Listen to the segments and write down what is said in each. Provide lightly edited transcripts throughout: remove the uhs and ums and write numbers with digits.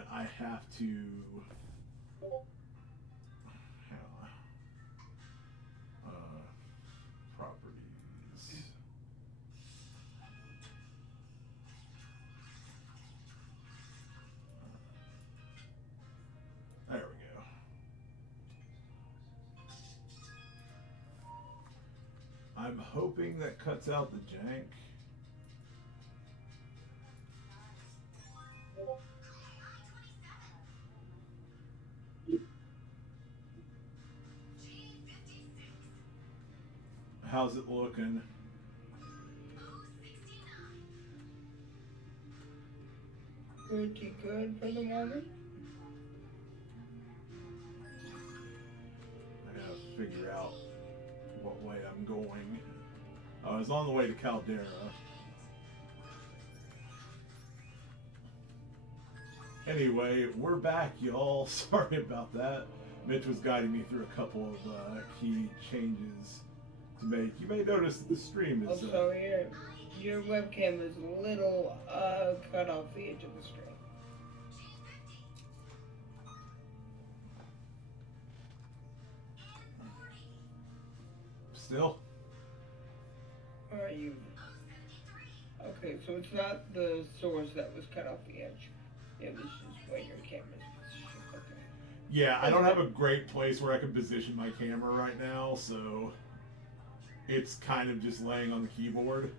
then I have to. Properties. There we go. I'm hoping that cuts out the jank. How's it looking? Pretty good for the moment. I gotta figure out what way I'm going. I was on the way to Caldera. Anyway, we're back, y'all. Sorry about that. Mitch was guiding me through a couple of key changes to make. You may notice that the stream is... Also, your webcam is a little cut off the edge of the stream. Still? Are you? Okay, so it's not the source that was cut off the edge. It was just where your camera's positioned. Okay. Yeah, I don't have a great place where I can position my camera right now, so it's kind of just laying on the keyboard.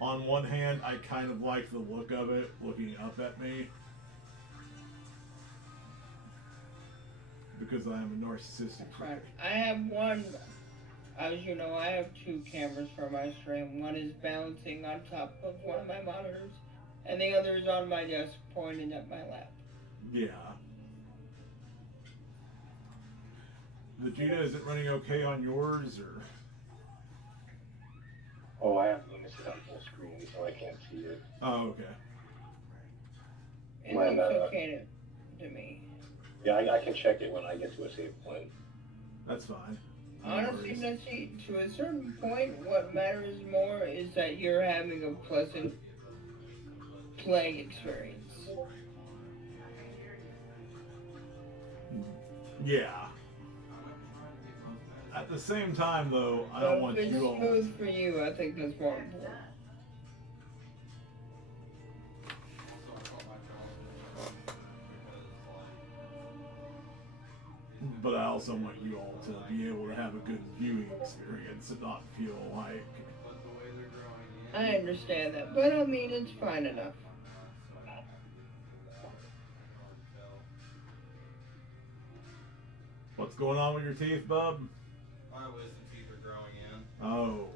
On one hand, I kind of like the look of it looking up at me, because I am a narcissistic prick. I have one, as you know, I have two cameras for my stream. One is balancing on top of one of my monitors, and the other is on my desk pointing at my lap. Yeah. Vegeta, is it running okay on yours, or? Oh, I have limited on full screen, so I can't see it. Oh, okay. It looks okay to me. Yeah, I can check it when I get to a save point. That's fine. No Honestly, worries. Nancy, to a certain point, what matters more is that you're having a pleasant playing experience. Yeah. At the same time, though, I don't want if it's you all... smooth for you, I think that's more important. But I also want you all to be able to have a good viewing experience and not feel like... I understand that, but I mean, it's fine enough. What's going on with your teeth, bub? My wisdom teeth are growing in. Oh.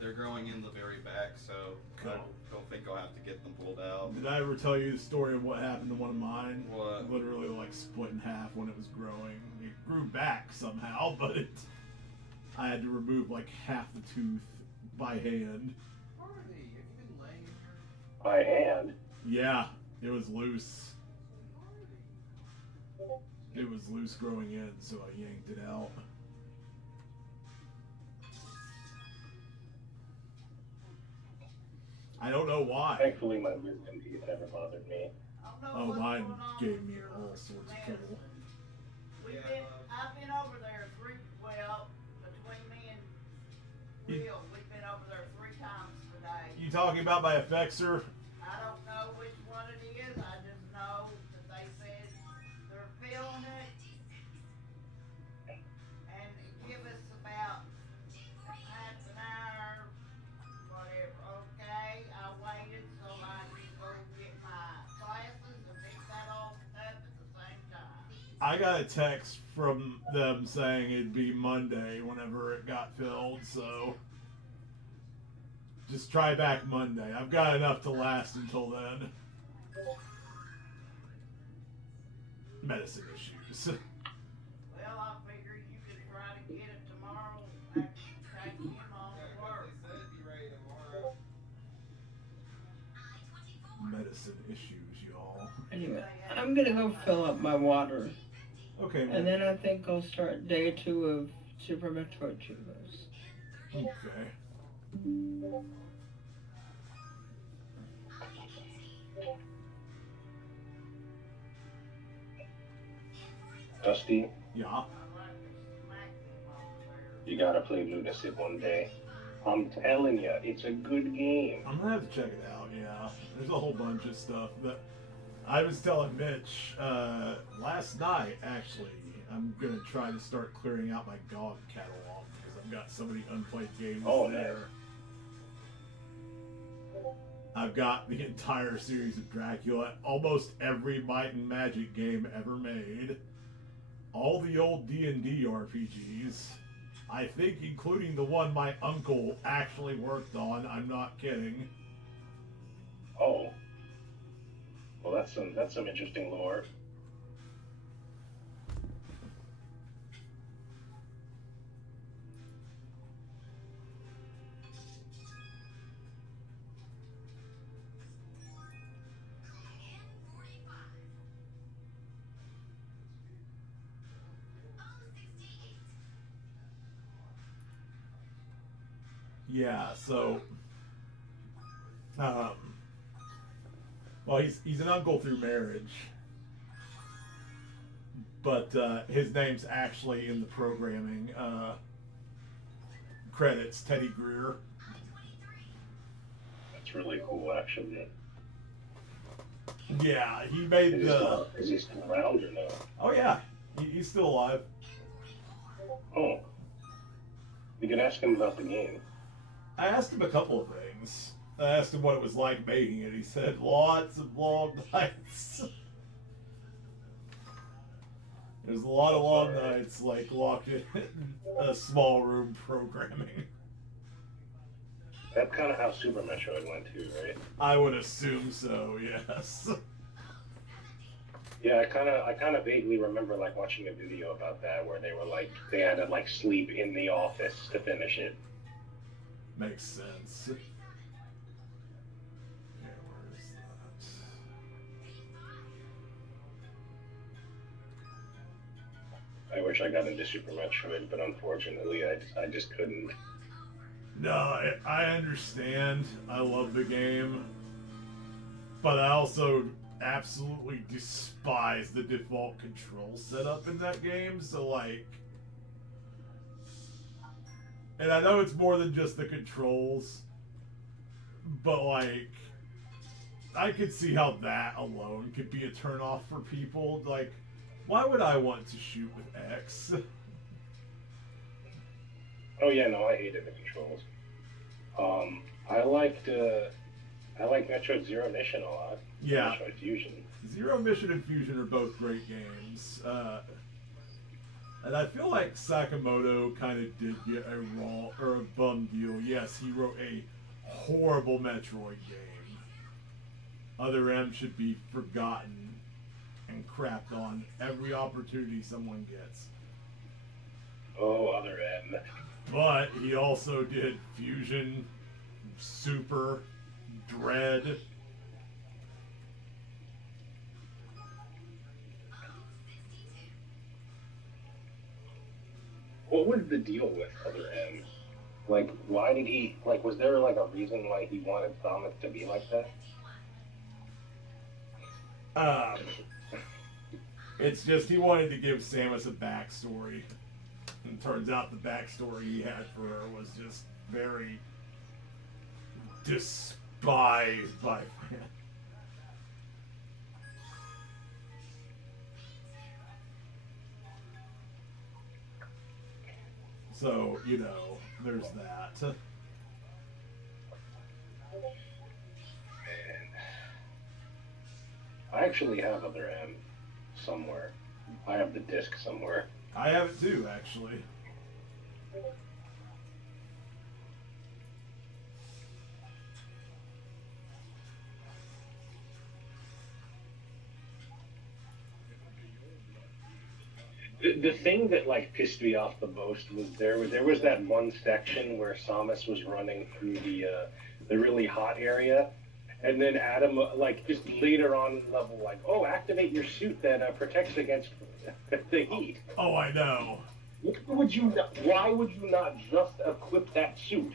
They're growing in the very back, so Cool. I don't think I'll have to get them pulled out. Did I ever tell you the story of what happened to one of mine? What? Literally like split in half when it was growing. It grew back somehow, but I had to remove like half the tooth by hand. By hand? Yeah, it was loose. It was loose growing in, so I yanked it out. I don't know why. Thankfully, my wisdom teeth never bothered me. Oh, mine gave me all sorts of trouble. I've been over there between me and Will, we've been over there 3 times today. You talking about my effexor? I don't know which one it is, I just know that they said they're filling it and give us about half an hour, whatever, okay? I waited so I could go get my glasses and pick that all up at the same time. I got a text from them saying it'd be Monday whenever it got filled, so just try back Monday. I've got enough to last until then. Medicine issues. Well, I figure you could try to get it tomorrow after you take him on to work. Medicine issues, y'all. Anyway, I'm gonna go fill up my water. Okay, man. And then I think I'll start day 2 of Super Metroid Chivos. Okay. Dusty, Yeah. I like to smack them over there. you gotta play Lunacy one day. I'm telling you, it's a good game. I'm gonna have to check it out. Yeah, there's a whole bunch of stuff that I was telling Mitch last night. Actually, I'm gonna try to start clearing out my GOG catalog because I've got so many unplayed games Oh, there. nice. I've got the entire series of Dracula, almost every Might and Magic game ever made, all the old D&D RPGs. I think including the one my uncle actually worked on. I'm not kidding. Oh. Well, that's some interesting lore. Yeah, so well, he's an uncle through marriage, but his name's actually in the programming credits, Teddy Greer. That's really cool, actually. Yeah, he made the. Is he still around or no? Oh yeah, he's still alive. Oh. You can ask him about the game. I asked him a couple of things. I asked him what it was like making it. He said lots of long nights. There's a lot of long nights, like locked in a small room programming. That's kind of how Super Metroid went too, right? I would assume so, yes. Yeah, I kind of vaguely remember like watching a video about that where they were like they had to like sleep in the office to finish it. Makes sense. Okay, where is that? I wish I got into Super Metroid, but unfortunately I just couldn't. No, I understand. I love the game. But I also absolutely despise the default control setup in that game. So, like... And I know it's more than just the controls. But, like... I could see how that alone could be a turnoff for people. Like, why would I want to shoot with X? Oh yeah, no, I hated the controls. I liked Metroid Zero Mission a lot. Yeah. Metroid Fusion. Zero Mission and Fusion are both great games. And I feel like Sakamoto kind of did get a raw or a bum deal. Yes, he wrote a horrible Metroid game. Other M should be forgotten and crapped on every opportunity someone gets. Oh, Other M. But he also did Fusion, Super, Dread. What was the deal with Other M? Like, why did he, like, was there, like, a reason why he wanted Samus to be like that? It's just he wanted to give Samus a backstory. And turns out the backstory he had for her was just very despised by fans. So, you know, there's that. Man. I actually have Other M somewhere. I have the disc somewhere. I have it too, actually. The thing that like pissed me off the most was there was that one section where Samus was running through the really hot area, and then Adam like just later on in the level like, oh, activate your suit that protects against the heat. Oh, I know. Why would you not just equip that suit?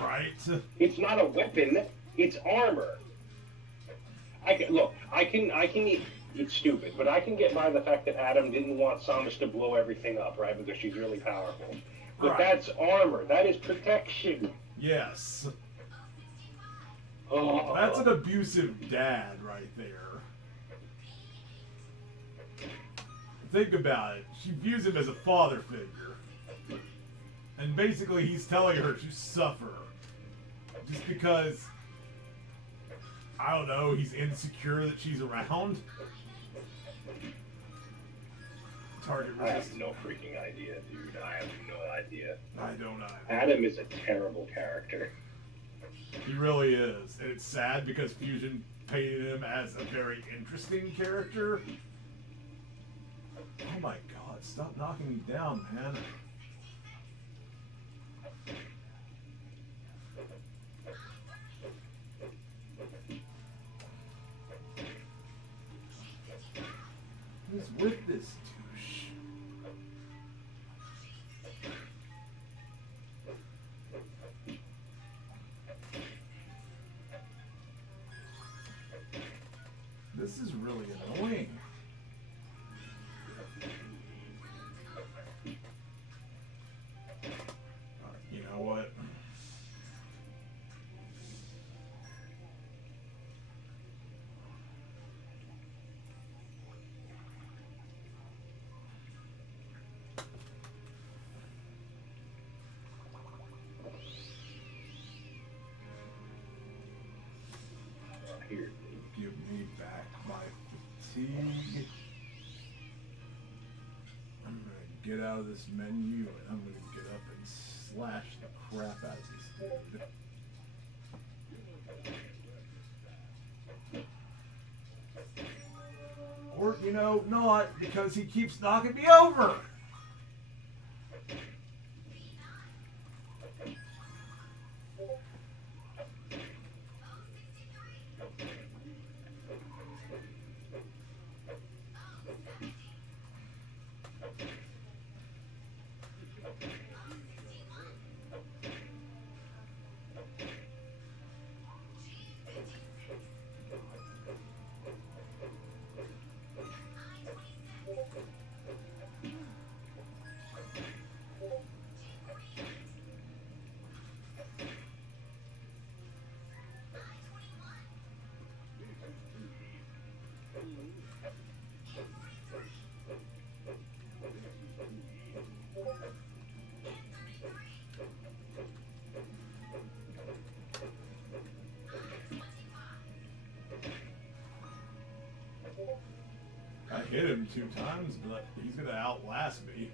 Right? It's not a weapon. It's armor. it's stupid. But I can get by the fact that Adam didn't want Samus to blow everything up, right? Because she's really powerful. But Right. that's armor. That is protection. Yes. Oh. That's an abusive dad right there. Think about it. She views him as a father figure. And basically he's telling her to suffer. Just because, I don't know, he's insecure that she's around. Target I have resist. no freaking idea, dude. I have no idea. I don't either. Adam is a terrible character. He really is. And it's sad because Fusion painted him as a very interesting character. Oh my god, stop knocking me down, man. Who's with this douche? This is really annoying. You know what? Here. Give me back my fatigue. I'm gonna get out of this menu and I'm gonna get up and slash the crap out of this dude. Or, you know, not, because he keeps knocking me over! I hit him 2 times, but he's gonna outlast me.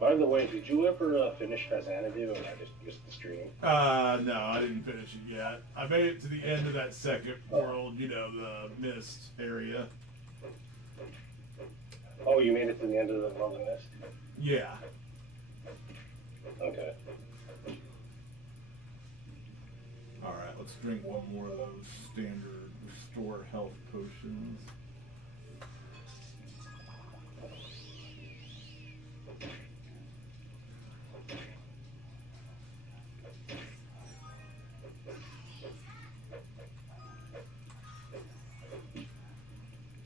By the way, did you ever finish Xanadu, or I just missed the stream? No, I didn't finish it yet. I made it to the end of that second world, you know, the mist area. Oh, you made it to the end of the World of Mist? Yeah. Okay. Alright, let's drink one more of those standard restore health potions.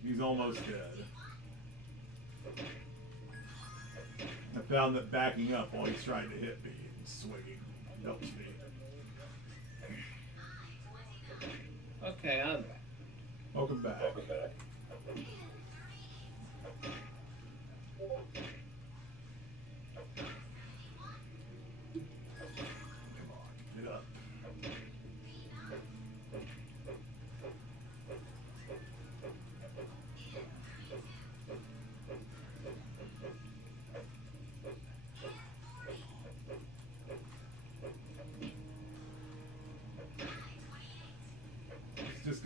He's almost dead. I found that backing up while he's trying to hit me and swinging helps me. Okay, I'm back. Welcome back. Welcome back.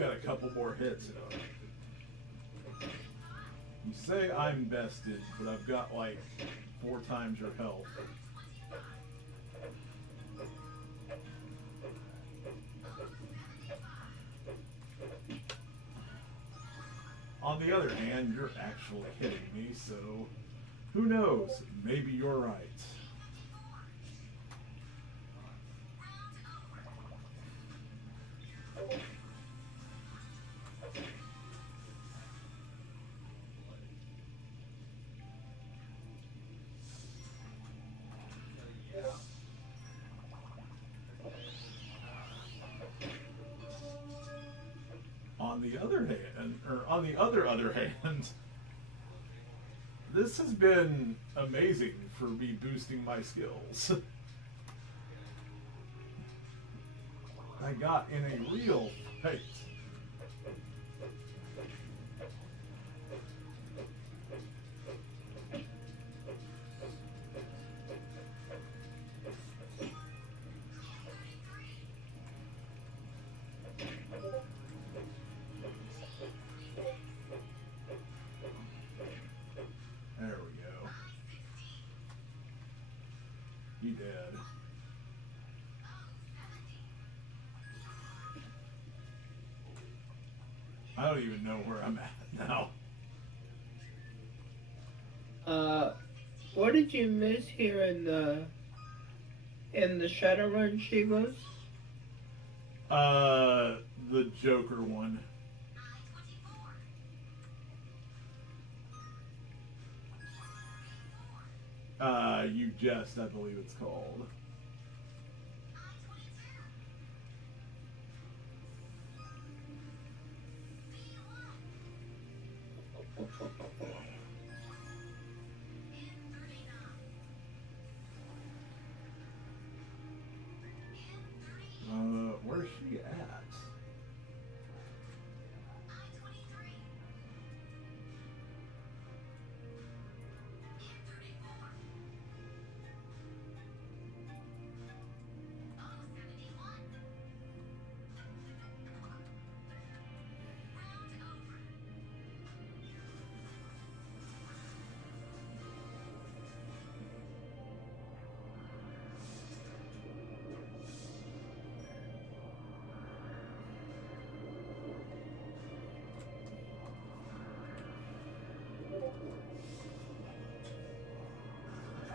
got a couple more hits in him. You say I'm bested, but I've got like 4 times your health. On the other hand, you're actually hitting me, so who knows? Maybe you're right. On the other hand, this has been amazing for me boosting my skills. I got in a real fight. There we go. You dead. I don't even know where I'm at now. What did you miss here in the Shadowrun Shivas? The Joker one. You Jest, I believe it's called. Where's she at?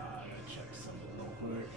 I gotta check something real quick.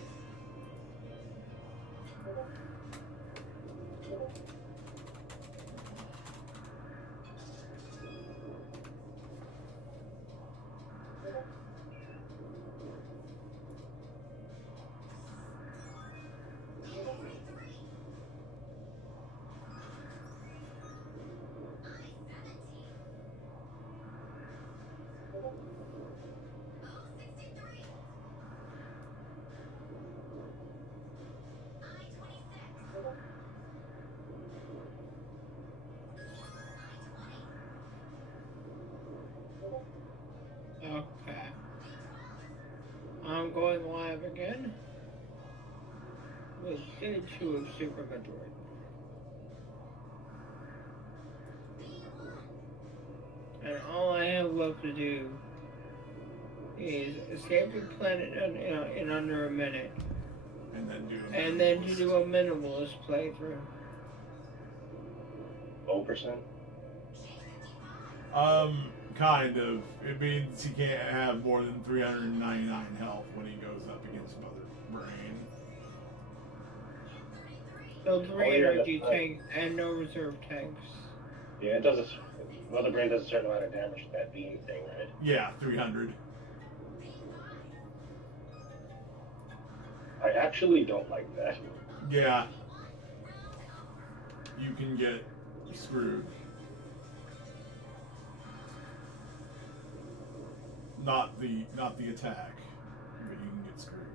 Okay. I'm going live again with Day 2 of Super Metroid. And all I have left to do is escape the planet in under a minute. And then to do a minimalist playthrough. 0%? Kind of. It means he can't have more than 399 health when he goes up against Mother Brain. So 3 energy tanks and no reserve tanks. Yeah, it does Mother Brain does a certain amount of damage to that beam thing, right? Yeah, 300. I actually don't like that. Yeah. You can get screwed. Not the attack, but you can get screwed.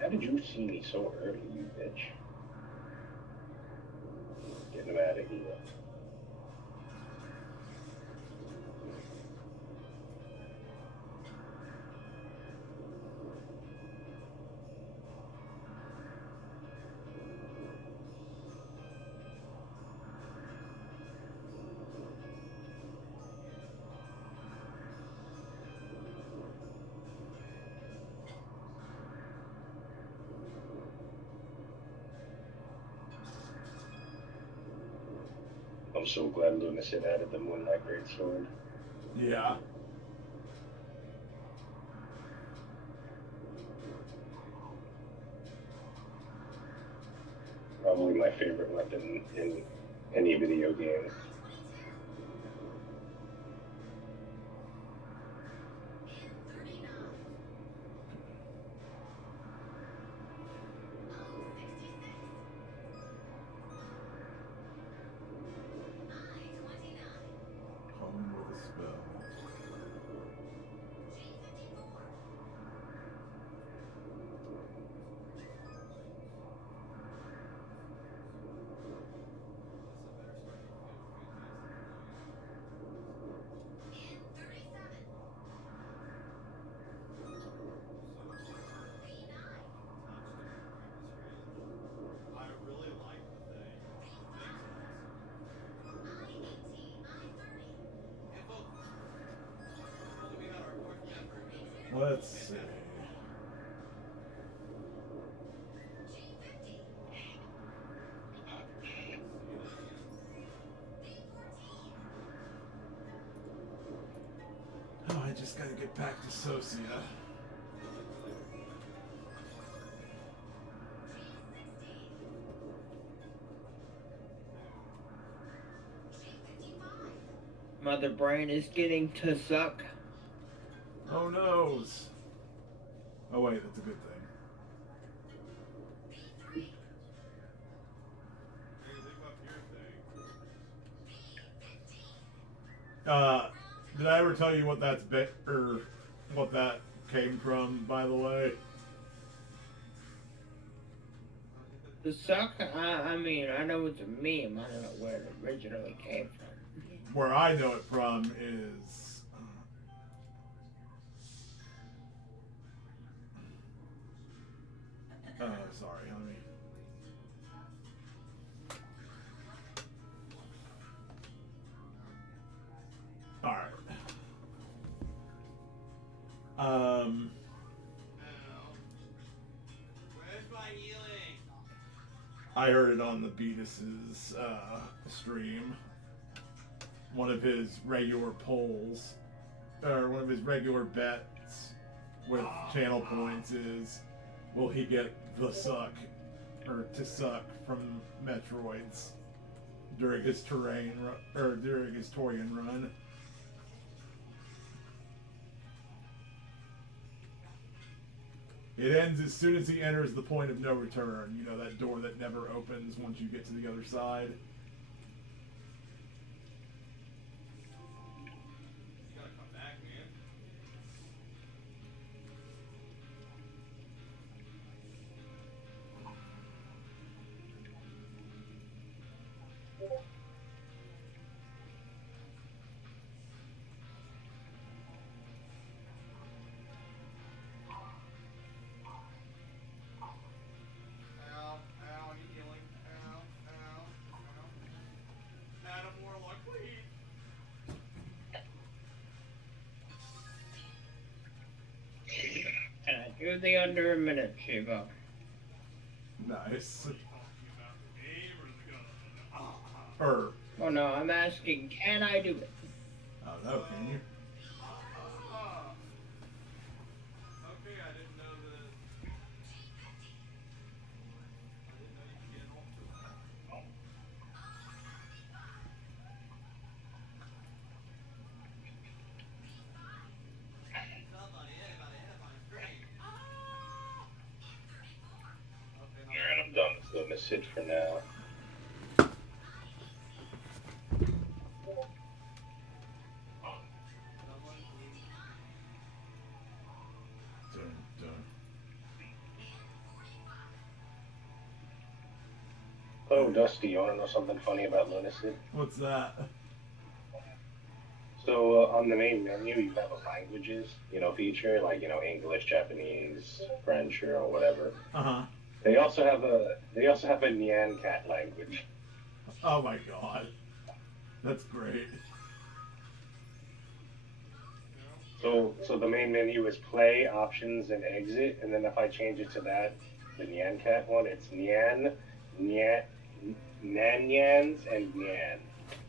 How did you see me so early, you bitch? Getting him out of here. I'm so glad Lunacy added the Moonlight Greatsword. Yeah. Probably my favorite weapon in any video game. Home with a spell. I really like the thing. The thing's awesome. Info. We had our fourth member. Let's see. Oh, I just gotta get back to Socia. Mother Brain is getting to suck. Oh noes. Oh wait, that's a good thing. Hey, leave up your thing. Did I ever tell you what that's or what that came from, by the way? The suck? I mean, I know it's a meme. I don't know where it originally came from. Where I know it from is sorry, let me. All right. Where's my healing? I heard it on the Beatus's stream. One of his regular polls, or one of his regular bets with channel points is, will he get the suck, or to suck from Metroids during his during his Torian run? It ends as soon as he enters the point of no return. You know, that door that never opens once you get to the other side. You gotta come back, man. Ow, ow, I need healing. Ow, ow, ow. Adam Warlock, please. And I do the under a minute, Shiva. Nice. Talking about the game or the gun? Well, no, I'm asking, can I do it? Oh no, can you? Okay, I didn't know that. I didn't know you could get off to that. Somebody hit my screen. Okay, now Alright, I'm done with Lunacy for now. someone please. Dun, dun. Oh, Dusty, you want to know something funny about Lunacy? What's that? So on the main menu, you have a languages, feature like English, Japanese, French, or whatever. Uh-huh. They also have a Nyan Cat language. Oh my god. That's great. So the main menu is play, options, and exit, and then if I change it to that, the Nyan Cat one, it's Nyan, Nanyans, and Nyan.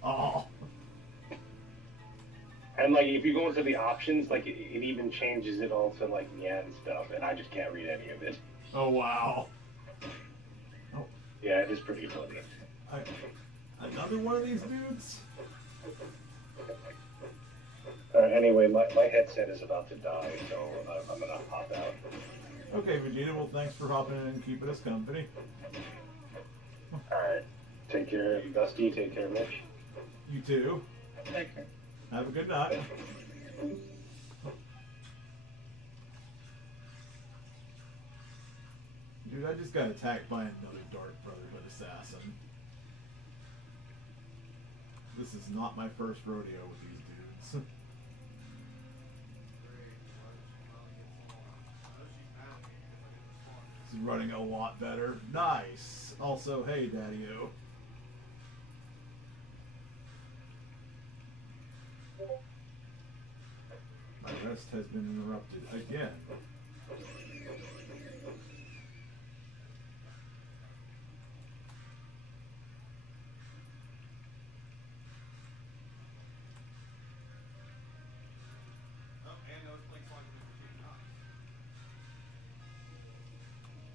Oh. And like if you go into the options, like it even changes it all to like Nyan stuff, and I just can't read any of it. Oh wow. Oh, Yeah, it is pretty funny. another one of these dudes? Anyway, my headset is about to die, so I'm gonna hop out. Okay, Vegeta, well thanks for hopping in and keeping us company. Alright. Take care, Dusty. Take care, Mitch. You too. Okay. Have a good night. Dude, I just got attacked by another Dark Brotherhood assassin. This is not my first rodeo with these dudes. Great. Well, get some more. I know she's mad at me because I didn't respond. This is running a lot better. Nice. Also, hey, Daddy-O. My rest has been interrupted again. Oh, and those playing Sonic the Machine.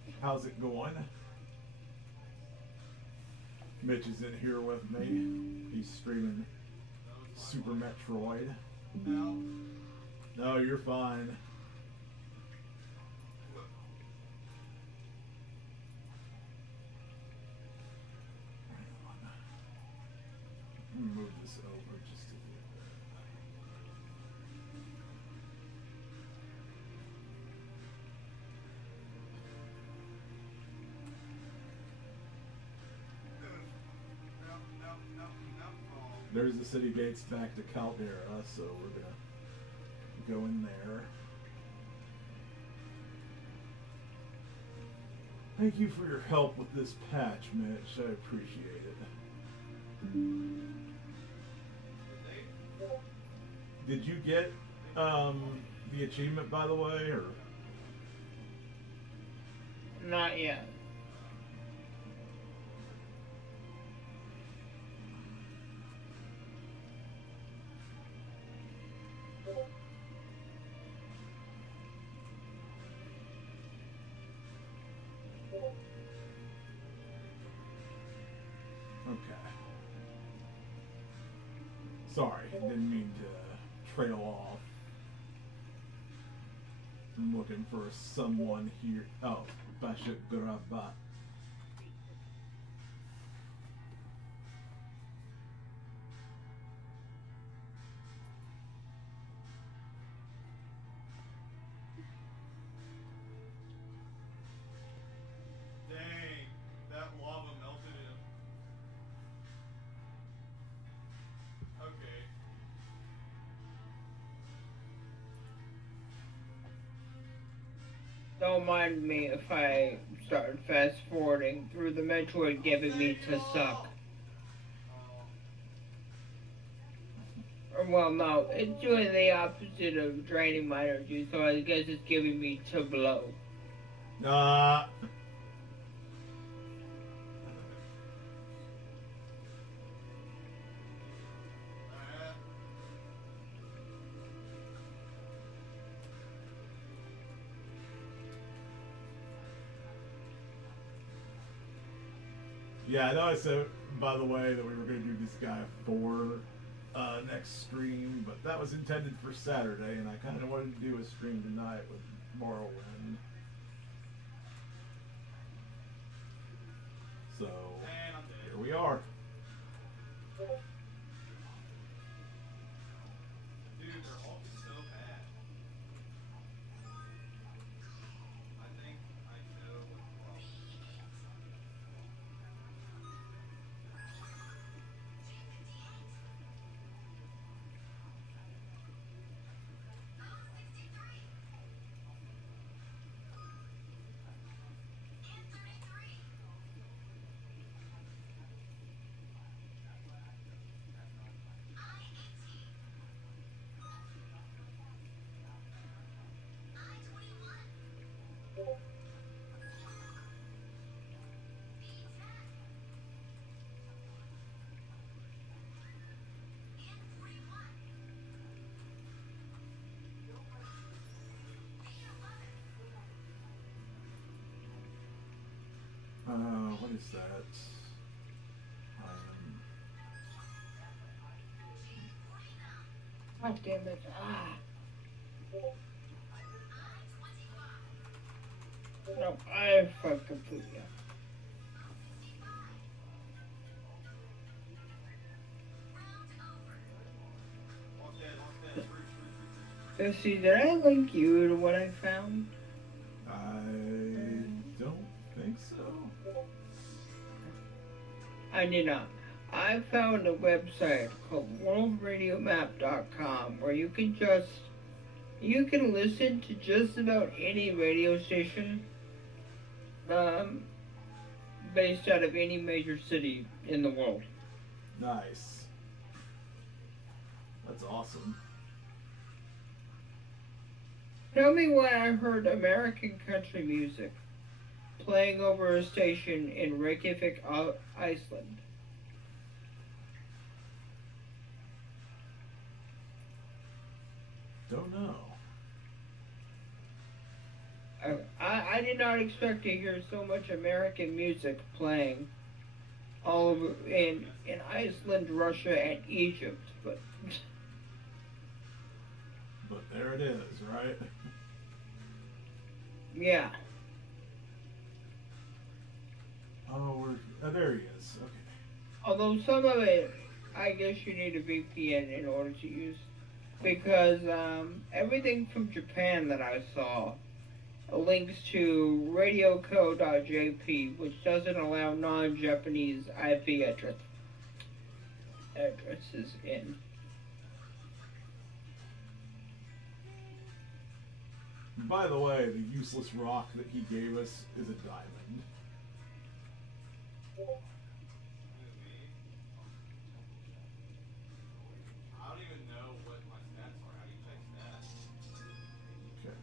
Nice. How's it going? Mitch is in here with me. He's streaming Super Metroid. Now, No, you're fine. Let me move this over just a little bit. no. Oh. There's the city gates back to Caldera, so we're gonna go in there. Thank you for your help with this patch, Mitch. I appreciate it. Did you get the achievement, by the way, or? Not yet. Okay. Sorry, didn't mean to trail off. I'm looking for someone here. Oh, Bashik Graba. Dang, that lava melted him. Okay. Don't mind me if I start fast forwarding through the Metroid giving me to suck. Oh, Or, well, no, it's doing the opposite of draining my energy, so I guess it's giving me to blow. Uh, alright. yeah, I know I said, by the way, that we were going to do this guy for next stream, but that was intended for Saturday, and I kind of wanted to do a stream tonight with Morrowind. So, And I'm dead. here we are. Dude, their ult is so bad. I think I know what the problem is. What is that? God damn it. Ah. No, I fucking put you. See, did I link you to what I found? I don't think so. I did not. I found a website called worldradiomap.com where you can listen to just about any radio station um, based out of any major city in the world. Nice. That's awesome. Tell me why I heard American country music playing over a station in Reykjavik, Iceland. Don't know. I did not expect to hear so much American music playing all over in Iceland, Russia, and Egypt, but there it is, right? yeah. Oh, there he is. Okay. Although some of it, I guess you need a VPN in order to use, because everything from Japan that I saw links to radiocode.jp, which doesn't allow non-Japanese IP addresses in. By the way, the useless rock that he gave us is a diamond. I don't even know what my stats are. How do you check stats? Okay,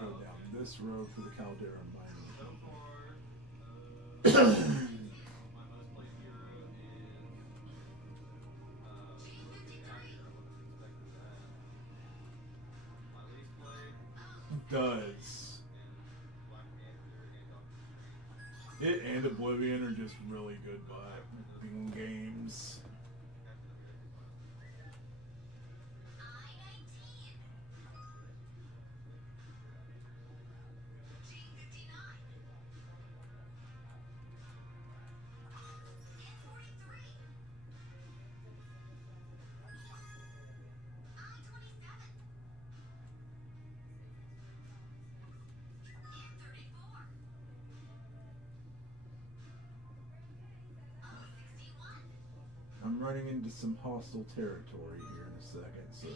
go down this road for the Caldera mining. So far, my most played hero is Rogue Actor. I wasn't expecting that. My least played Does. and Black Panther and Doctor Strange. It and Oblivion are just really good games. I'm running into some hostile territory here in a second, so I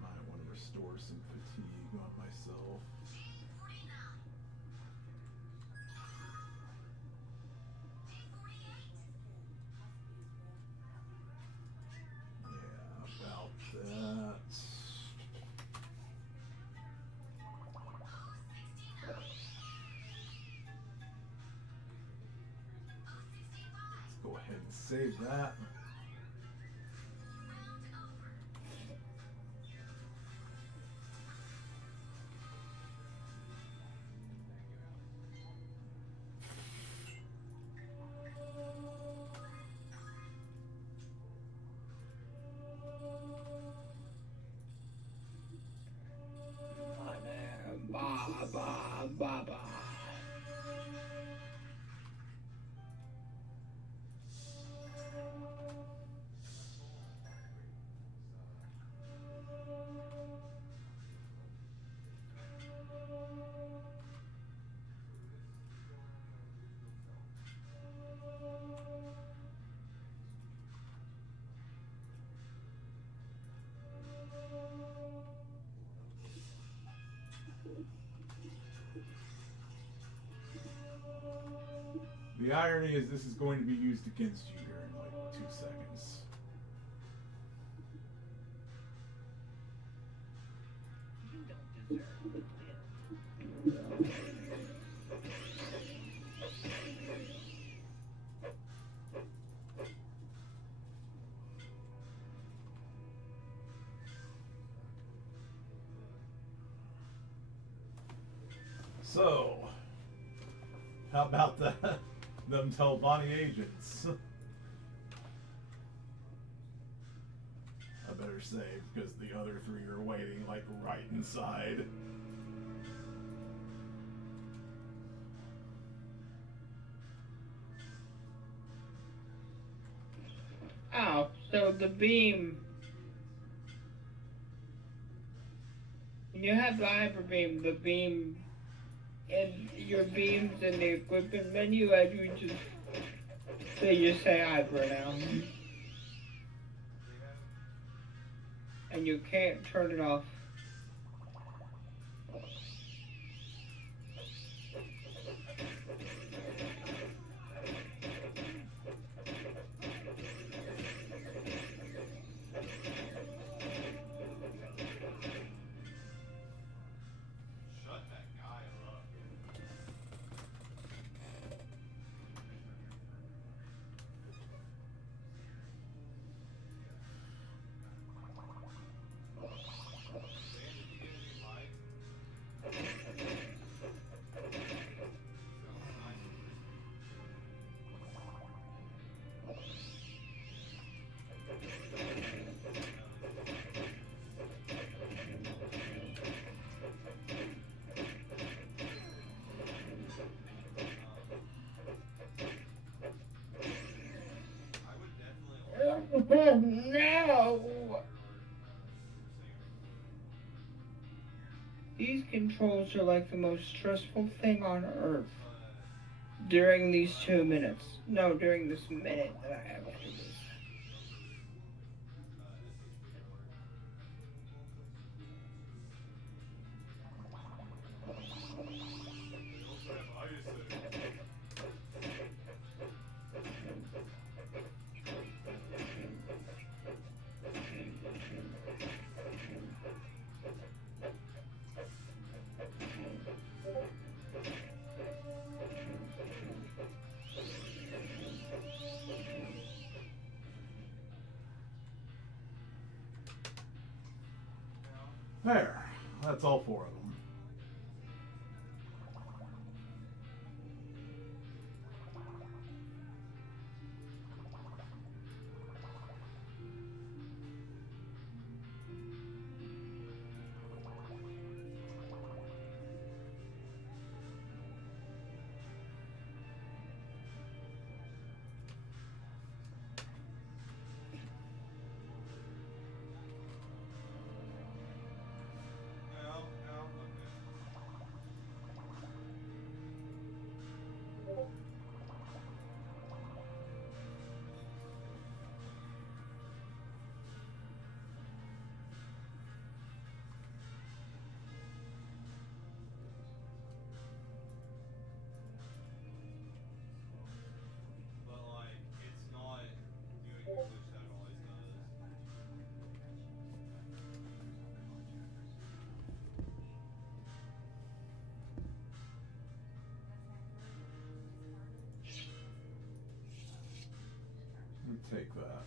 might want to restore some fatigue on myself. Yeah, about that. Let's go ahead and save that. Ba ba ba ba. The irony is this is going to be used against you here in like 2 seconds. So, How about them Telvanni agents? I better save because the other three are waiting like right inside. Oh, so the beam. When you have the hyper beam, the beam and your beams in the equipment menu, as you just say hyper now, and you can't turn it off. Shut that guy up. Dan, did you get a new mic? Sounds nice and crispy. I would definitely No! These controls are like the most stressful thing on earth during these 2 minutes. No, during this minute that I have to do this. they also have ISO. There. That's all four of them. No, no, okay. But like, it's not doing the glitch that it always does. Let me take that.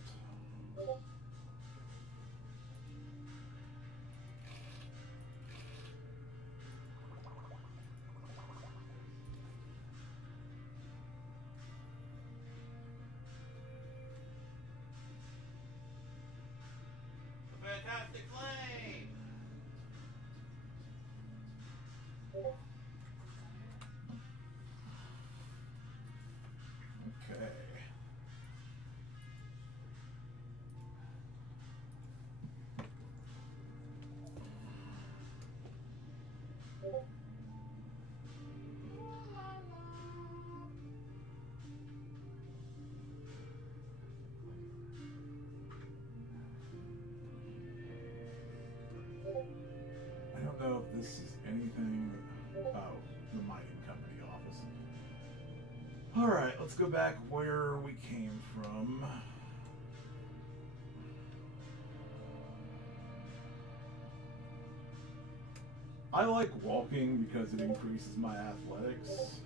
The Fantastic Flame! Okay. I don't know if this is anything. Oh, the mining company office. Alright, let's go back where we came from. I like walking because it increases my athletics.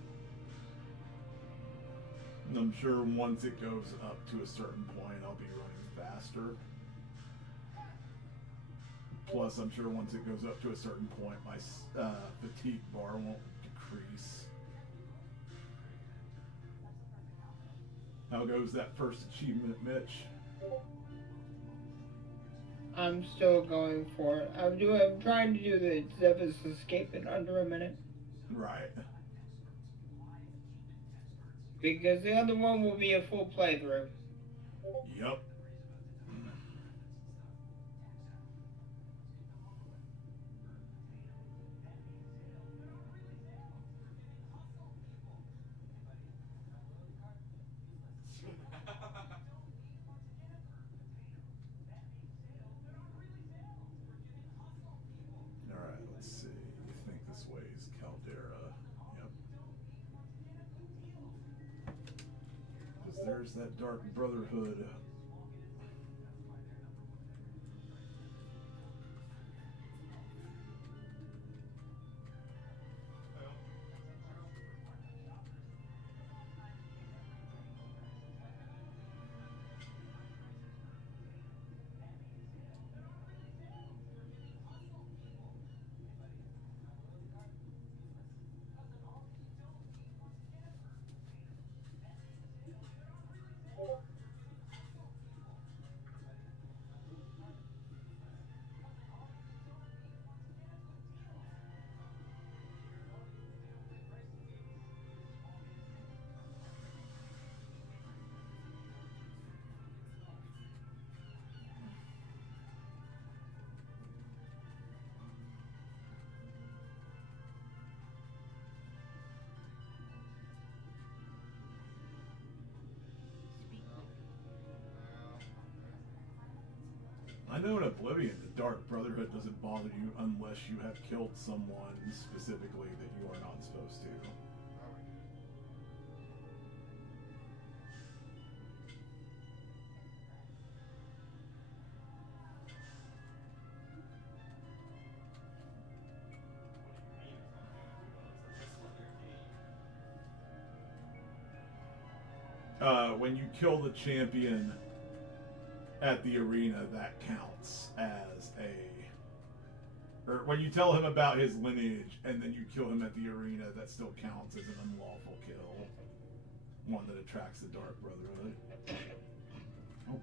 And I'm sure once it goes up to a certain point, I'll be running faster. Plus, I'm sure once it goes up to a certain point, my fatigue bar won't decrease. How goes that first achievement, Mitch? I'm still going for it. I'm trying to do the Zephyr's Escape in under a minute. Right. Because the other one will be a full playthrough. Yep. Alright, let's see. You think this way is Caldera. Yep. Because there's that Dark Brotherhood. I know in Oblivion, the Dark Brotherhood doesn't bother you unless you have killed someone specifically that you are not supposed to. When you kill the champion at the arena, that counts as a... Or when you tell him about his lineage and then you kill him at the arena, that still counts as an unlawful kill. One that attracts the Dark Brotherhood. Oh.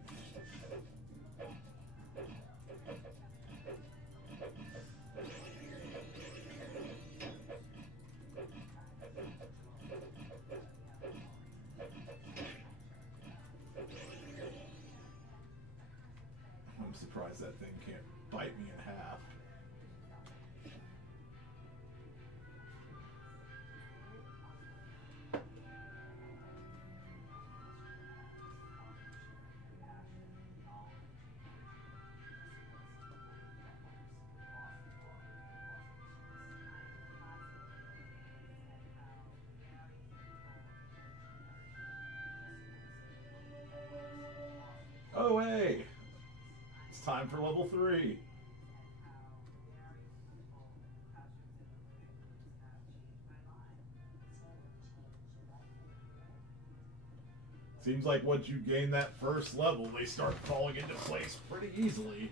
I'm surprised that thing can't bite me in half. Oh, hey! It's time for level 3. Seems like once you gain that first level, they start falling into place pretty easily.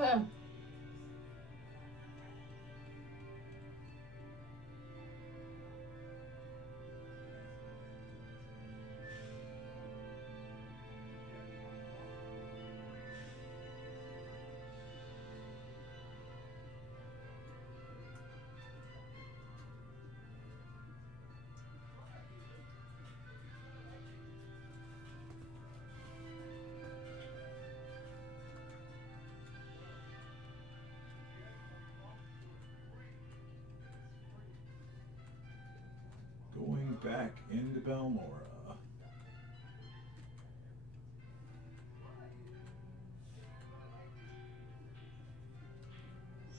Uh, Going back into Balmora.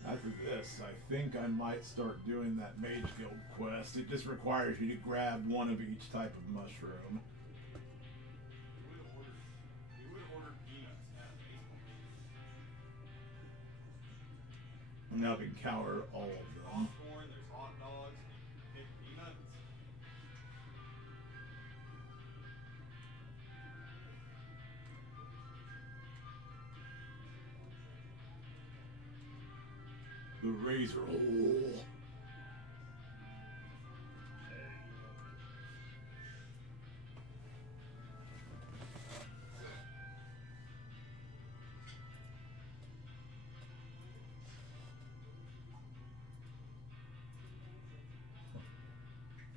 After this, I think I might start doing that Mage Guild quest. It just requires you to grab one of each type of mushroom. You would have ordered peanuts at baseball. and I've encountered all of them. Popcorn, there's hot dogs, and peanuts. The razor hole.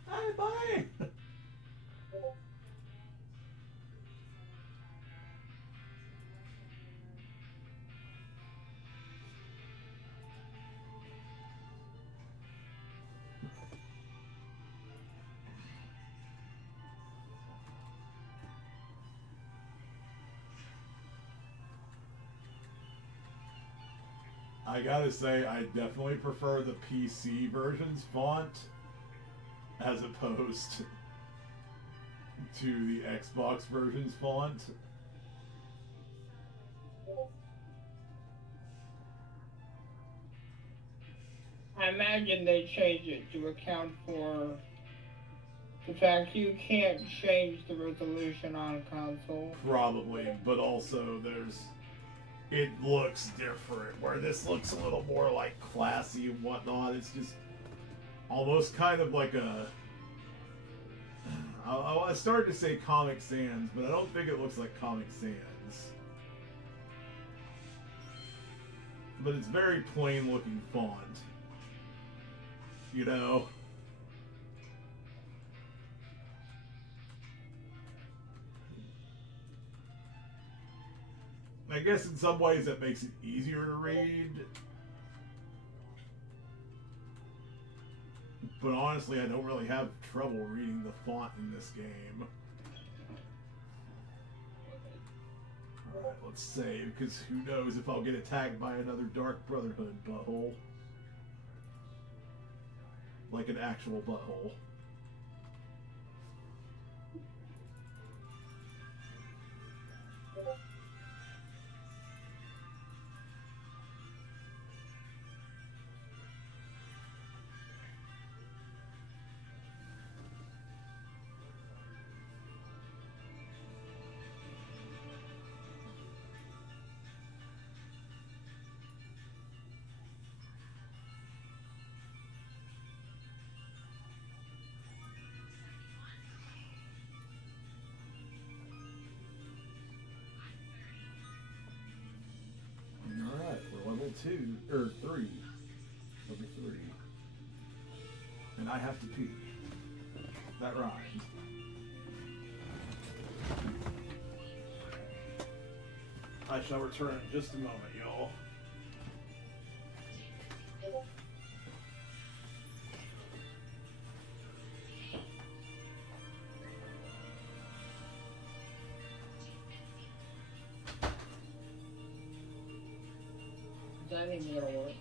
Hi, bye. I gotta say, I definitely prefer the PC version's font as opposed to the Xbox version's font. I imagine they changed it to account for the fact you can't change the resolution on console. Probably, but also it looks different, where this looks a little more like classy and whatnot. It's just almost kind of like I started to say Comic Sans, but I don't think it looks like Comic Sans. But it's very plain looking font. You know? I guess in some ways that makes it easier to read. But honestly, I don't really have trouble reading the font in this game. Alright, let's save, because who knows if I'll get attacked by another Dark Brotherhood butthole. Like an actual butthole. Alright, we're level 2, or 3. Level 3. And I have to pee. That rhymes. I shall return in just a moment, y'all. That ain't gonna work.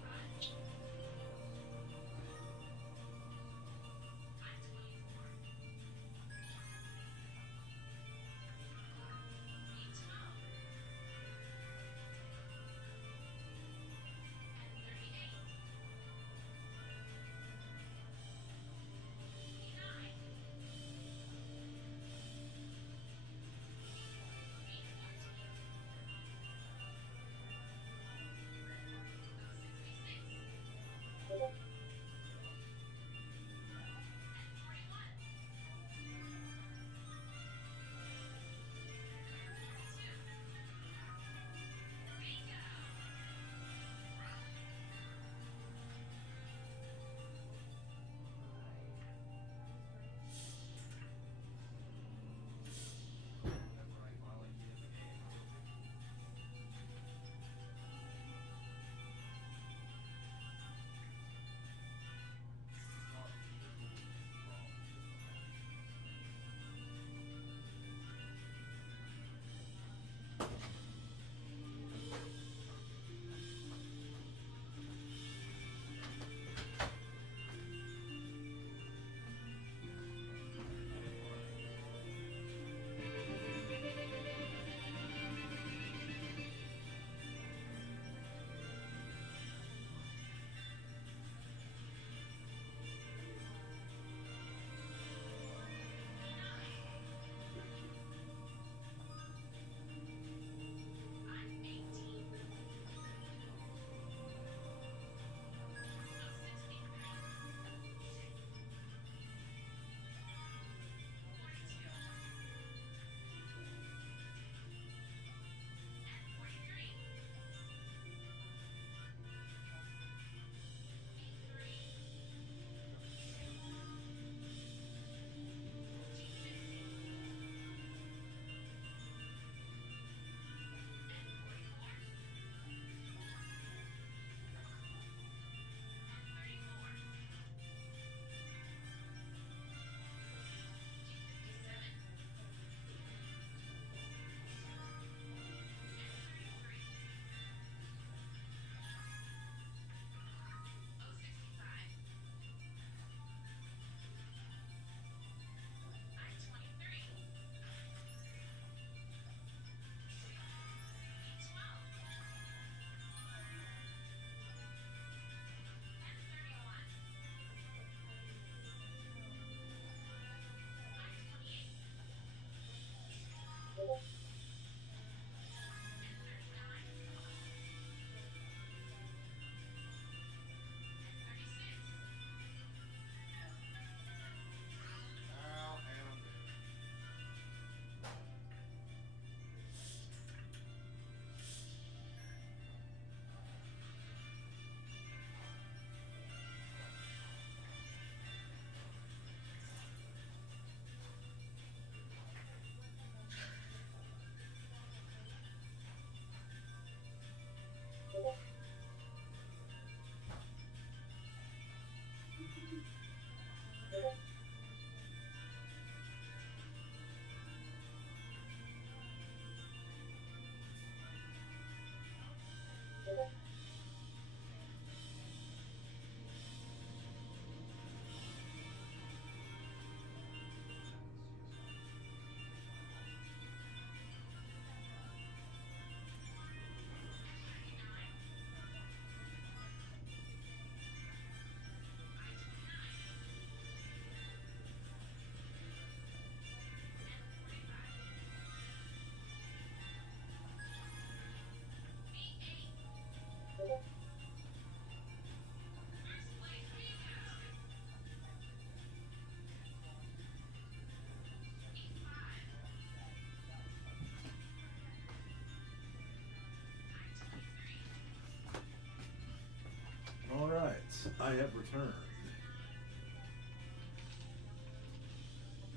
All right, I have returned.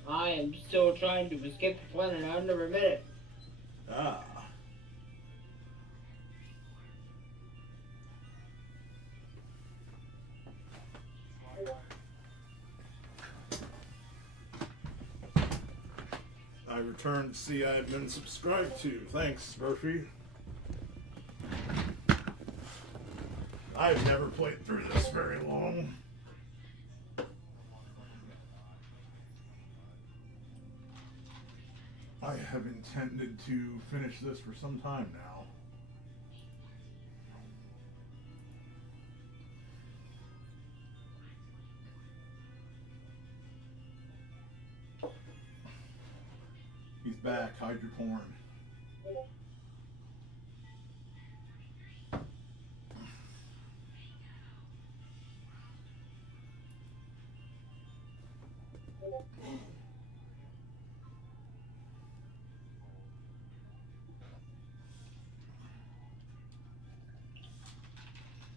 I am still trying to escape the planet under a minute. Ah. I returned to see I had been subscribed to. Thanks, Murphy. I've never played through this very long. I have intended to finish this for some time now. He's back, hide your porn.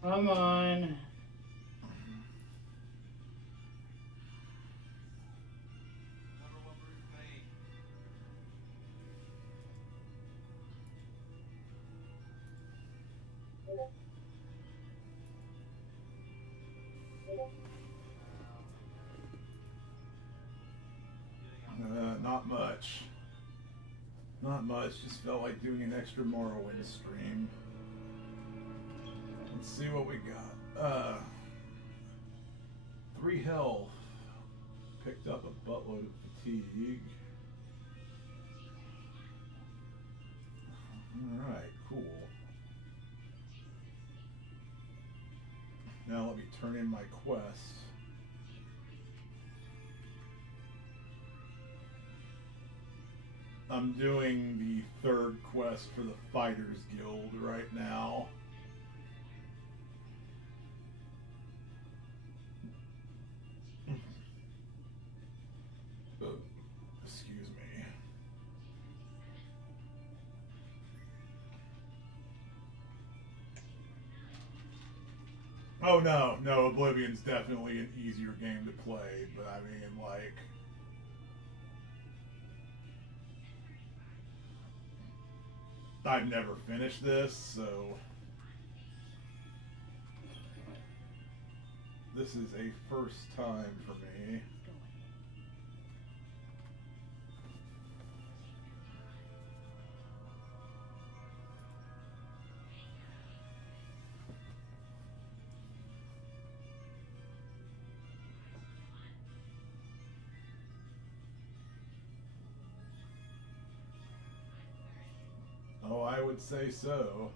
Come on. Never will Bruce me. Not much. Not much. Just felt like doing an extra Morrowind stream. Let's see what we got. 3 health. Picked up a buttload of fatigue. Alright, cool. Now let me turn in my quest. I'm doing the 3rd quest for the Fighters Guild right now. Excuse me. Oh no, Oblivion's definitely an easier game to play, but I mean, like, I've never finished this, so this is a first time for me. Oh, I would say so.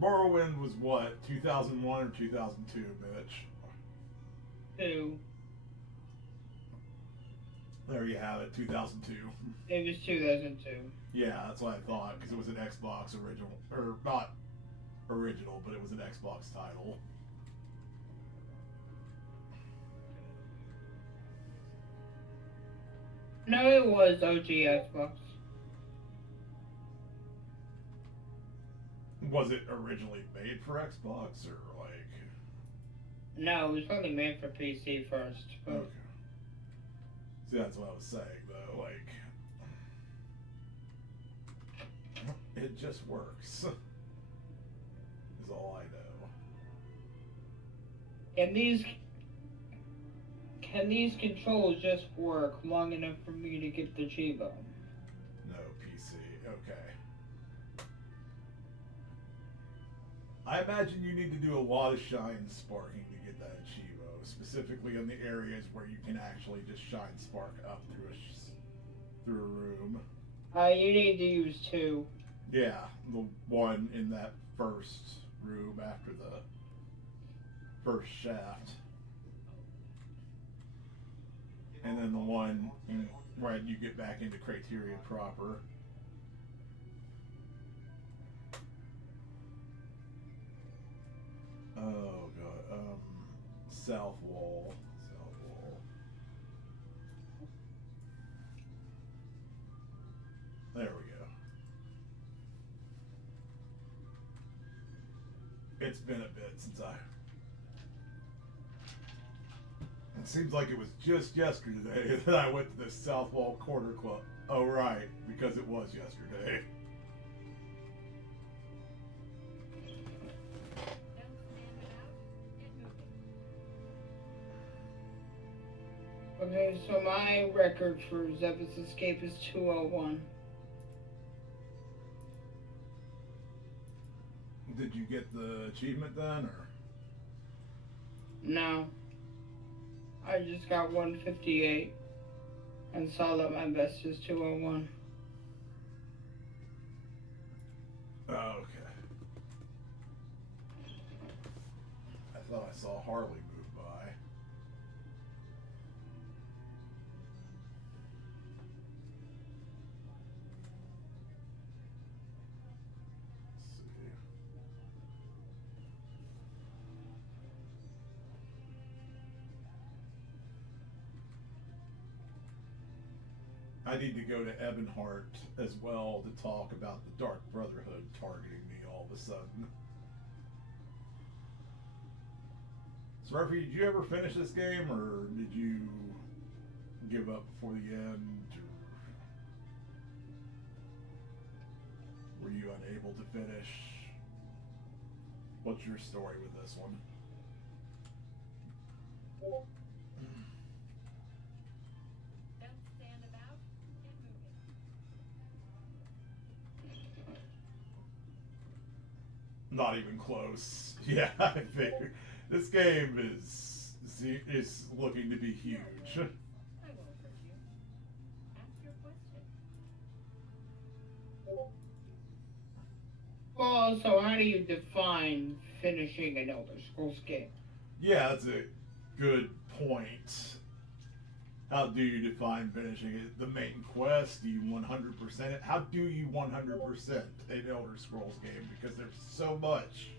Morrowind was what, 2001 or 2002, bitch? 2. There you have it, 2002. It was 2002. Yeah, that's what I thought, because it was an Xbox original, or not original, but it was an Xbox title. No, it was OG Xbox. Was it originally made for Xbox or like? No, it was probably made for PC first. But Okay. See, that's what I was saying though. Like, it just works. Is all I know. can these controls just work long enough for me to get the Chivo? No PC. Okay. I imagine you need to do a lot of shine sparking to get that Chivo, specifically in the areas where you can actually just shine spark up through a room. You need to use 2. Yeah, the one in that first room after the first shaft. And then the one when you get back into Criteria proper. Oh god, South Wall. There we go. It's been a bit since It seems like it was just yesterday that I went to the South Wall Corner Club. Oh right, because it was yesterday. Okay, so my record for Zephyrs Escape is 201. Did you get the achievement then, or? No. I just got 158 and saw that my best is 201. Oh, okay. I thought I saw Harley move by. Let's see. I need to go to Ebonheart as well to talk about the Dark Brotherhood targeting me all of a sudden. So, Murphy, did you ever finish this game, or did you give up before the end, or were you unable to finish? What's your story with this one? Not even close. Yeah, I figured. This game is looking to be huge. Well, so how do you define finishing an Elder Scrolls game? Yeah, that's a good point. How do you define finishing it? The main quest? Do you 100% it? How do you 100% an Elder Scrolls game? Because there's so much.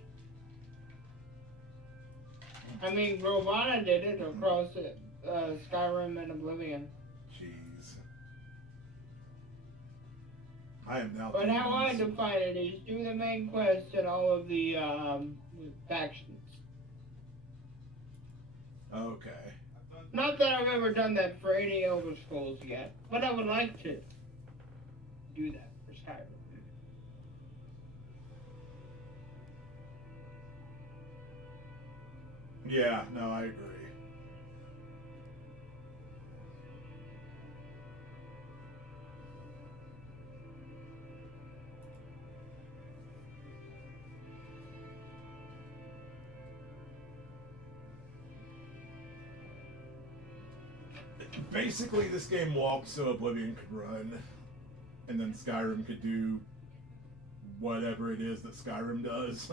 I mean, Rovana did it across Skyrim and Oblivion. Jeez. I am now. But how I define it is do the main quest and all of the factions. Okay. Not that I've ever done that for any Elder Scrolls yet, but I would like to do that for Skyrim. Yeah, no, I agree. Basically, this game walks so Oblivion could run, and then Skyrim could do whatever it is that Skyrim does.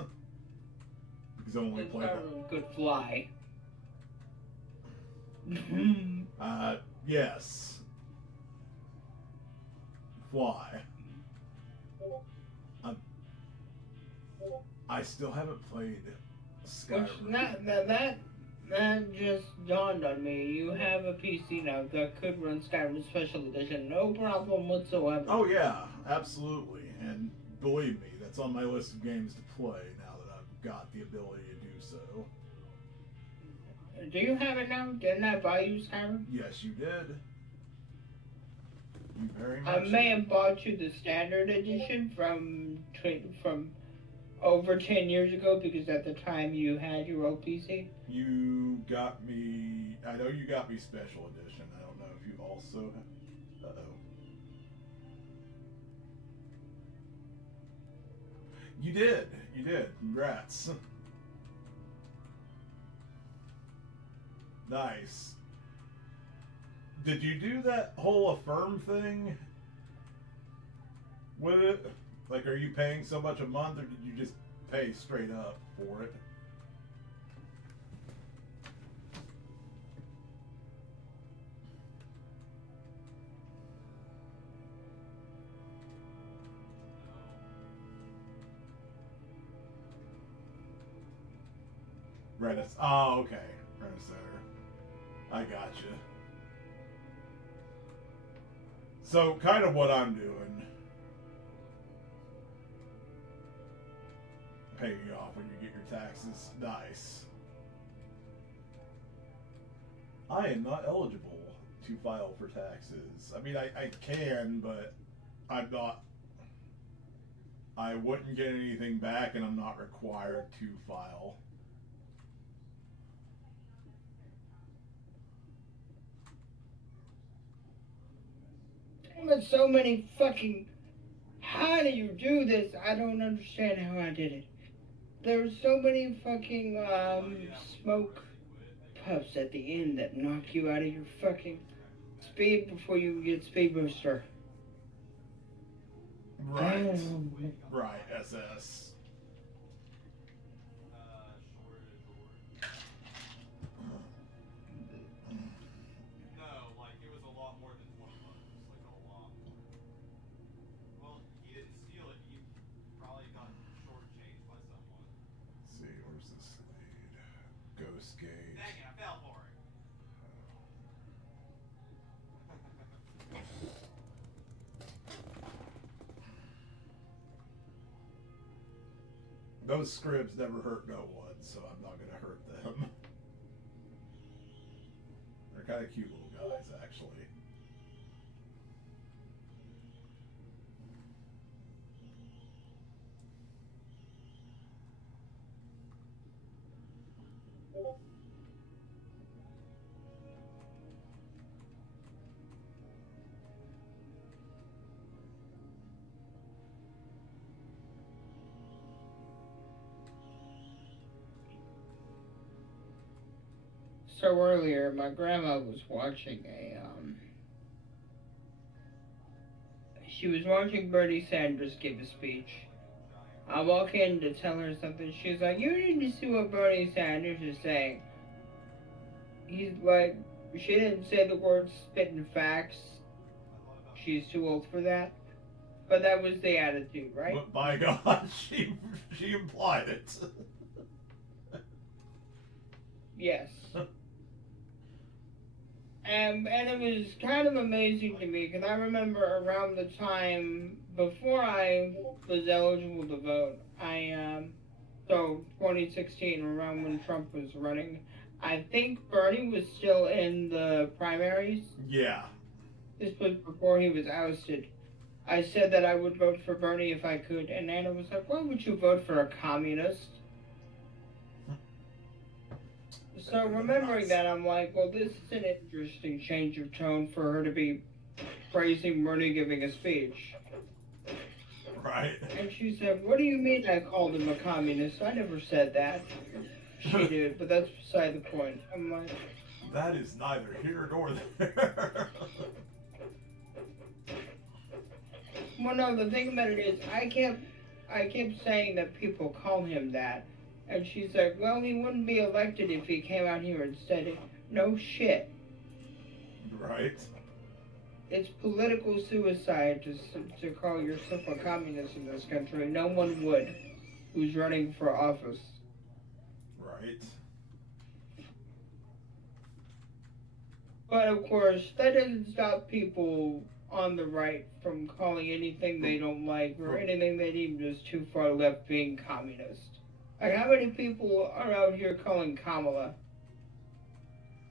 Because I only played that. Skyrim could fly. Yes. Fly. I still haven't played Skyrim. That just dawned on me. You have a PC now that could run Skyrim Special Edition, no problem whatsoever. Oh yeah, absolutely. And believe me, that's on my list of games to play now that I've got the ability to do so. Do you have it now? Didn't I buy you Skyrim? Yes, you did. You very I much may did. have bought you the standard edition from over 10 years ago because at the time you had your old PC. You got me. I know you got me special edition. I don't know if you also. Uh-oh. You did. You did. Congrats. Nice. Did you do that whole affirm thing with it? Like, are you paying so much a month, or did you just pay straight up for it? Redis. Oh, okay. Redis. I gotcha. So, kind of what I'm doing. Paying you off when you get your taxes. Nice. I am not eligible to file for taxes. I mean, I can, but I'm not. I wouldn't get anything back, and I'm not required to file. But so many fucking. How do you do this? I don't understand how I did it. There's so many fucking smoke puffs at the end that knock you out of your fucking speed before you get speed booster. Right. Right, SS. No, like it was a lot more than $20, like a lot. Well, he didn't steal it. He probably got shortchanged by someone. Let's see, where's this lead? Ghost Gate. Dang it, I fell for it. Those scripts never hurt no one, so I'm not gonna hurt them. They're kind of cute little guys, actually. So earlier, my grandma was watching she was watching Bernie Sanders give a speech. I walk in to tell her something. She's like, "You need to see what Bernie Sanders is saying." He's like, she didn't say the word spitting facts. She's too old for that. But that was the attitude, right? But by God, she implied it. Yes. And it was kind of amazing to me because I remember around the time before I was eligible to vote, so 2016, around when Trump was running, I think Bernie was still in the primaries. Yeah. This was before he was ousted. I said that I would vote for Bernie if I could, and Anna was like, "Why would you vote for a communist?" So remembering that, I'm like, well, this is an interesting change of tone for her to be praising Bernie giving a speech. Right. And she said, "What do you mean I called him a communist? I never said that." She did, but that's beside the point. I'm like, that is neither here nor there. well, no, the thing about it is, I kept saying that people call him that. And she's like, "Well, he wouldn't be elected if he came out here and said it." No shit. Right. It's political suicide to call yourself a communist in this country. No one would who's running for office. Right. But of course, that doesn't stop people on the right from calling anything they don't like or anything they deem just too far left being communist. Like, how many people are out here calling Kamala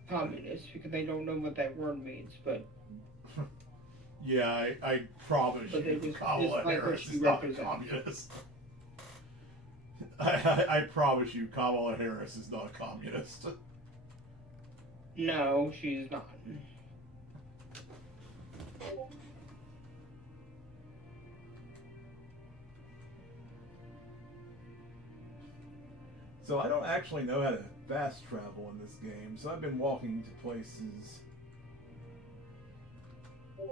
communist because they don't know what that word means, but Yeah, I promise But they you, just Kamala dislike what Harris she is not a represents. communist. I promise you, Kamala Harris is not a communist. no, she's not. So I don't actually know how to fast travel in this game, so I've been walking to places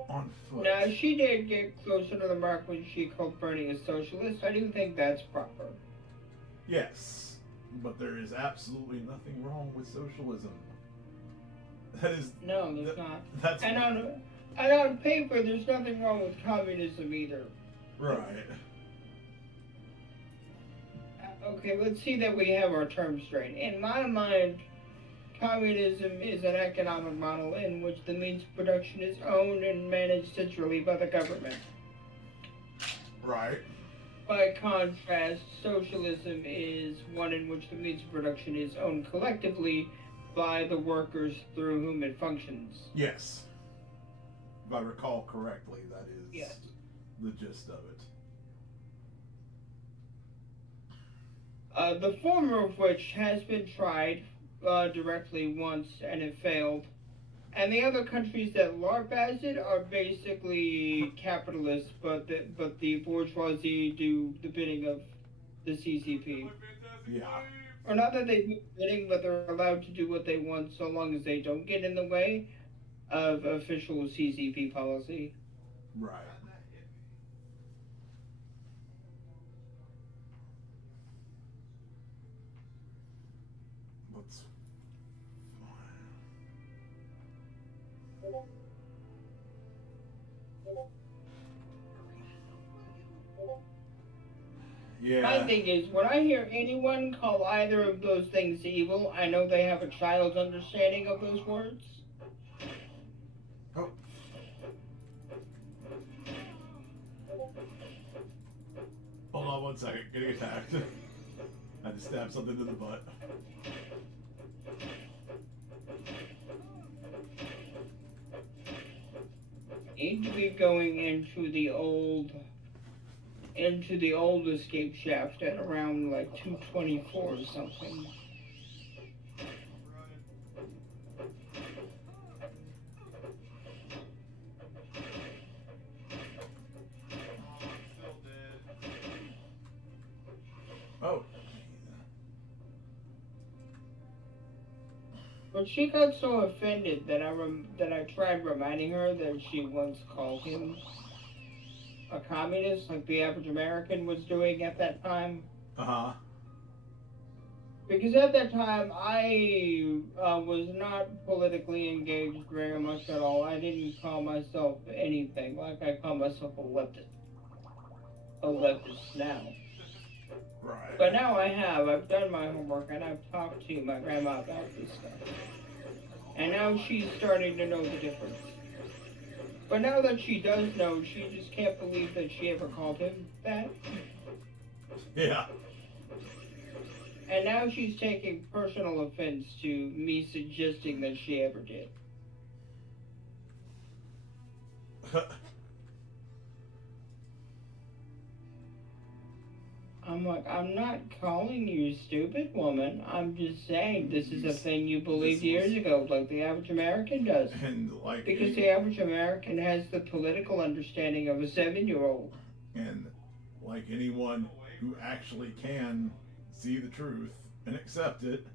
on foot. Now, she did get closer to the mark when she called Bernie a socialist. I do think that's proper. Yes, but there is absolutely nothing wrong with socialism. That is No, there's not. That's And on paper, there's nothing wrong with communism either. right. Okay, let's see that we have our terms straight. In my mind, communism is an economic model in which the means of production is owned and managed centrally by the government. Right. By contrast, socialism is one in which the means of production is owned collectively by the workers through whom it functions. Yes. If I recall correctly, that is Yes. the gist of it. The former of which has been tried directly once and it failed. And the other countries that LARP as it are basically capitalists, but the bourgeoisie do the bidding of the CCP. Yeah. Or not that they do the bidding, but they're allowed to do what they want so long as they don't get in the way of official CCP policy. Right. Let's Yeah. My thing is, when I hear anyone call either of those things evil, I know they have a child's understanding of those words. Oh. Hold on one second. Getting attacked. I had to stab something in the butt. Need to be going into the old escape shaft at around like 224 or something. Oh. But she got so offended that I tried reminding her that she once called him a communist, like the average American was doing at that time. Uh-huh. Because at that time, I was not politically engaged very much at all. I didn't call myself anything. Like, I call myself a leftist. A leftist now. Right. But now I have. I've done my homework, and I've talked to my grandma about this stuff. And now she's starting to know the difference. But now that she does know, she just can't believe that she ever called him that. Yeah. And now she's taking personal offense to me suggesting that she ever did. I'm like, I'm not calling you stupid, woman. I'm just saying this is a thing you believed years ago, like the average American does. And like Because the average American has the political understanding of a 7-year-old. And like anyone who actually can see the truth and accept it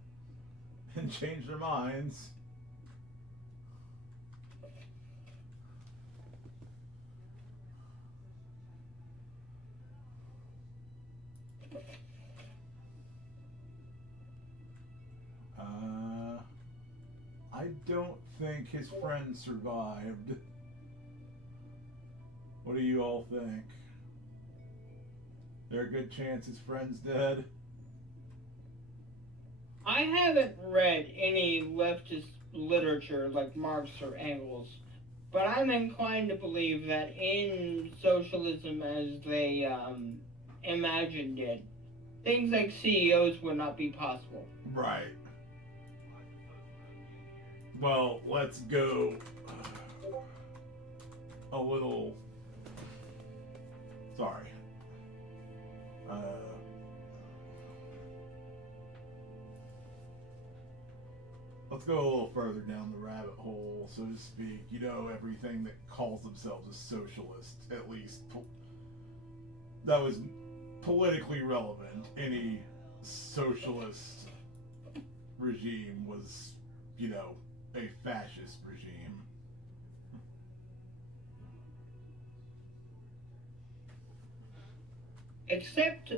and change their minds. I don't think his friend survived. What do you all think? There a good chance his friend's dead? I haven't read any leftist literature like Marx or Engels, But I'm inclined to believe that in socialism as they imagined it, things like CEOs would not be possible. Right. Well, let's go a little. Sorry. Let's go a little further down the rabbit hole, so to speak. You know, everything that calls themselves a socialist, at least that was politically relevant. Any socialist regime was, you know, a fascist regime. Except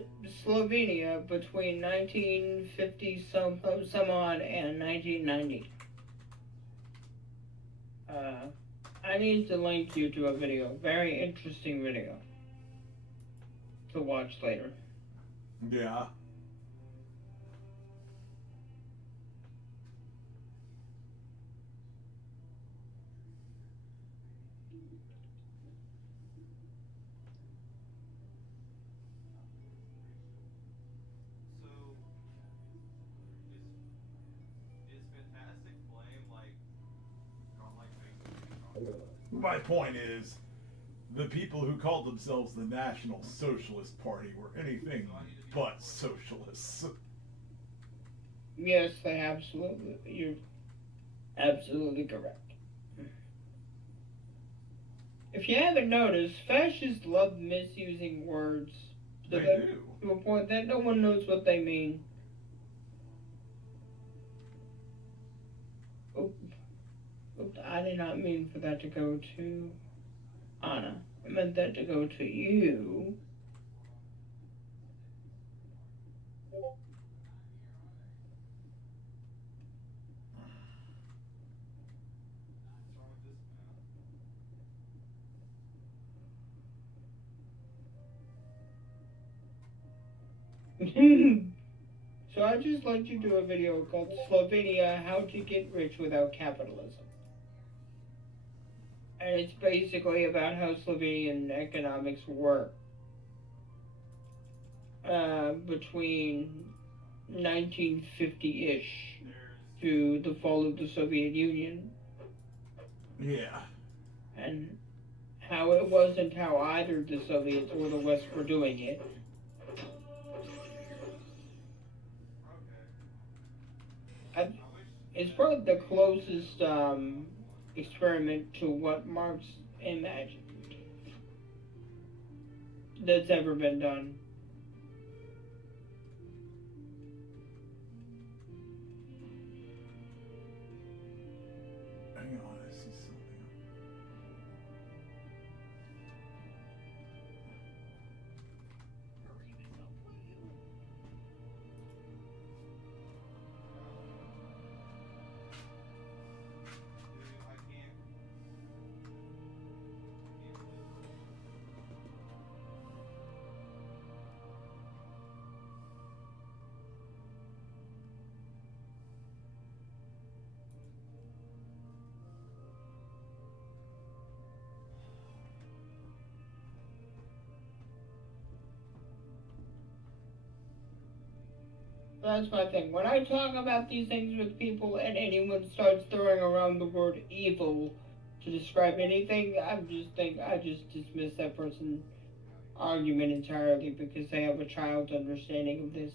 Slovenia between 1950 some odd and 1990. I need to link you to a video, very interesting video, to watch later. Yeah. So, is Fantastic Flame like got like big? My point is, the people who called themselves the National Socialist Party were anything but socialists. Yes, they absolutely. You're absolutely correct. If you haven't noticed, fascists love misusing words They to do. to a point that no one knows what they mean. Oop, I did not mean for that to go to Anna. I meant that to go to you. What's wrong with this So I just let you do a video called Slovenia How to Get Rich Without Capitalism. And it's basically about how Slovenian economics work between 1950-ish to the fall of the Soviet Union, Yeah. and how it wasn't how either the Soviets or the West were doing it. Okay. It's probably the closest experiment to what Marx imagined that's ever been done. Hang on, I see something. Dude, I can't. That's my thing. When I talk about these things with people and anyone starts throwing around the word evil to describe anything, I just dismiss that person's argument entirely because they have a child's understanding of this.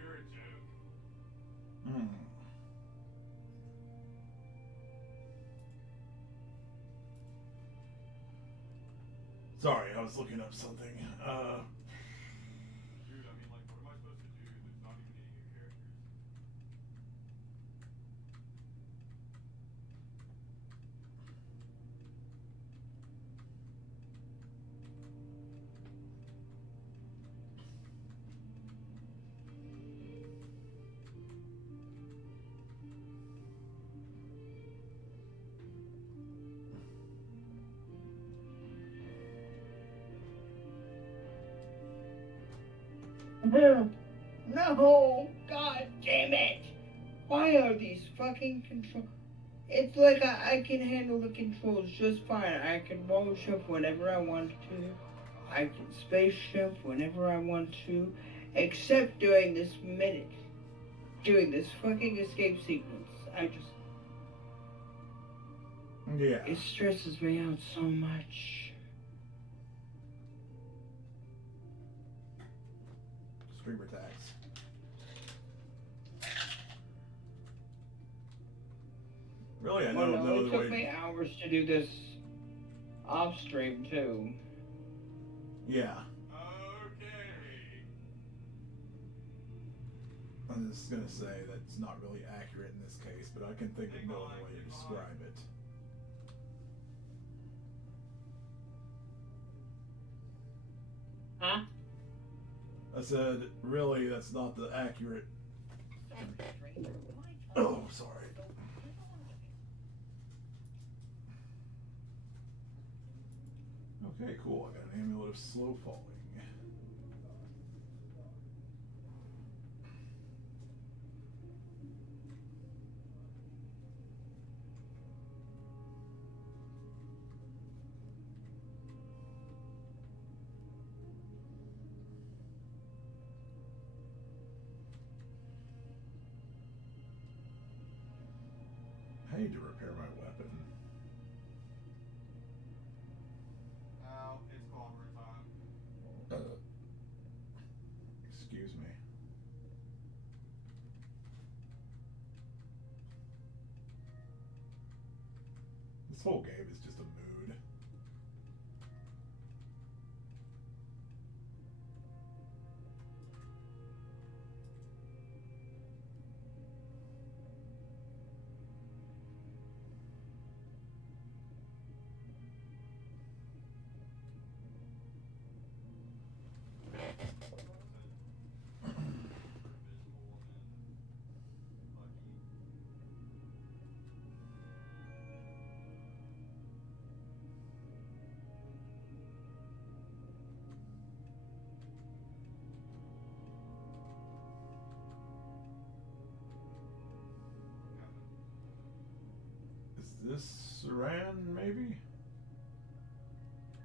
You're a joke. Hmm. Sorry, I was looking up something. Dude, I mean, like, what am I supposed to do? There's not even any new characters. No, No! God damn it! Why are these fucking controls? It's like I can handle the controls just fine. I can roll ship whenever I want to. I can spaceship whenever I want to. Except during this minute. During this fucking escape sequence. Yeah. It stresses me out so much. Streamer tax. Really, I Well, don't no, know it the took way. me hours to do this off stream too. Yeah. Okay. I'm just gonna say that's not really accurate in this case, but I can think of no other way to describe it. Huh? I said, really, that's not the accurate. Oh, sorry. Okay, cool. I got an amulet of slow falling. I need to repair my weapon. Now it's clobber time. Excuse me. This whole game is just a mood. Is this Saran, maybe?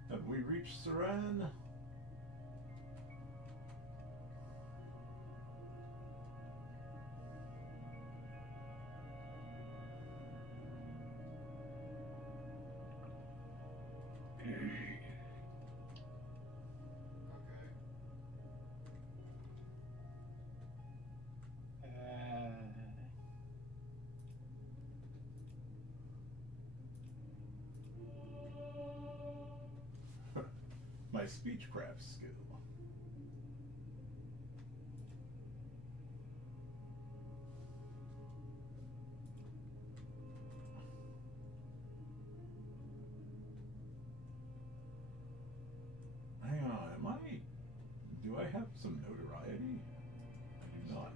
Have we reached Saran? Okay. My speechcraft skill. Hang on, am I... Do I have some notoriety? I do not.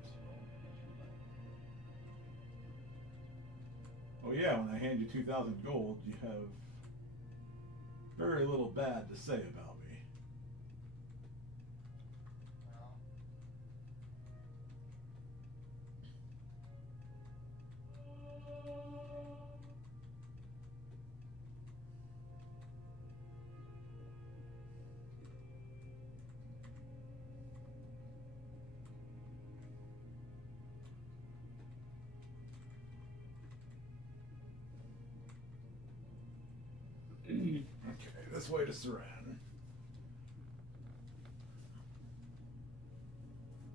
Oh yeah, when I hand you 2,000 gold, you have very little bad to say about me. Well, Okay, this way to Saran.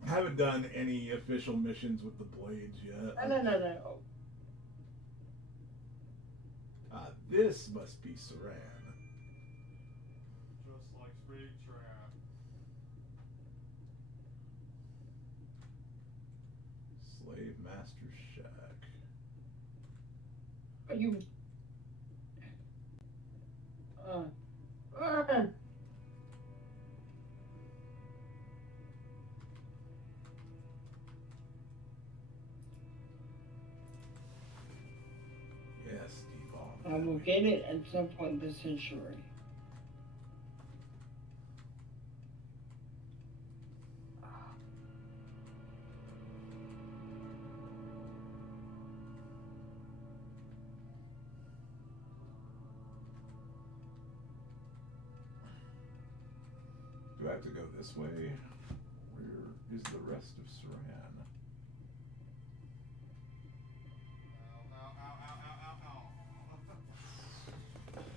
I haven't done any official missions with the blades yet. No. This must be Saran. just like Speed Trap. Slave Master Shack. Are you? Yes, Steve. I will get it at some point this century. have to go this way? Where is the rest of Saran? Ow, ow, ow, ow, ow, ow, ow.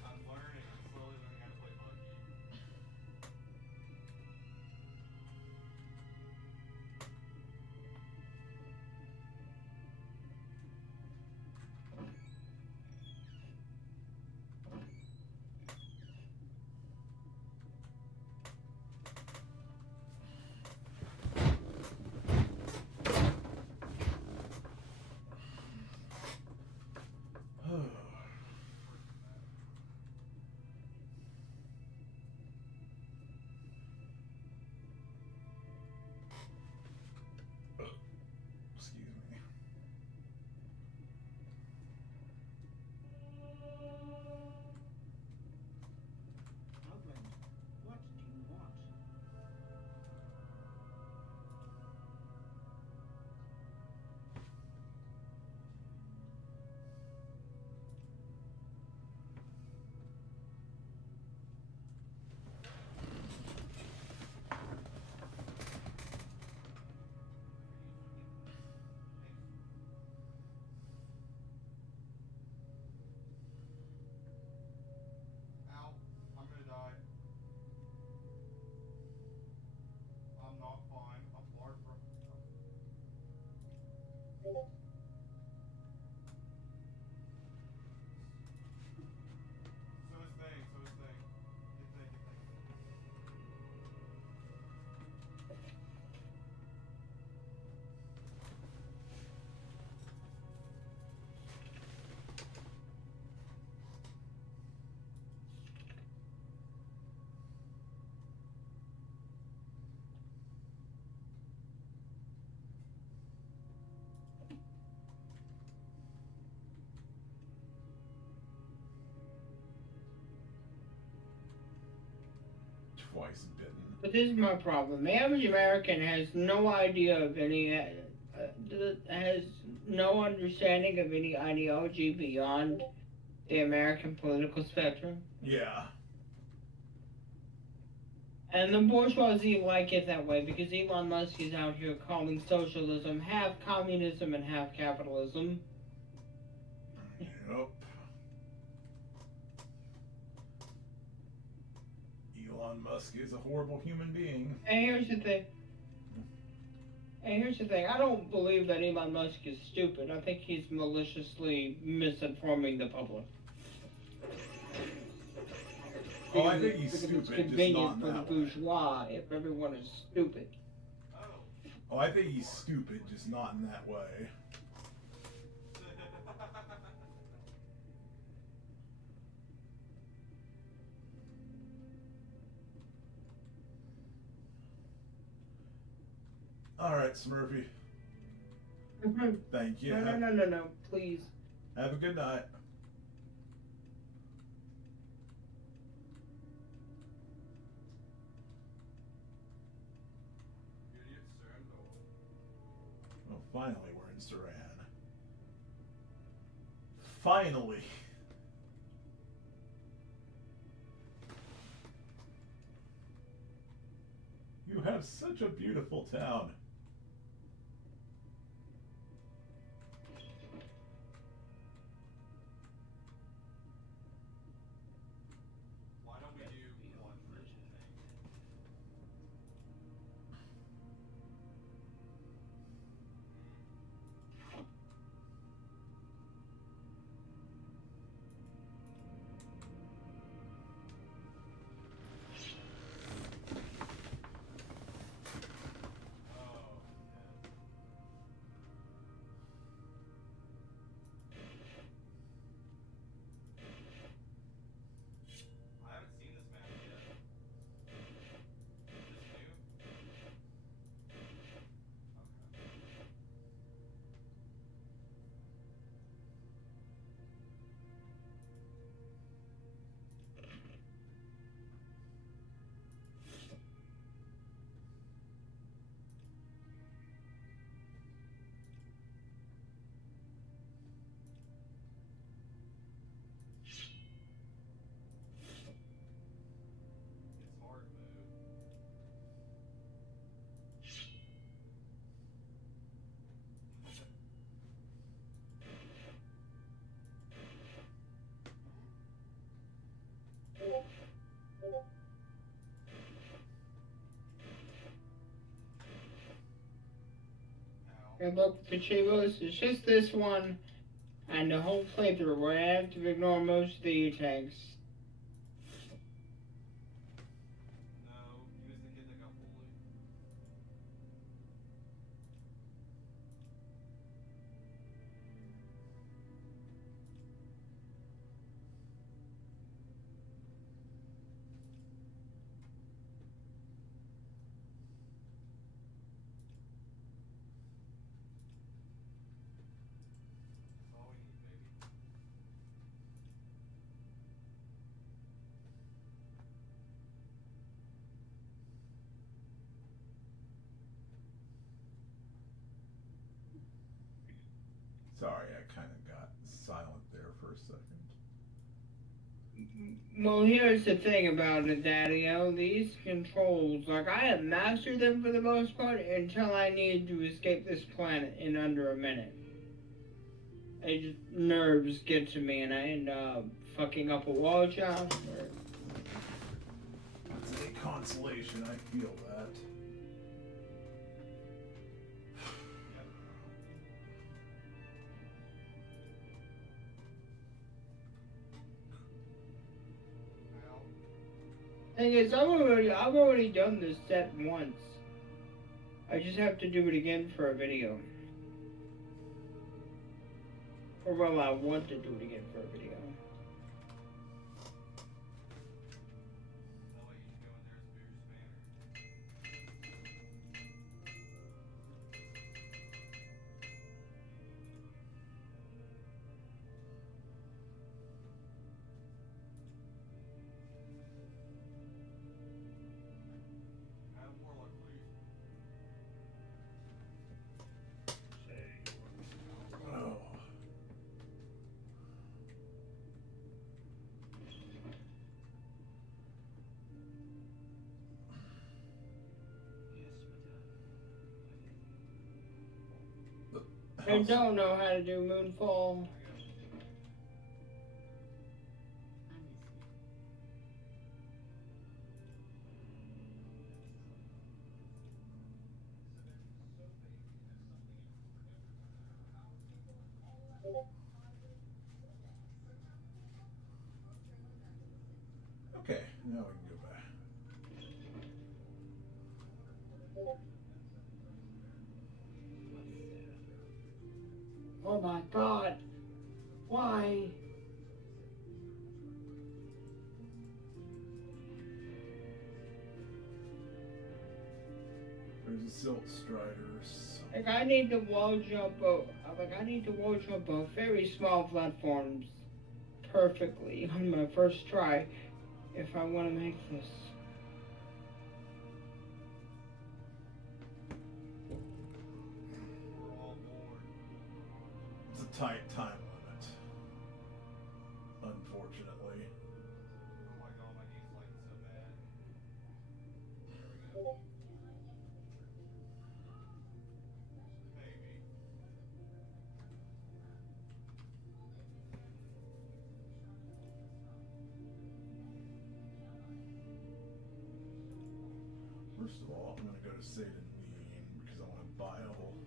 I'm learning. I'm slowly learning how to play Bucky. Excuse me. Outland, what do you want? Ow. I'm gonna die. I'm not fine. I'm far from. So is Thing. So is Thing. Get Thing. Get Thing. Twice bitten. But this is my problem. The average American has no idea of any, has no understanding of any ideology beyond the American political spectrum. Yeah. And the bourgeoisie like it that way because Elon Musk is out here calling socialism half communism and half capitalism. Yep. Elon Musk is a horrible human being. And here's the thing. I don't believe that Elon Musk is stupid. I think he's maliciously misinforming the public. Oh, I think he's Because stupid, it's just not convenient in for the that way. bourgeois if everyone is stupid. Oh. Oh, I think he's stupid, just not in that way. Alright, Smurfy. Thank you. No, please. Have a good night. Idiot Sandal. Well, finally we're in Saran. Finally! You have such a beautiful town. Why don't we do one version thing? And look, the Chivos, it's just this one and the whole playthrough where I have to ignore most of the E-tanks. No, he was the kid that got bullied. That's all we need, baby. Sorry, I kind of got silent there for a second. Well, here's the thing about it, Daddy-O. These controls, like, I have mastered them for the most part until I need to escape this planet in under a minute. Nerves get to me and I end up fucking up a wall jump. It's a consolation, I feel that. Well, Thing is, I've already done this set once. I just have to do it again for a video. Or well, I want to do it again for a video. felt like you should go in there as Bruce Banner. Have more luck, please. Oh. I don't know how to do Moonfall. Okay, now we can go back. Oh my god. Why? There's a Silt Striders. Like I need to wall jump very small platforms perfectly on my first try if I want to make this. We're all bored. It's a tight time limit. Unfortunately. Oh my god, my knee's like so bad. There we go. Maybe. First of all, I'm gonna go to Satan Mean because I want to buy a whole.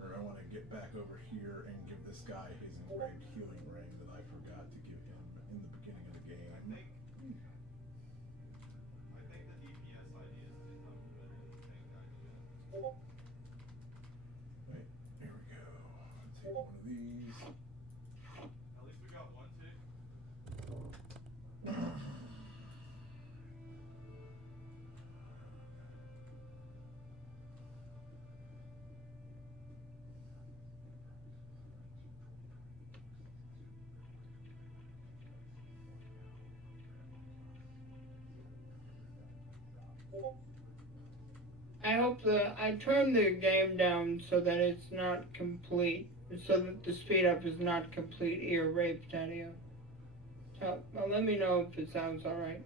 Or I want to get back over here and give this guy his engraved healing ring that I forgot to give him in the beginning of the I game. think the DPS idea is 10 times better than the tank idea. Wait, here we go. Take one of these. At least we got one tick. I hope I turned the game down so that it's not complete, so that the speed up is not complete ear rape, Daddy. So, well, let me know if it sounds alright.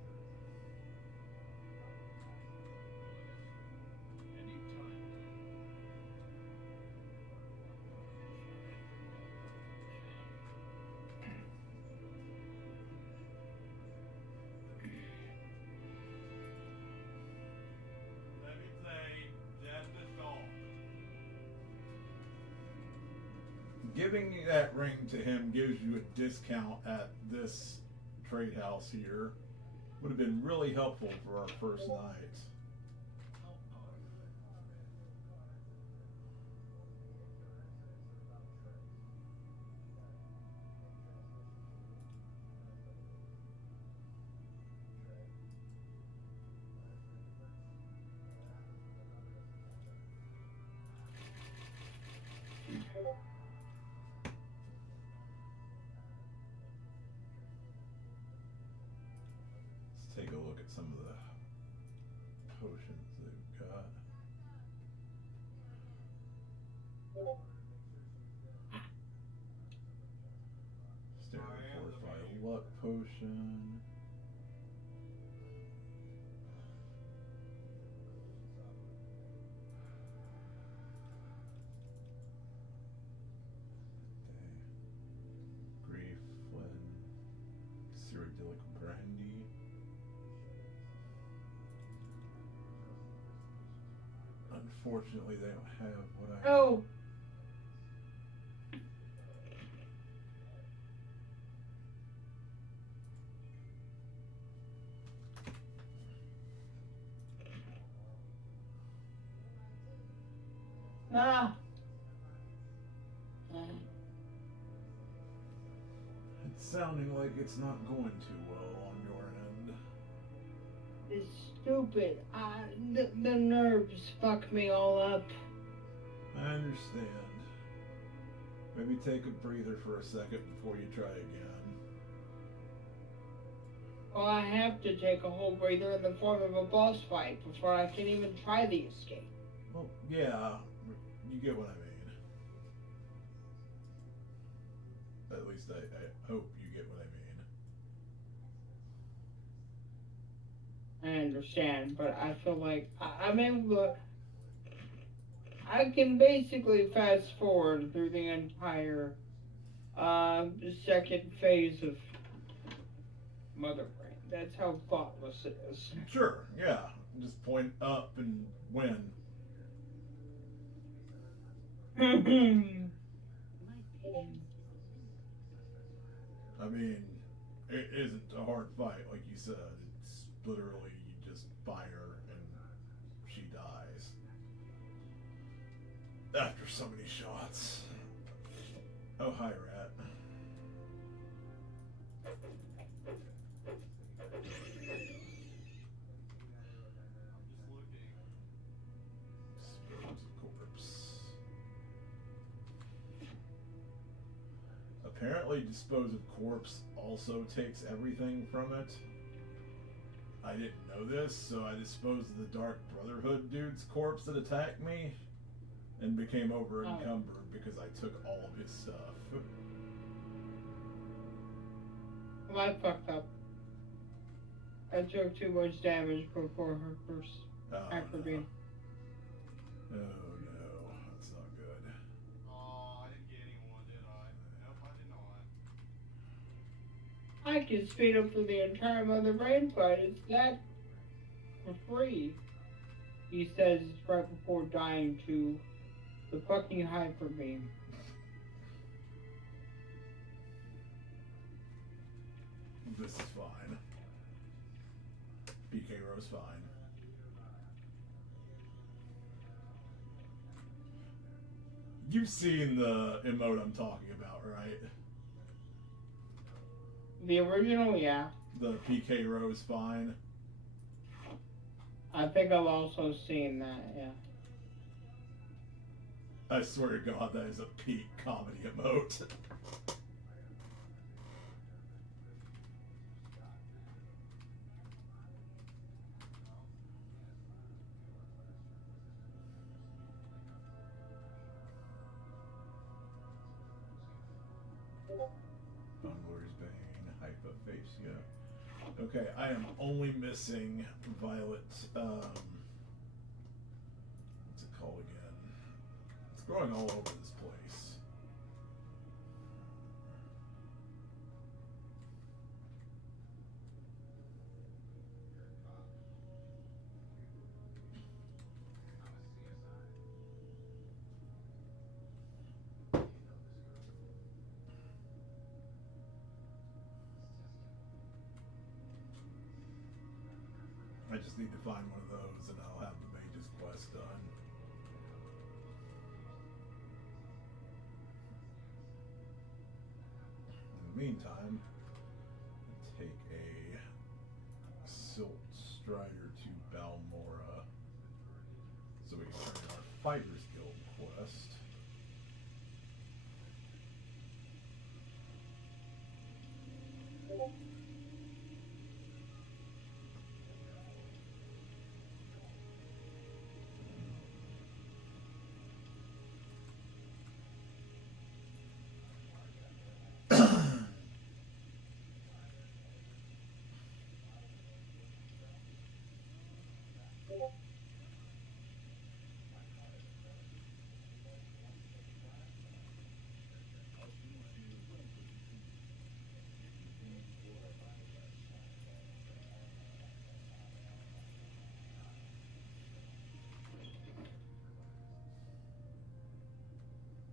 Let me say, Death Giving that ring to him gives you a discount at this trade house here. Would have been really helpful for our first night. Let's take a look at some of the potions they've got. Standard fortified luck potion. Grief, Flynn, Cyrodiilic brandy. Unfortunately, they don't have what I. Oh, nah. It's sounding like it's not going too well on your end. It's stupid. The nerves fuck me all up. I understand. Maybe take a breather for a second before you try again. Well, I have to take a whole breather in the form of a boss fight before I can even try the escape. Well, yeah, you get what I mean. At least I hope you get what I mean. I understand, but I feel like I'm able to. I can basically fast forward through the entire second phase of Mother Brain. That's how thoughtless it is. Sure, yeah. Just point up and win. I mean, it isn't a hard fight, like you said. It's literally you just fire and she dies. After so many shots. Oh, hi, Rat. Dispose of corpse. Apparently, dispose of corpse also takes everything from it. I didn't know this, so I disposed of the Dark Brotherhood dude's corpse that attacked me and became over encumbered because I took all of his stuff. Well, I fucked up. I took too much damage before her first hyper beam. Oh no, that's not good. Oh, I didn't get anyone, did I? Nope, I did not. I can speed up through the entire Mother Brain fight. It's that for free. He says right before dying to the fucking hyper beam. This is fine. PK Rose fine. You've seen the emote I'm talking about, right? The original, yeah. The PK Rose fine. I think I've also seen that, yeah. I swear to God, that is a peak comedy emote. Unglorious Bane, Hypophasia. Okay, I am only missing Violet, what's it called again? It's growing all over this place. I just need to find one of those and I'll have the mage's quest done. In the meantime, take a Silt Strider to Balmora so we can turn in our Fighters Guild quest.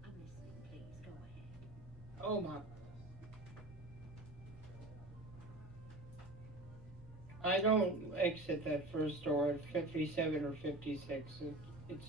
I'm listening, please. Go ahead. Oh my. I don't exit that first door at 57 or 56. It's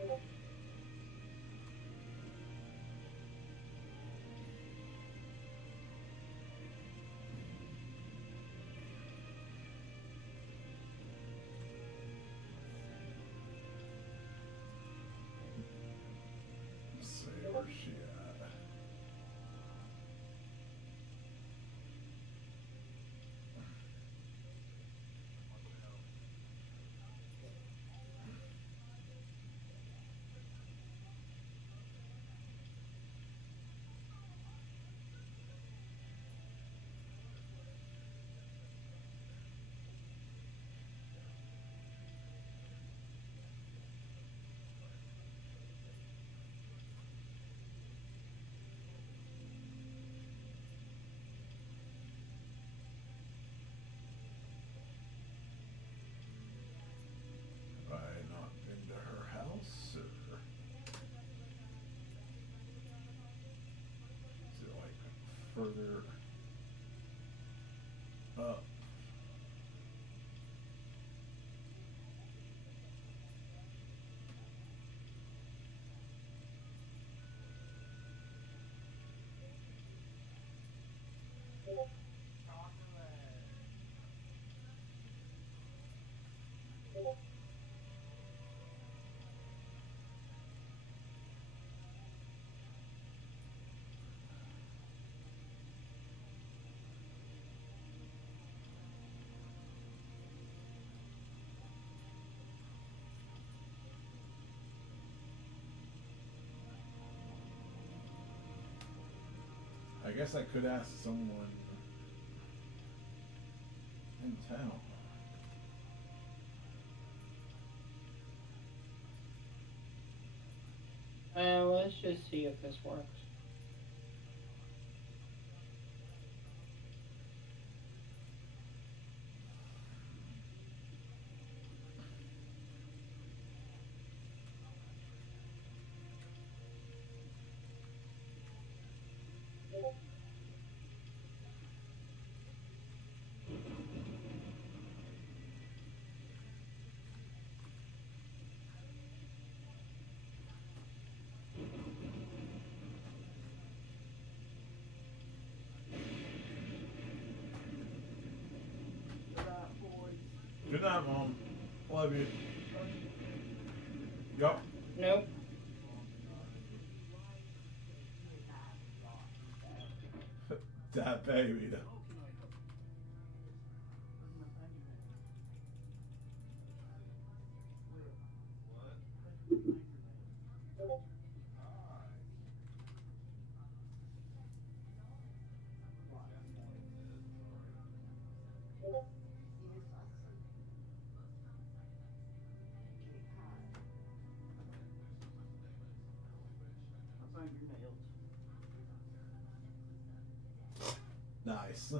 Here's a fine Let's see, where's she at? Have I not been to her house, or is it like further up? I guess I could ask someone in town. let's just see if this works. Good night, Mom. Love you. Yep. Nope. That baby though. How can I help you? I'm not finding that. Where? What? I couldn't find your mail. Hi. Yes, I see. Okay, hi. I found your nails. Nice.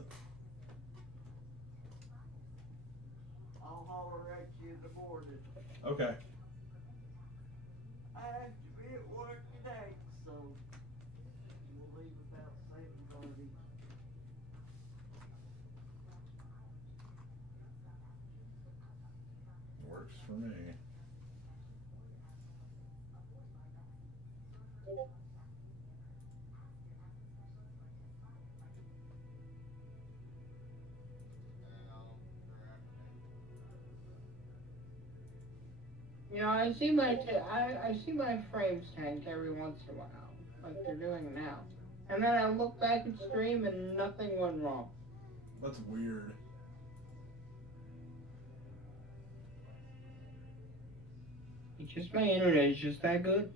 I'll holler at you in the morning. Okay. I have to be at work today, so we'll leave about 7:30. Works for me. You know, I see my frames tank every once in a while, like they're doing now. And then I look back at stream and nothing went wrong. That's weird. It's just my internet is just that good.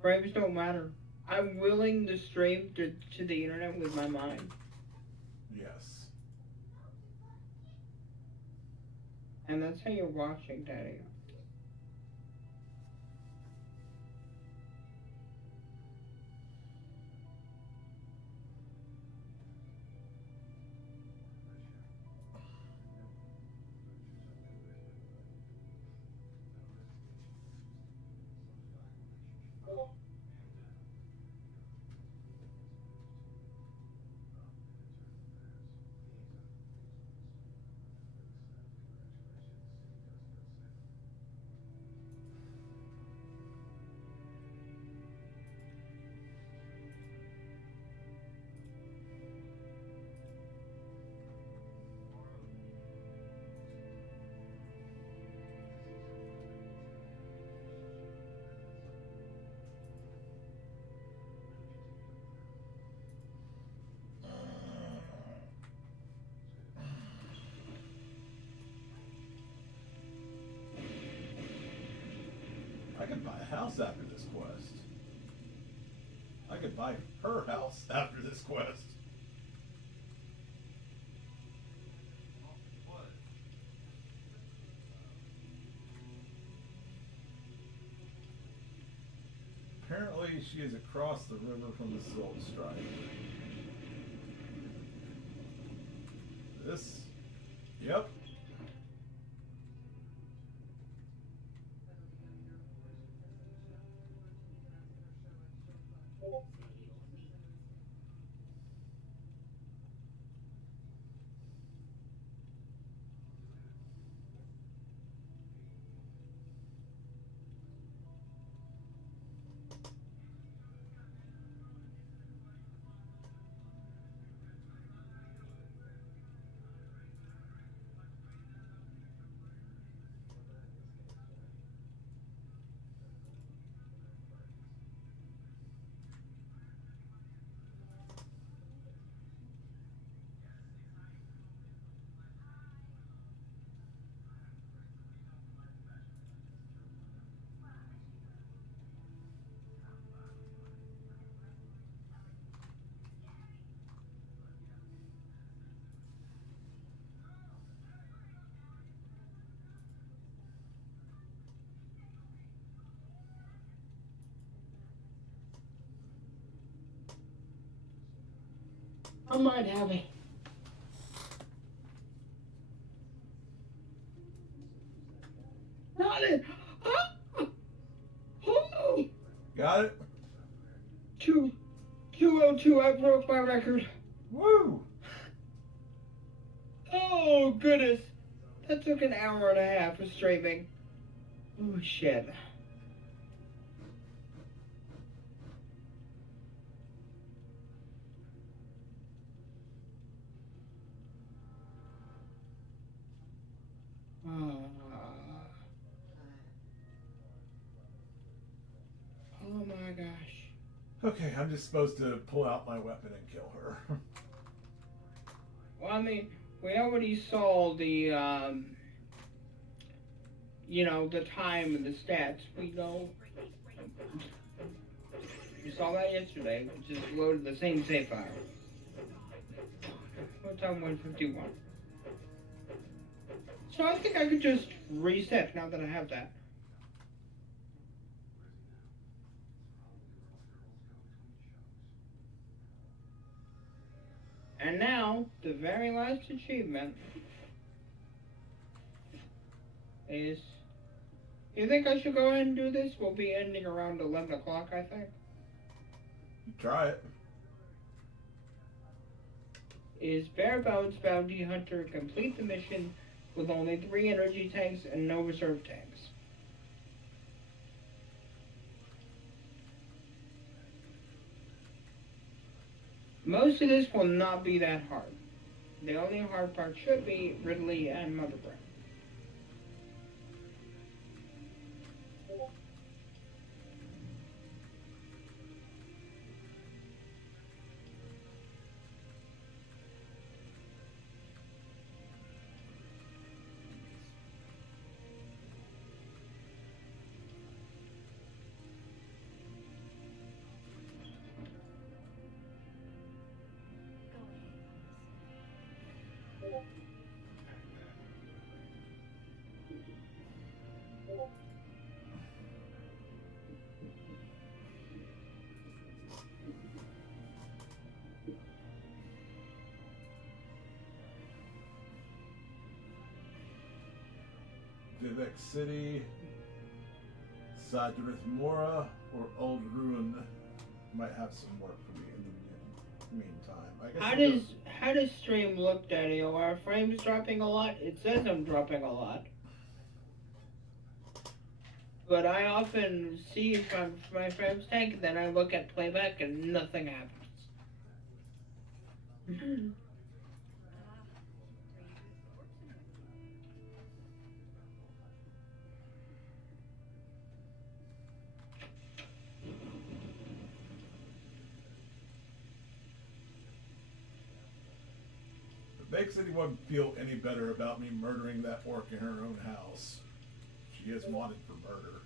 Frames don't matter. I'm willing to stream to the internet with my mind. Yes. And that's how you're watching, Daddy. I could buy a house after this quest. I could buy her house after this quest. What? Apparently, she is across the river from the Silt Strike. This. Yep. I might have it. Got it! Ah! Oh! Got it? 202, I broke my record. Woo! Oh, goodness. That took an hour and a half of streaming. Oh, shit. Oh my gosh. Okay, I'm just supposed to pull out my weapon and kill her. Well, I mean, we already saw the, the time and the stats. We know. We saw that yesterday. We just loaded the same save file. What time? 151. So I think I could just reset now that I have that. And now, the very last achievement is... You think I should go ahead and do this? We'll be ending around 11 o'clock, I think. Try it. Is Bare Bones Bounty Hunter complete the mission with only 3 energy tanks and no reserve tanks? Most of this will not be that hard. The only hard part should be Ridley and Mother Brain. Vivek City, Sadrith Mora, or Old Ruin might have some work for me in the meantime. I guess How does stream look, Daniel? Are frames dropping a lot? It says I'm dropping a lot. But I often see if my frames tank, then I look at playback and nothing happens. Makes anyone feel any better about me murdering that orc in her own house? She is wanted for murder.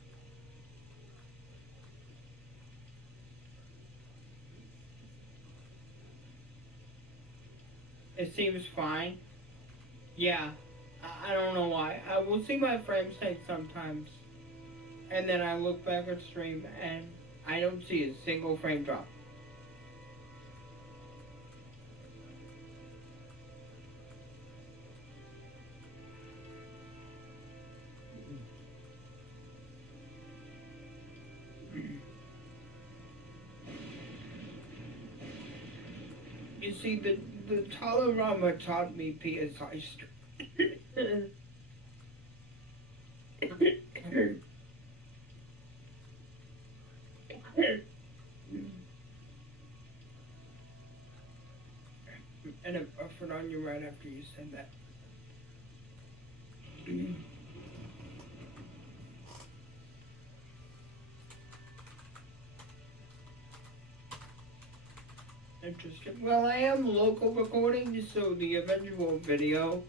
It seems fine. Yeah, I don't know why. I will see my frames tank sometimes, and then I look back at stream and I don't see a single frame drop. You see, the Tolerama taught me PSI stream. And it buffered on you right after you said that. Interesting. Well, I am local recording, so the eventual video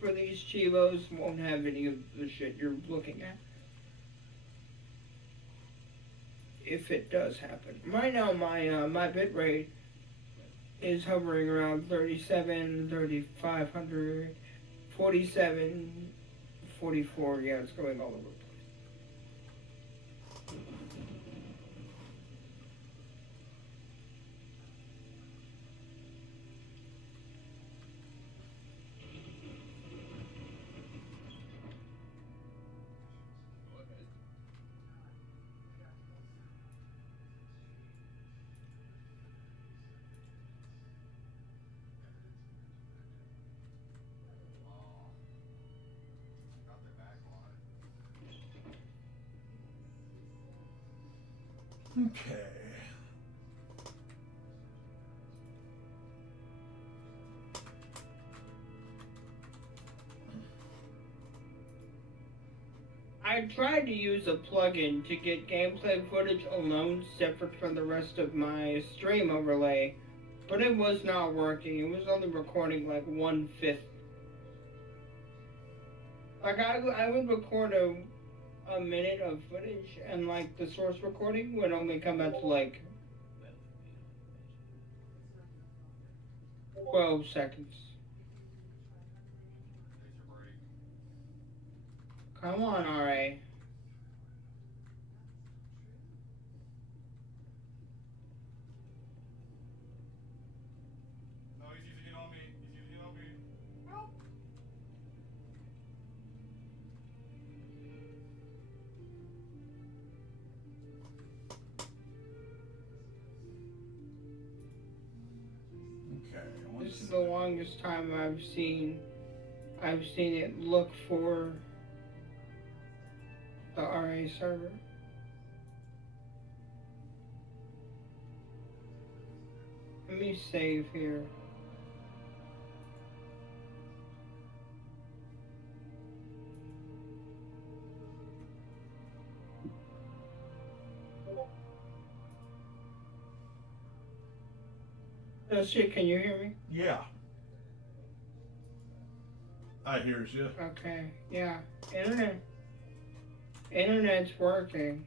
for these Chivos won't have any of the shit you're looking at. If it does happen. Right now, my bitrate is hovering around 37, 3500, 47, 44. Yeah, it's going all over the place. Got the back on it. Okay. I tried to use a plugin to get gameplay footage alone separate from the rest of my stream overlay, but it was not working. It was only recording like 1/5. Like I would record a minute of footage and like the source recording would only come out to like 12 seconds. There's your break. Come on, RA. No, he's using it on me. He's using it on me. Help! Okay. This is the longest time I've seen it look for the RA server. Let me save here. Oh shit, can you hear me? Yeah. I hears you. Okay, yeah. Internet's working.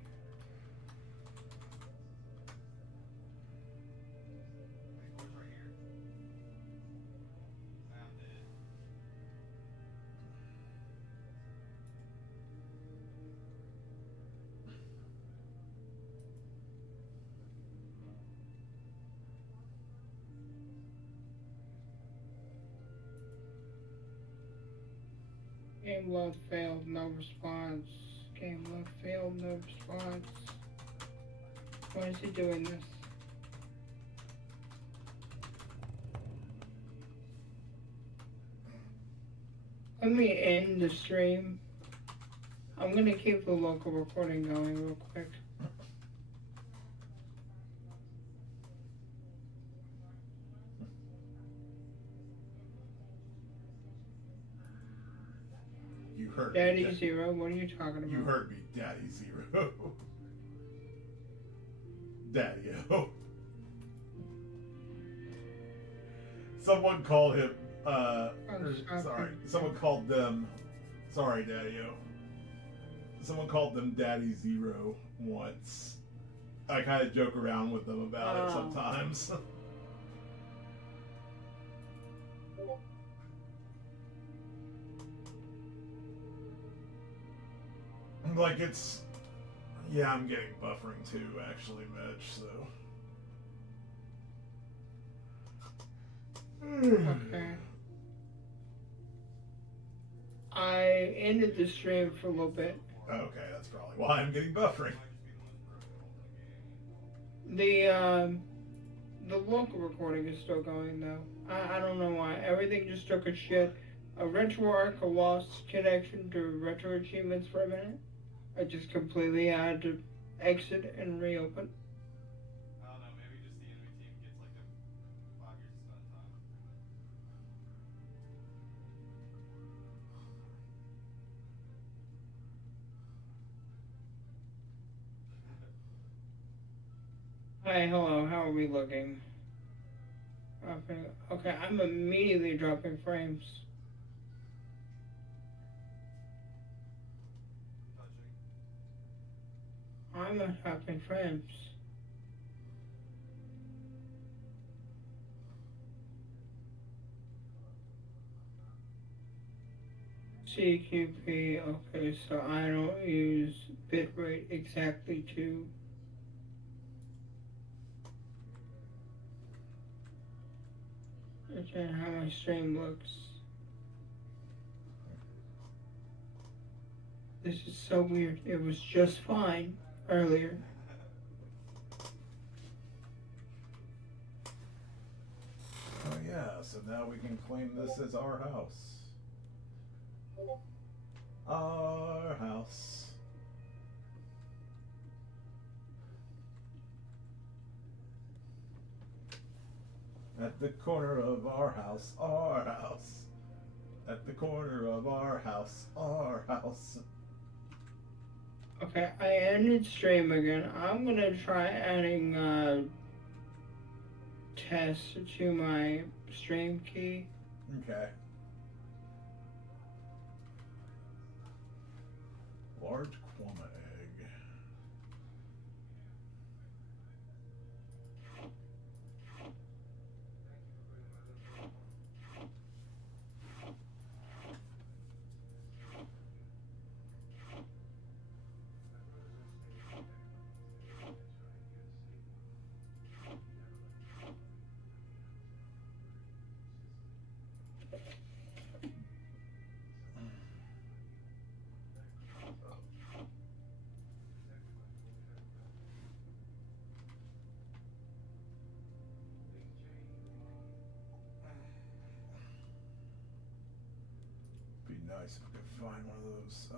Wait, where's right here? I'm dead. Game load failed, no response. Game load failed, no response. Why is he doing this? Let me end the stream. I'm gonna keep the local recording going real quick. You heard Daddy me. Zero, what are you talking about? You heard me, Daddy Zero. Daddy-o. Someone called him, sorry, someone called them, sorry, Daddy-o. Someone called them Daddy Zero once. I kind of joke around with them about it Oh. sometimes. Like it's, yeah, I'm getting buffering too, actually, Mitch. So. Okay. I ended the stream for a little bit. Okay, that's probably why I'm getting buffering. The local recording is still going though. I don't know why. Everything just took a shit. A RetroArch lost connection to Retro Achievements for a minute. I just completely had to exit and reopen. I don't know, maybe just the enemy team gets like a 5 years of stun time. Hi, hello, how are we looking? Okay, I'm immediately dropping frames. Touching. I'm not dropping frames. CQP, okay, so I don't use bitrate exactly to determine how my stream looks. This is so weird. It was just fine earlier. Oh yeah, so now we can claim this as our house. Our house. At the corner of our house, our house. At the corner of our house, our house. Okay, I ended stream again. I'm gonna try adding test to my stream key. Okay. Large Quama egg. Be nice if we could find one of those. I'm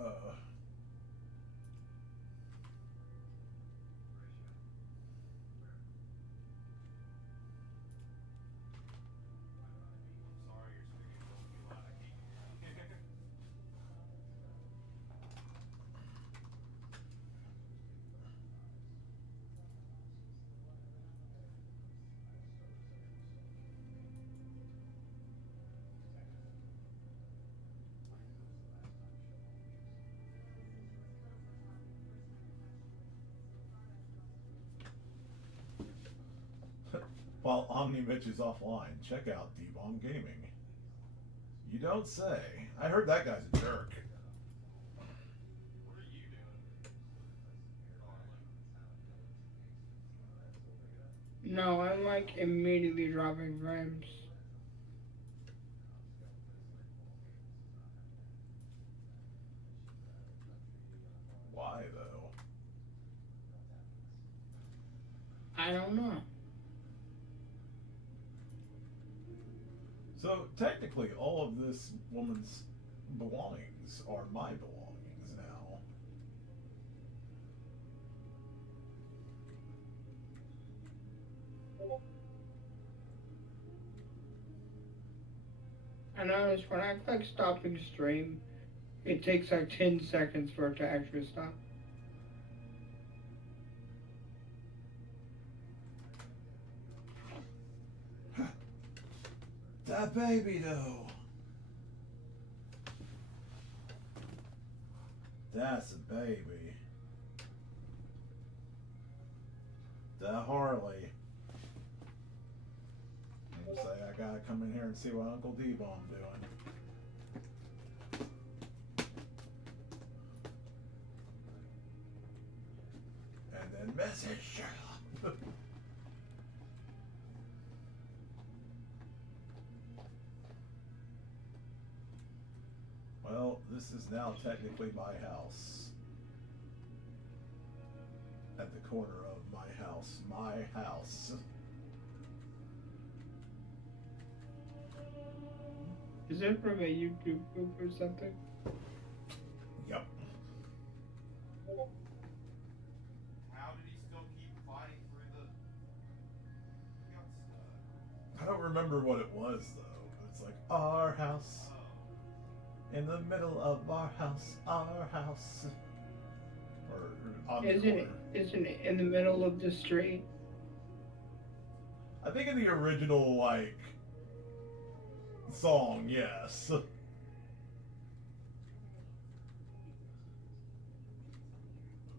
sorry, you're speaking a little too loud. I can't hear you. While Omni Mitch is offline, check out D-Bomb Gaming. You don't say. I heard that guy's a jerk. What are you doing, darling? No, I'm like immediately dropping frames. Why, though? I don't know. So, technically, all of this woman's belongings are my belongings now. I noticed when I click stopping stream, it takes like 10 seconds for it to actually stop. That baby, though. That's a baby. That Harley. You say I gotta come in here and see what Uncle D-Bomb doing. And then message Sherlock. Well, this is now technically my house. At the corner of my house. My house. Is it from a YouTube group or something? Yep. How did he still keep fighting through the? He got stuck. I don't remember what it was though. But it's like our house. Oh. In the middle of our house. Our house. Or on the Isn't corner. isn't it in the middle of the street? I think in the original like song, yes.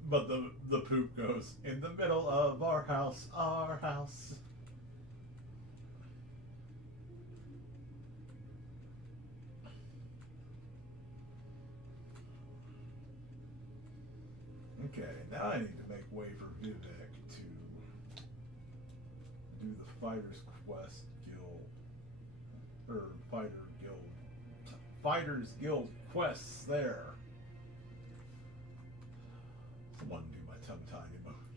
But the poop goes in the middle of our house, our house. Okay, now I need to make way for Vivek to do the Fighters Quest Guild, or Fighters Guild quests there. Someone do my tongue-tied emoji.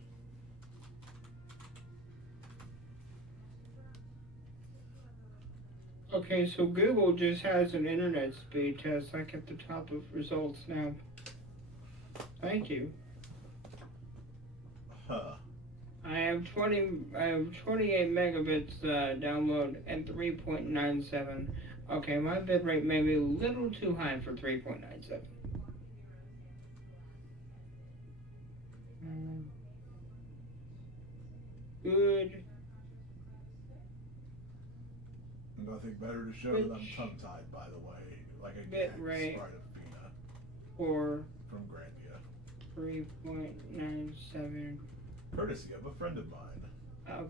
Okay, so Google just has an internet speed test like at the top of results now. Thank you. Huh. I have 28 megabits download and 3.97. Okay, my bitrate may be a little too high for 3.97. Good. Nothing better to show that I'm tongue-tied, by the way. Like a Bit gag rate. sprite of Fina Or from Grandia. 3.97. Courtesy of a friend of mine. Oh.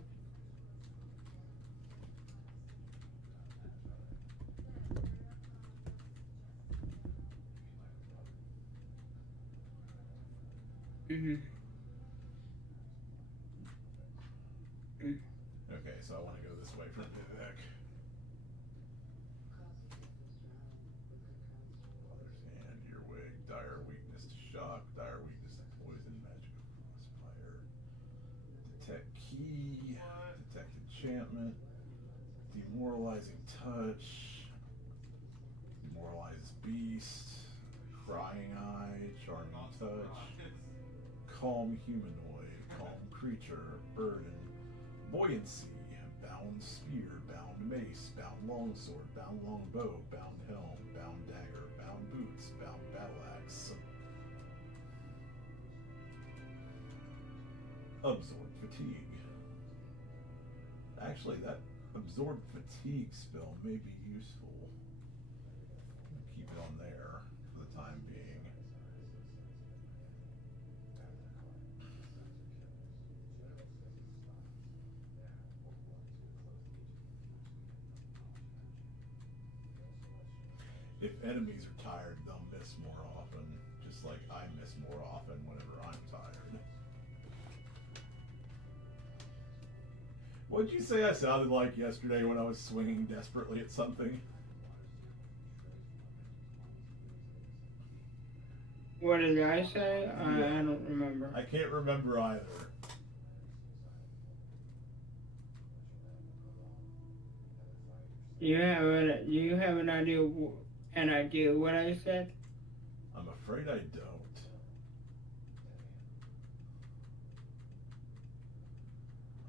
Mhm. Okay, so I want to go this way for Vivek. Father's hand, earwig, dire weakness to shock, dire weakness to poison, magical crossfire. Detect key, detect enchantment, demoralizing touch, demoralize beast, prying eye, charming touch, calm humanoid, calm creature, burden, buoyancy, bound spear, bound mace, bound longsword, bound longbow, bound helm, bound dagger, bound boots, bound battle axe. Absorb fatigue. Actually, that absorb fatigue spell may be useful. Keep it on there for the time being. If enemies are tired, they'll miss more often, just like I miss more often whenever I'm tired. What'd you say I sounded like yesterday when I was swinging desperately at something? What did I say? I don't remember. I can't remember either. Do you have an idea what I said? I'm afraid I don't.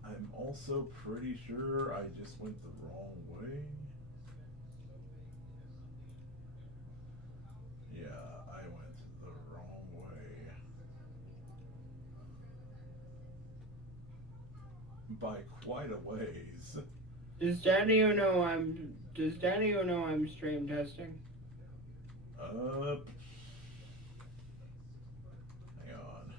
I'm also pretty sure I just went the wrong way. Yeah, I went the wrong way. By quite a ways. Does Daddy know I'm stream testing? Hang on.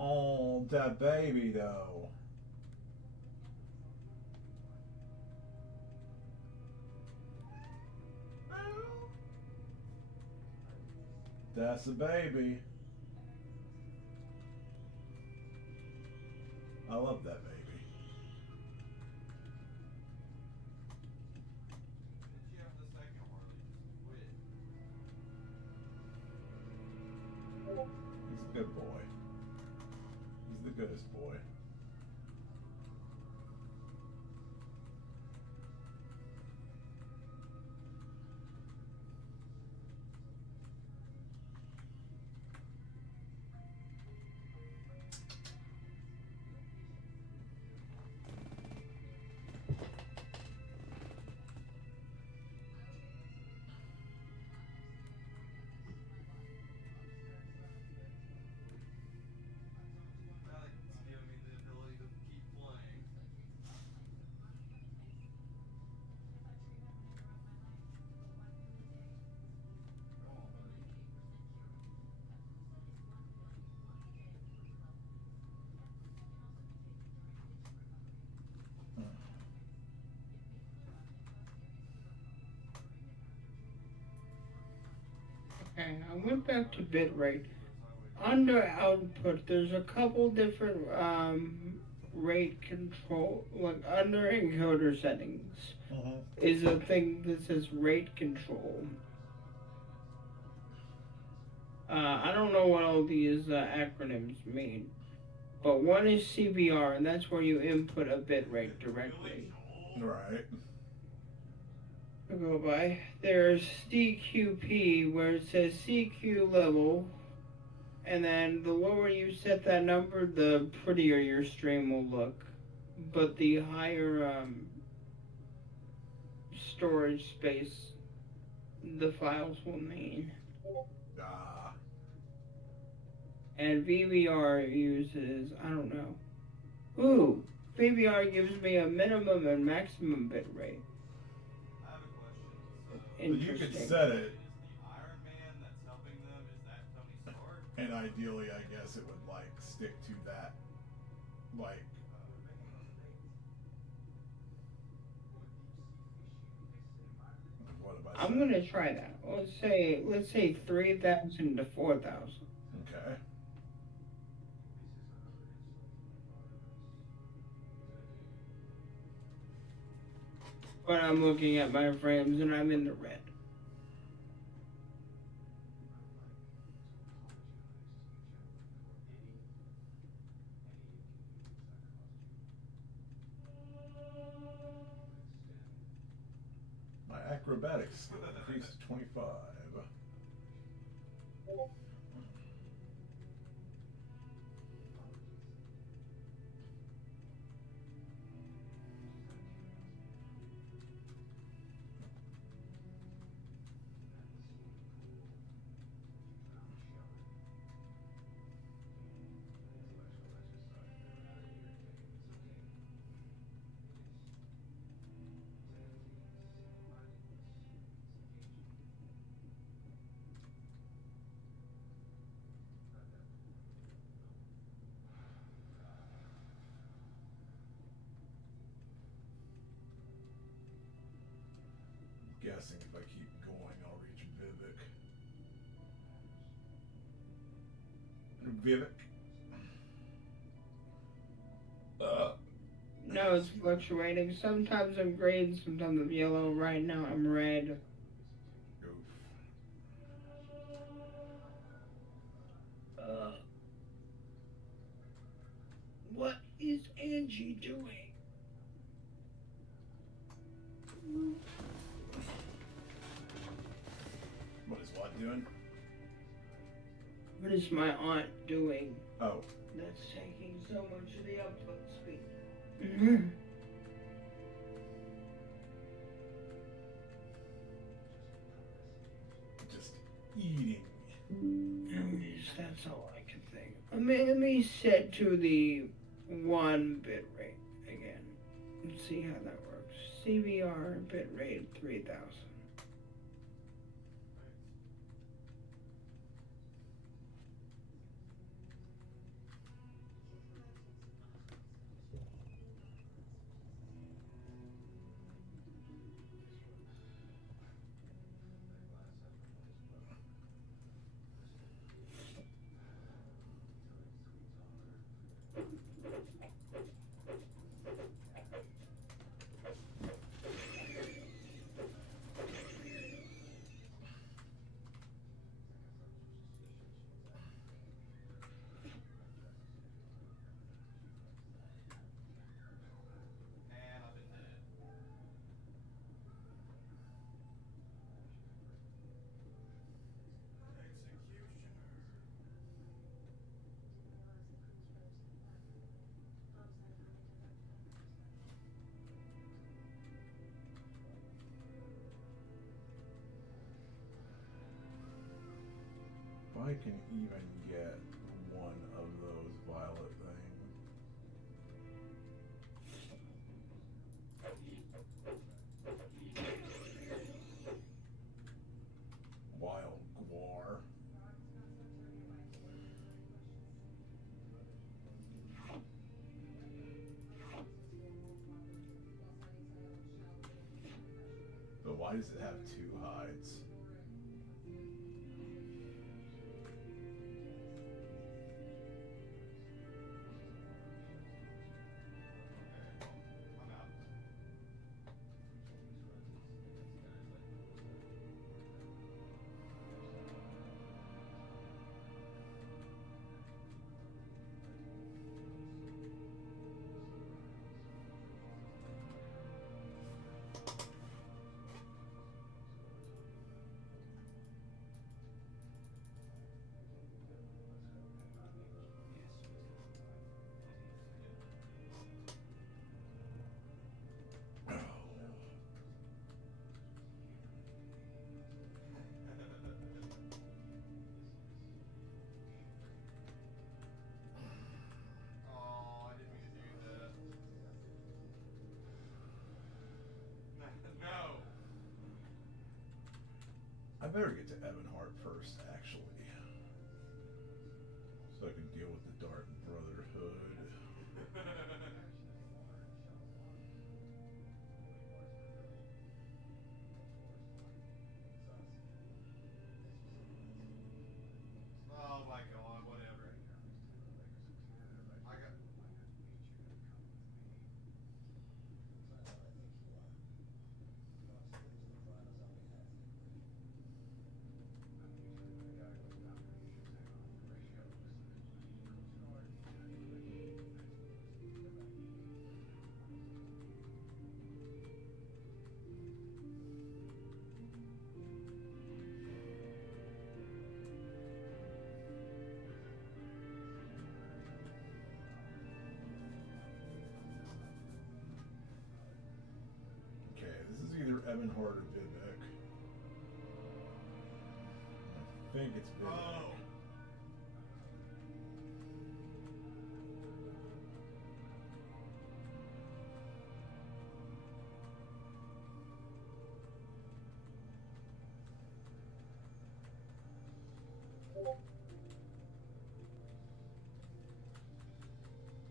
Oh, that baby though. That's a baby. I love that baby. Did you have the second one? Or they just quit? He's a good boy. He's the goodest boy. Alex giving me the Okay, I went back to bitrate. Under output, there's a couple different rate control, like under encoder settings Mhm. is a thing that says rate control. I don't know what all these acronyms mean, but one is CBR, and that's where you input a bitrate directly. Right. I go by. There's CQP, where it says CQ level, and then the lower you set that number, the prettier your stream will look. But the higher storage space the files will need. Ah. And VBR uses, I don't know. Ooh, VBR gives me a minimum and maximum bit rate. I have a question. So, But you Interesting. could set it, is the Iron Man that's helping them, is that Tony Stark? and ideally, I guess it would like stick to that, like. What have I I'm said? gonna try that. Let's say 3,000 to 4,000. Okay. But I'm looking at my frames and I'm in the red. My acrobatics skill increased to 25. Guessing if I keep going, I'll reach Vivek. Vivek. No, it's fluctuating. Sometimes I'm green, sometimes I'm yellow. Right now I'm red. Oof. What is Angie doing? What is what doing? What is my aunt doing? Oh. That's taking so much of the output speed. Just eating. That's all I can think. Let me set to the 1 bit rate again and see how that works. CBR bit rate 3000. And I've been dead. If I can even get one of those violet things. Wild guar. But why does it have 2 hides? I better get to Ebonheart first, actually, so I can deal with the Dark Brotherhood. Oh my god, whatever. I got. Okay, this is either Ebonheart or Vivek. I think it's Vivek. Oh!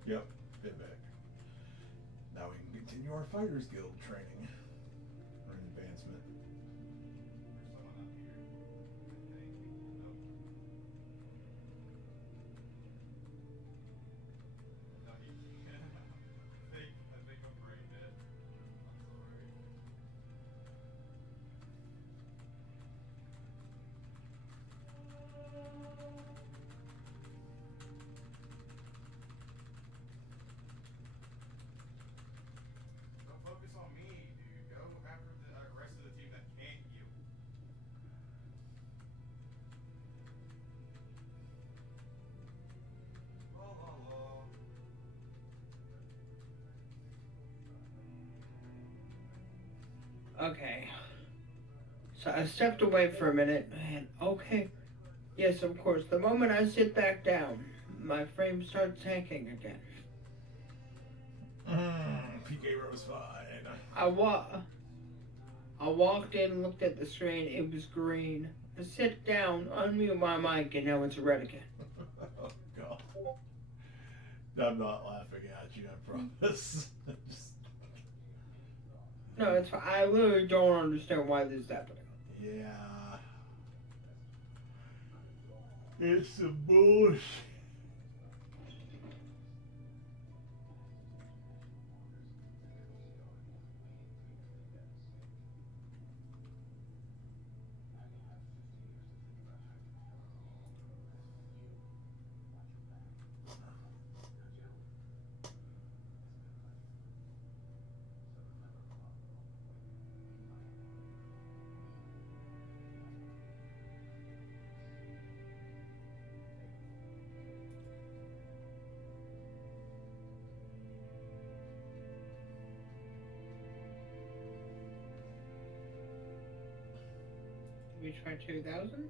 Yep, Vivek. Now we can continue our Fighters Guild training. Or an advancement. There's someone up here. I think. Nope. No, he can't. I think I'm brain dead. I'm sorry. Don't focus on me, dude. Go after the rest of the team that can't heal. La la la. Okay. So I stepped away for a minute, and okay. Yes, of course. The moment I sit back down, my frame starts tanking again. PK Rose fine. I walked in, looked at the screen. It was green. I sit down, unmute my mic, and now it's red again. Oh god. I'm not laughing at you, I promise. Just... No, it's fine. I literally don't understand why this is happening. Yeah. It's some bullshit. We try 2,000?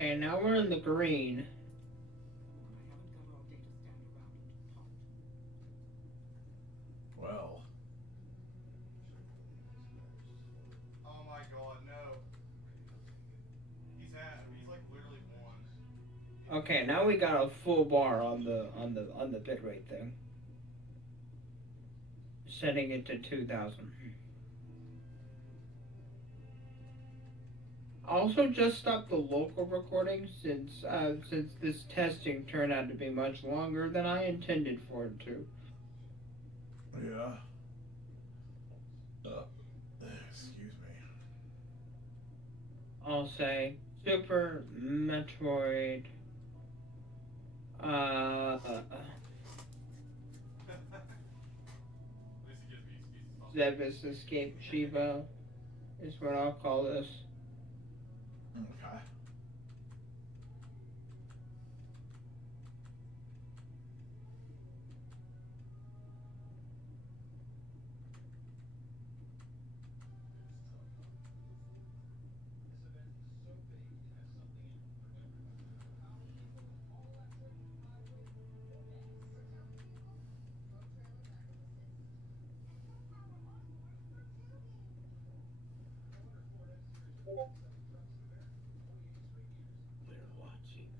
And now we're in the green. Well. Oh my god, no. He's like literally one. Okay, now we got a full bar on the bitrate thing. Setting it to 2,000. Also, just stop the local recording since this testing turned out to be much longer than I intended for it to. Yeah. Excuse me. I'll say Super Metroid. At least he gives me excuses. Zevis Escape Shiva is what I'll call this. Okay. They're watching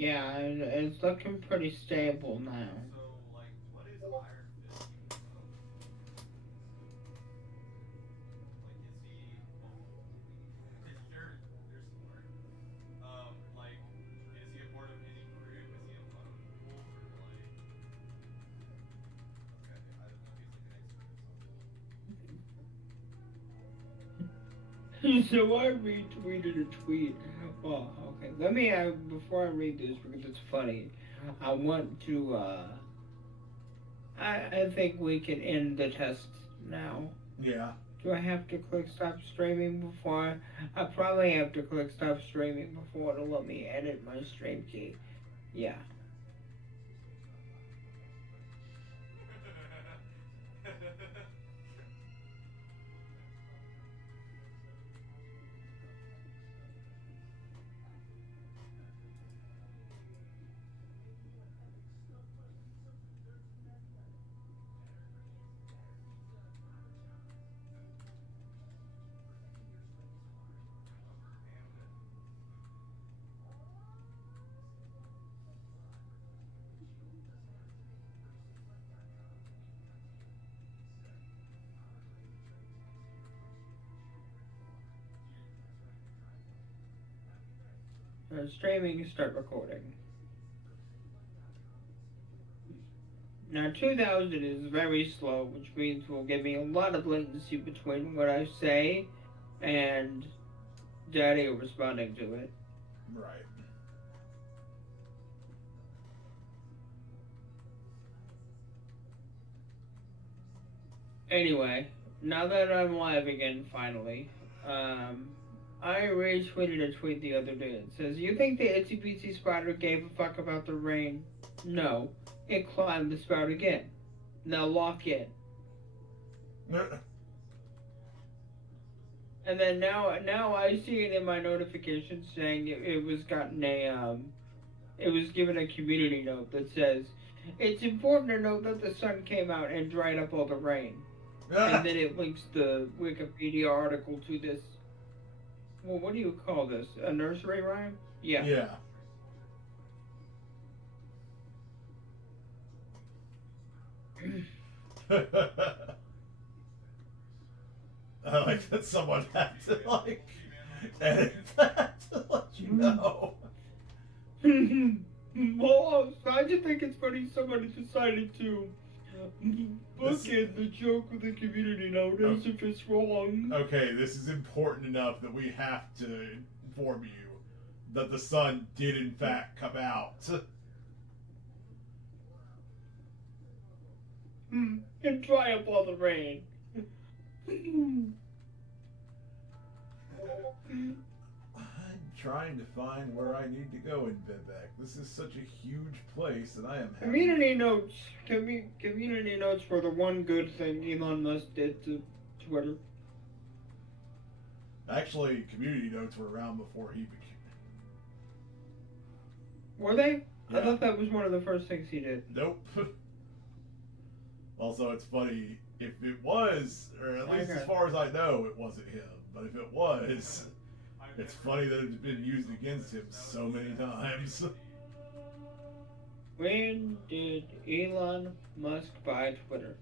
Yeah, and it's looking pretty stable now. So, like, what is Iron Fist even about? Like, is he? Well, you're smart. Like, is he a part of any group? Is he a lone wolf or like? Okay, I don't know if he's like an expert or So I retweeted a tweet. Oh, okay. Let me before I read this because it's funny. I want to. I think we can end the test now. Yeah. Do I have to click stop streaming before? I probably have to click stop streaming before it'll let me edit my stream key. Yeah. something. Streaming, start recording. Now 2000 is very slow, which means we'll give me a lot of latency between what I say and Daddy responding to it. Right. Anyway, now that I'm live again, finally, I retweeted a tweet the other day. It says, "You think the itsy bitsy spider gave a fuck about the rain? No, it climbed the spout again. Now lock in." And then now I see it in my notifications saying it was gotten a it was given a community note that says, "It's important to note that the sun came out and dried up all the rain." And then it links the Wikipedia article to this. Well, what do you call this? A nursery rhyme? Yeah. Yeah. I like that someone had to like edit that to let you know. Well, I just think it's funny somebody decided to bookend the joke with a community note as if it's wrong. Okay, this is important enough that we have to inform you that the sun did in fact come out. And dry up all the rain. I'm trying to find where I need to go in Vivek. This is such a huge place, and I am having... Community notes. Community notes were the one good thing Elon Musk did to Twitter. Actually, community notes were around before he became... Were they? Yeah. I thought that was one of the first things he did. Nope. Also, it's funny, if it was, or at least as far as I know, it wasn't him. But if it was, it's funny that it's been used against him so many times. When did Elon Musk buy Twitter?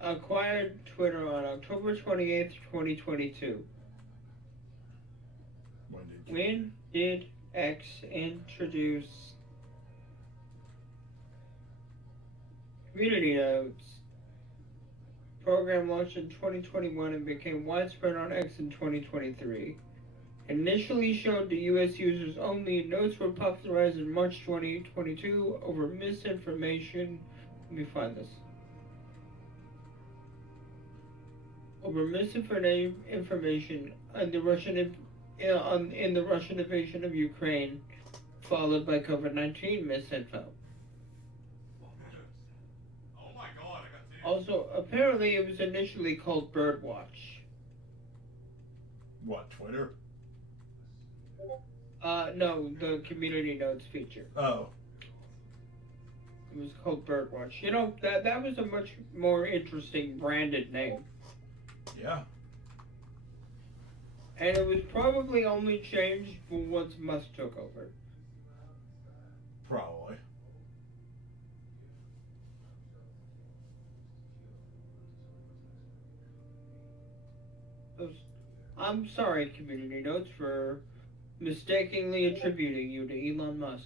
Acquired Twitter on October 28th, 2022. When did X introduce community notes? Program launched in 2021 and became widespread on X in 2023. Initially shown to US users only, notes were popularized in March 2022 over misinformation. Let me find this. Over misinformation on the Russian in the Russian invasion of Ukraine, followed by COVID-19 misinfo. Oh my god, I got two. Also, apparently it was initially called Birdwatch. What, Twitter? No, the community notes feature. Oh. It was called Birdwatch. You know, that was a much more interesting branded name. Yeah. And it was probably only changed once Musk took over. Probably. I'm sorry, community notes, for mistakenly attributing you to Elon Musk.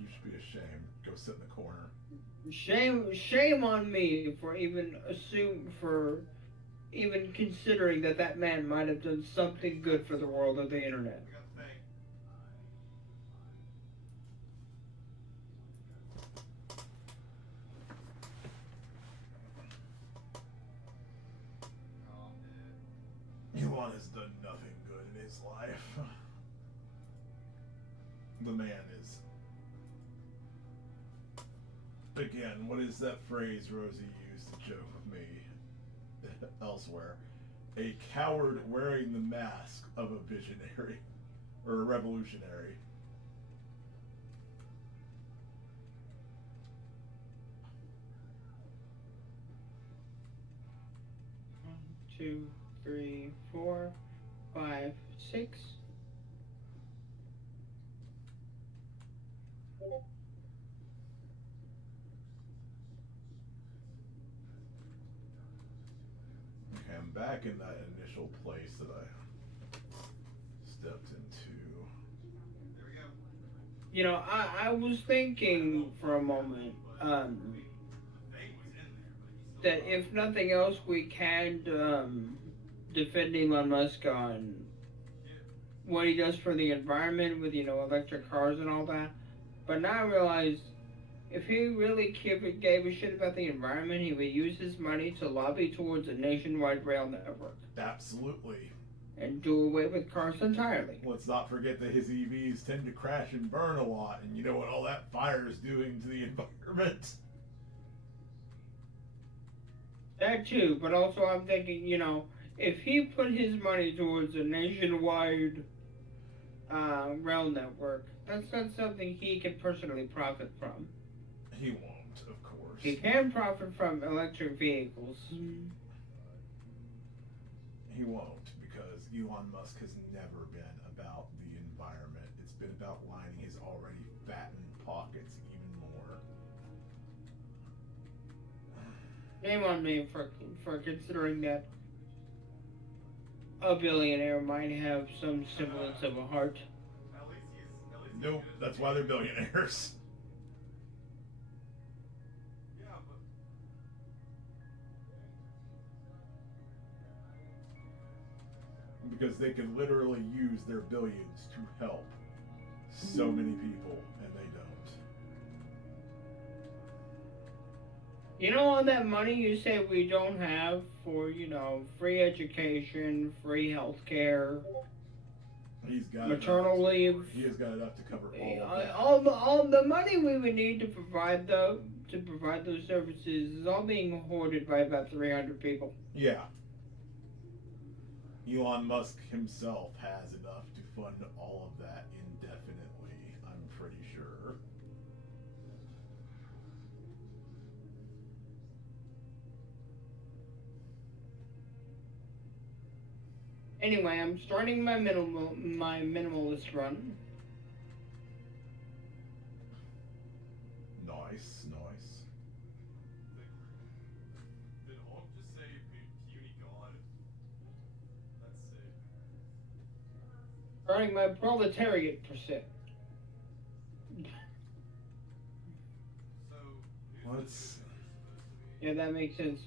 You should be ashamed. Go sit in the corner. Shame on me for even considering that man might have done something good for the world of the internet. I got the thing. Oh, I'm dead. Elon has done nothing good in his life. The man is. Again, what is that phrase Rosie used to joke with me elsewhere? A coward wearing the mask of a visionary or a revolutionary. 2, 3, 4, 5, 6. Okay, I'm back in that initial place that I stepped into. There we go. You know, I was thinking for a moment The thing was in there, but he still that if nothing else, we can defend Elon Musk on what he does for the environment with, electric cars and all that. But now I realize if he really gave a shit about the environment, he would use his money to lobby towards a nationwide rail network Absolutely. and do away with cars entirely. Let's not forget that his EVs tend to crash and burn a lot, and you know what all that fire is doing to the environment. That too, but also I'm thinking, if he put his money towards a nationwide rail network, that's not something he can personally profit from. He won't, of course. He can profit from electric vehicles. He won't, because Elon Musk has never been about the environment. It's been about lining his already fattened pockets even more. Shame on me for considering that a billionaire might have some semblance of a heart. at least he's Nope, good at that's the why they're game. billionaires. Yeah, but Because they could literally use their billions to help so many people, and they don't. All that money you say we don't have for, free education, free health care, He's got maternal enough. leave, He has got enough to cover all of that. all the money we would need to provide those services is all being hoarded by about 300 people. Yeah. Elon Musk himself has enough to fund all of that indefinitely, I'm pretty sure. Anyway, I'm starting my minimalist run. Nice, nice. did Hulk just say puny god? That's sick. Starting my proletariat percent. So Let's. Yeah, that makes sense.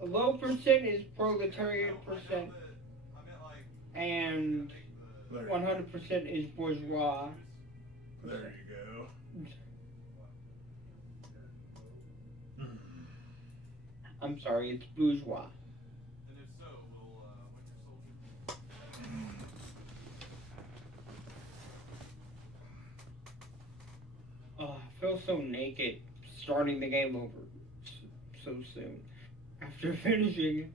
A low percent is proletariat percent, I meant like and There, 100% is bourgeois. there you go. Hmm. I'm sorry, it's bourgeois. and if so, will Winter Soldier. Oh, I feel so naked starting the game over so soon. After finishing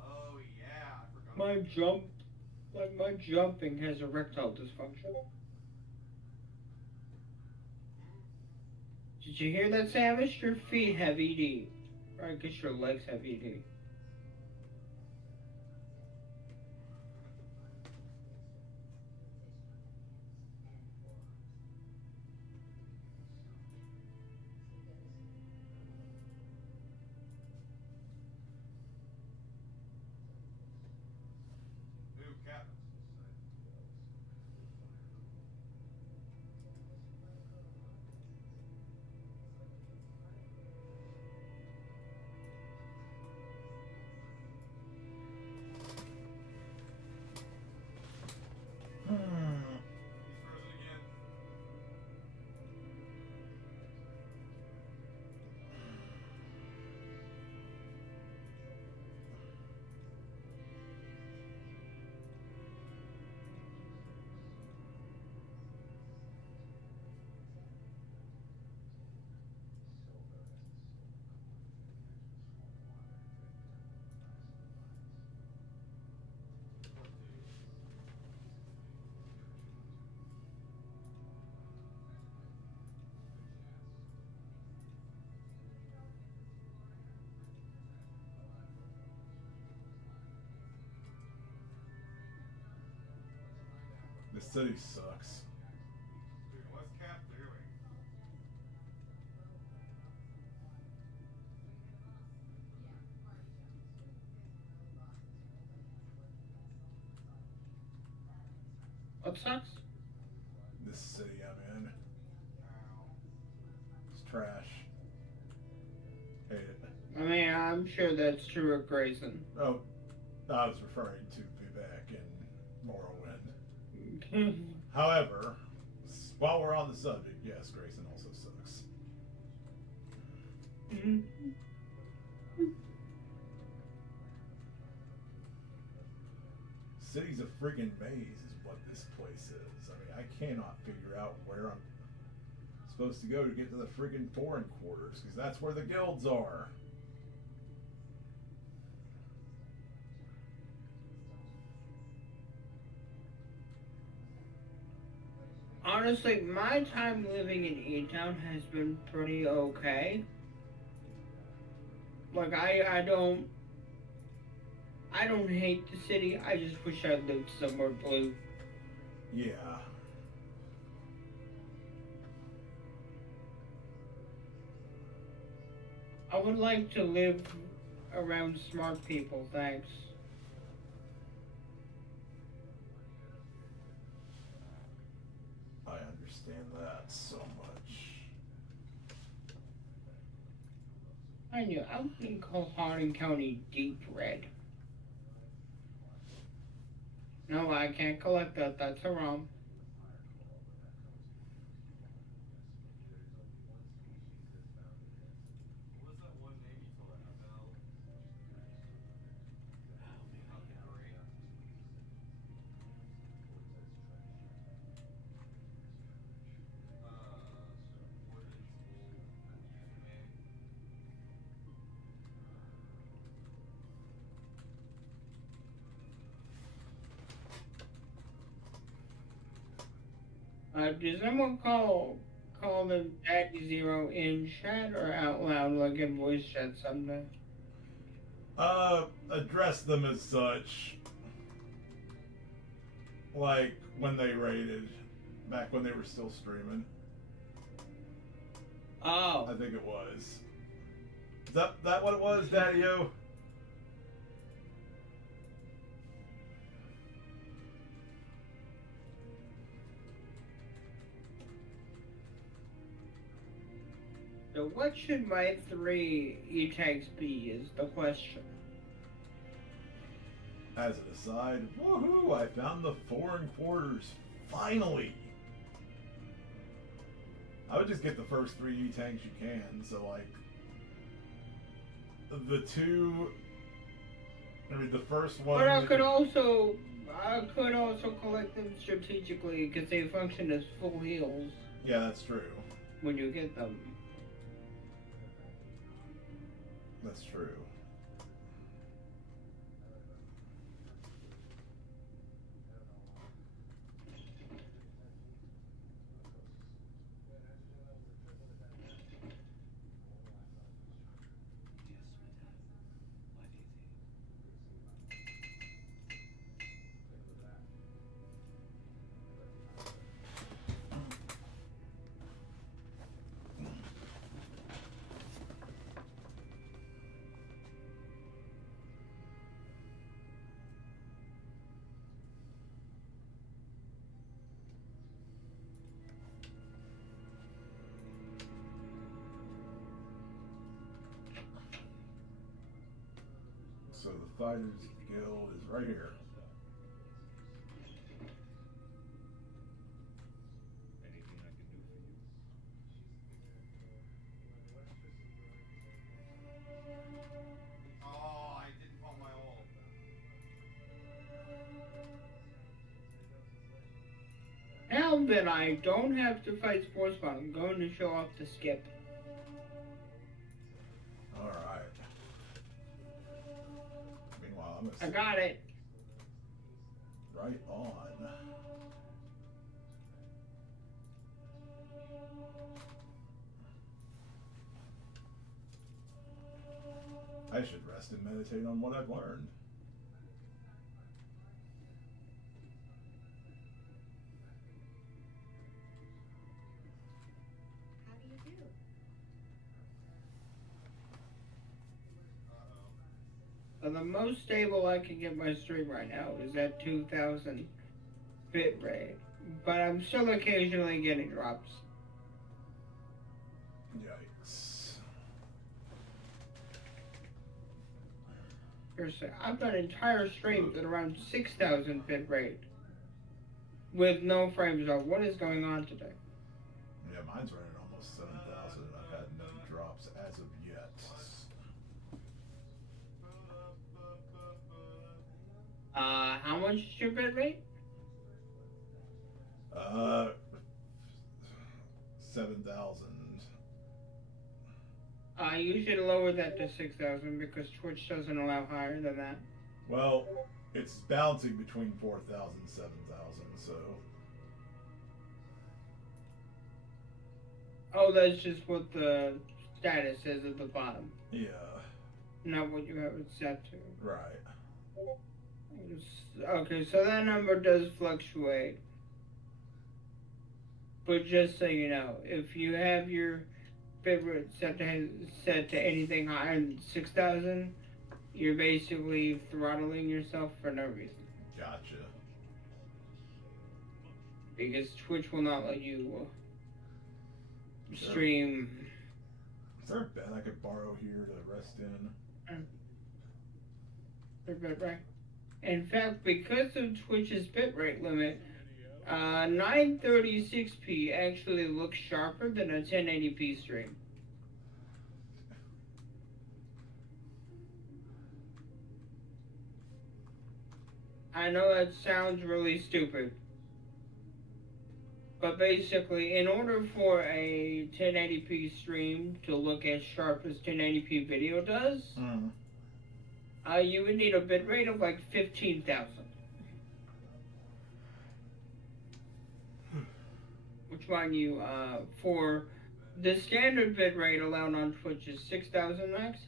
Oh yeah, I forgot. my jumping has erectile dysfunction. Did you hear that, Savage? Your feet have ED. Or I guess your legs have ED. Cap. Hmm. He's frozen again. The city sucks. Dude, what's Cap doing? What sucks? This city I'm in. Ow. It's trash. Hate it. I mean, I'm sure that's true of Grayson. Oh, I was referring to Vivek in Morrowind. However, while we're on the subject, yes, Grayson also sucks. City's a friggin' maze is what this place is. I mean, I cannot figure out where I'm supposed to go to get to the friggin' foreign quarters, because that's where the guilds are. Honestly, my time living in E-Town has been pretty okay. Like, I don't hate the city. I just wish I lived somewhere blue. Yeah. I would like to live around smart people, thanks. I understand that so much. I knew. I wouldn't call Hardin County deep red. No, I can't collect that. That's a ROM. What was that one name you told me about? About the grain? Warden's old username. Does someone call them Daddy Zero in chat or out loud, like in voice chat someday? Address them as such. Like when they raided, back when they were still streaming. Oh. I think it was. Is that what it was, Daddy-O? So what should my 3 E-tags be is the question. As an aside, woohoo! I found the foreign quarters. Finally! I would just get the first 3 E-tanks you can, so like... The first one... But I could also collect them strategically because they function as full heals Yeah, that's true. when you get them. That's true. so the Fighters Guild is right here. Anything I can do for you? Oh, I didn't follow my ult. Now that I don't have to fight Sportsbot, I'm going to show off the skip. Alright. Meanwhile, I'm I gonna got it. right on. I should rest and meditate on what I've learned. How do you do? So the most stable I can get my stream right now is at 2000 bit rate, but I'm still occasionally getting drops. Yikes. Seriously, I've done entire streams at around 6000 bit rate with no frames off. What is going on today? Yeah, mine's running almost 7,000 and I've had no drops as of yet. How much is your bit rate? 7,000. You should lower that to 6000 because Twitch doesn't allow higher than that. Well, it's bouncing between 4,000 and 7,000, so. Oh, that's just what the status is at the bottom, Yeah, not what you have it set to. right. Okay, so that number does fluctuate. But just so you know, if you have your favorite set to anything higher than 6000, you're basically throttling yourself for no reason. Gotcha. Because Twitch will not let you stream. Is there a bed I could borrow here to rest in? Right. In fact, because of Twitch's bitrate limit, 936p actually looks sharper than a 1080p stream. I know that sounds really stupid, but basically, in order for a 1080p stream to look as sharp as 1080p video does, you would need a bitrate of like 15,000. Which, mind you, for the standard bitrate allowed on Twitch is 6,000 max.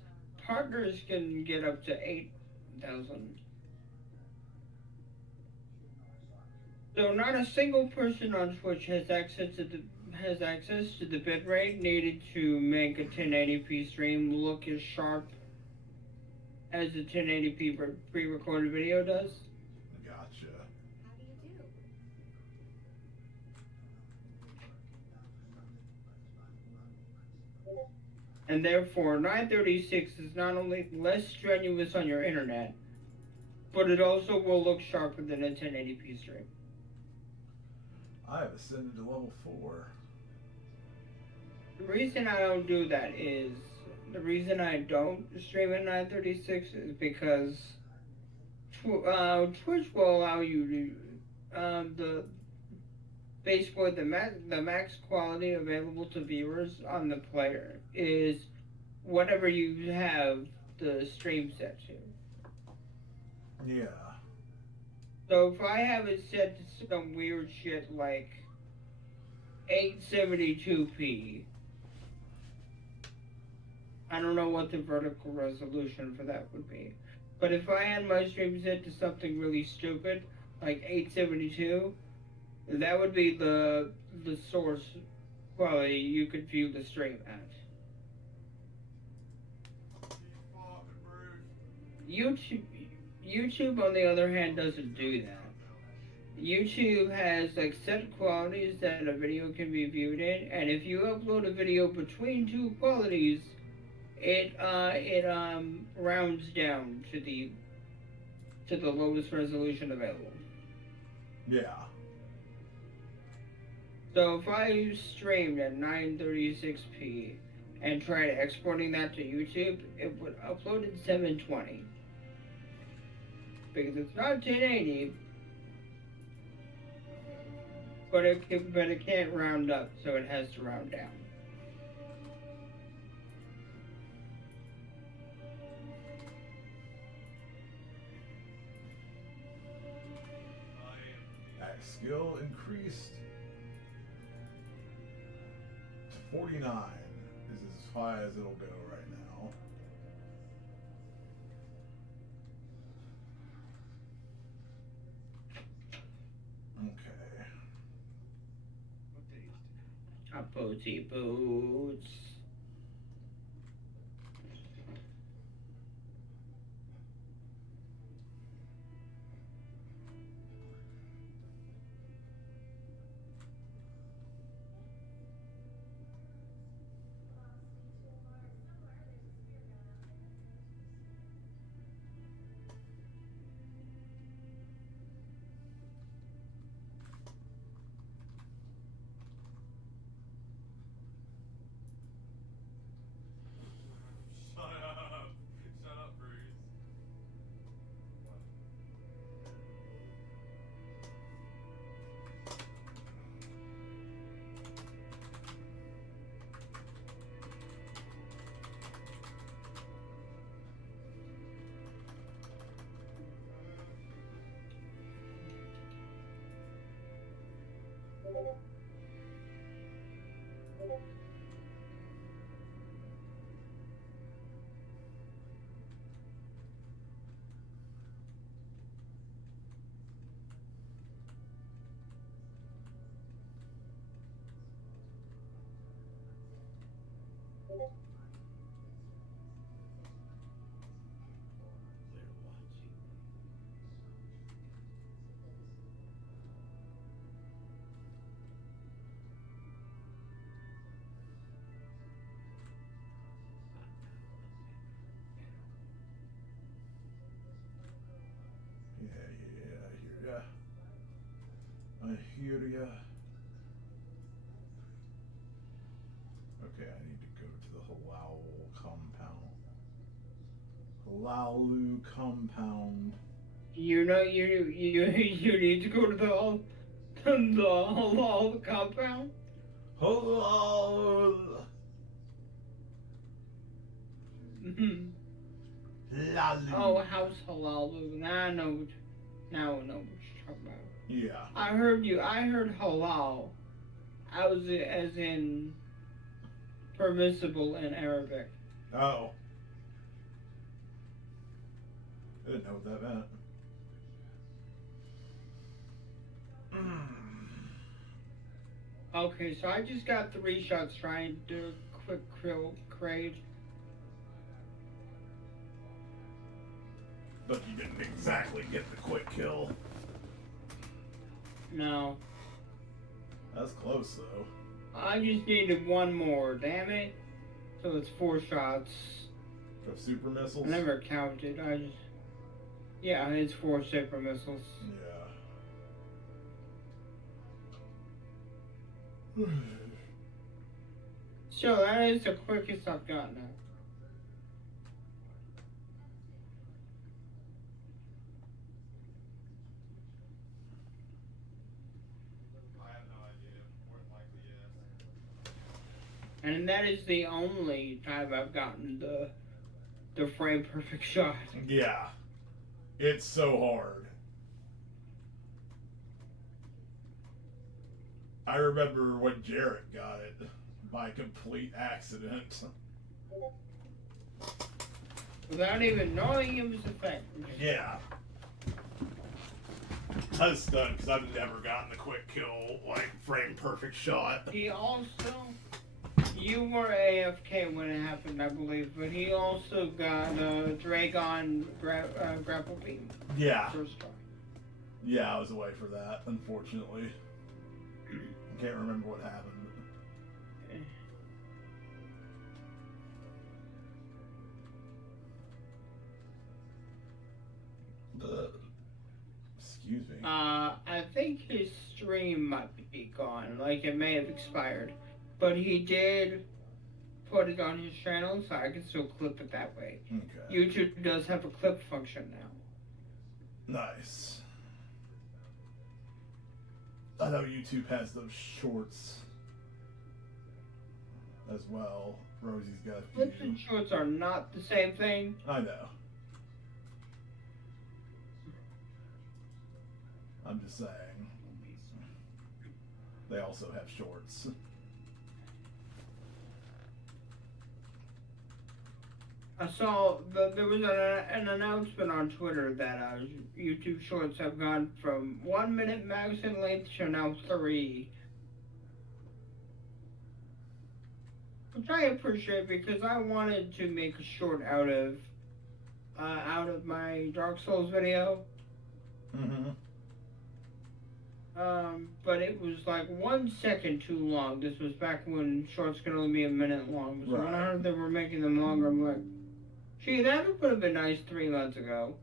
Partners can get up to 8,000. So not a single person on Twitch has access to the bitrate needed to make a 1080p stream look as sharp as a 1080p pre-recorded video does. Gotcha. How do you do? And therefore, 936 is not only less strenuous on your internet, but it also will look sharper than a 1080p stream. I have ascended to level 4. The reason I don't do that is, the reason I don't stream at 936 is because Twitch will allow you to, basically the max quality available to viewers on the player is whatever you have the stream set to. Yeah. So if I have it set to some weird shit like 872p, I don't know what the vertical resolution for that would be. But if I had my stream set to something really stupid, like 872, that would be the source quality you could view the stream at. YouTube, on the other hand, doesn't do that. YouTube has like set qualities that a video can be viewed in, and if you upload a video between two qualities, it rounds down to the lowest resolution available. Yeah. So if I streamed at 936p and tried exporting that to YouTube, it would upload in 720 because it's not 1080, but it can't round up, so it has to round down. Axe skill increased to 49. This is as high as it'll go right now. Okay. What day is today? A booty boots. Shut up. Shut up, Bruce. Yeah, I hear ya. Okay, I need to go to the Halal compound. Halalu compound. You know you need to go to the halal compound. Halal. Lalu. Oh, house halal. Now I know what you're talking about. Yeah. I heard halal. I was as in permissible in Arabic. Oh. I didn't know what that meant. Okay, so I just got 3 shots trying to do a quick crate. But you didn't exactly get the quick kill. No. That's close though. I just needed 1 more, damn it. So it's 4 shots. Of super missiles? I never counted. Yeah, it's 4 super missiles. Yeah. So that is the quickest I've gotten it. I have no idea. More than likely, yes. And that is the only time I've gotten the frame perfect shot. Yeah. It's so hard. I remember when Jarrett got it by complete accident. Without even knowing it was effective. Yeah. I was stunned because I've never gotten the quick kill, like, frame perfect shot. He also, you were AFK when it happened, I believe, but he also got Dragon grapple beam. Yeah. First try. Yeah, I was away for that, unfortunately. I can't remember what happened. I think his stream might be gone. Like it may have expired, but he did put it on his channel, so I can still clip it that way. Okay. YouTube does have a clip function now. Nice. I know YouTube has those shorts as well. Rosie's got a Clips few. and shorts are not the same thing. I know. I'm just saying. They also have shorts. I saw there was an announcement on Twitter that YouTube Shorts have gone from 1 minute max in length to now 3. Which I appreciate because I wanted to make a short out of my Dark Souls video. Mm-hmm. But it was like 1 second too long. This was back when shorts could only be a minute long. So when I heard they were making them longer, I'm like, gee, that would have been nice 3 months ago.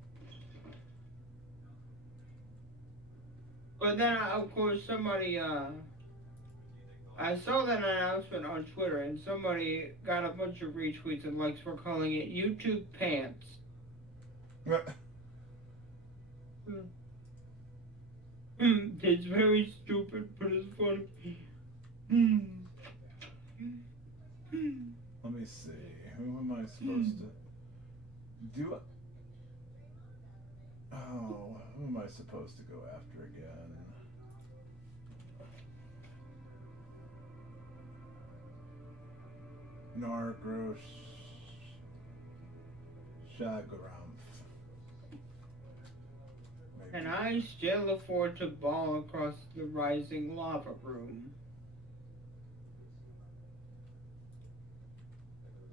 But then, of course, somebody, I saw that announcement on Twitter, and somebody got a bunch of retweets and likes for calling it YouTube Pants. It's very stupid, but it's funny. Let me see. Who am I supposed to do? Oh, who am I supposed to go after again? Nargrosh Shagaram. And I still afford to ball across the rising lava room.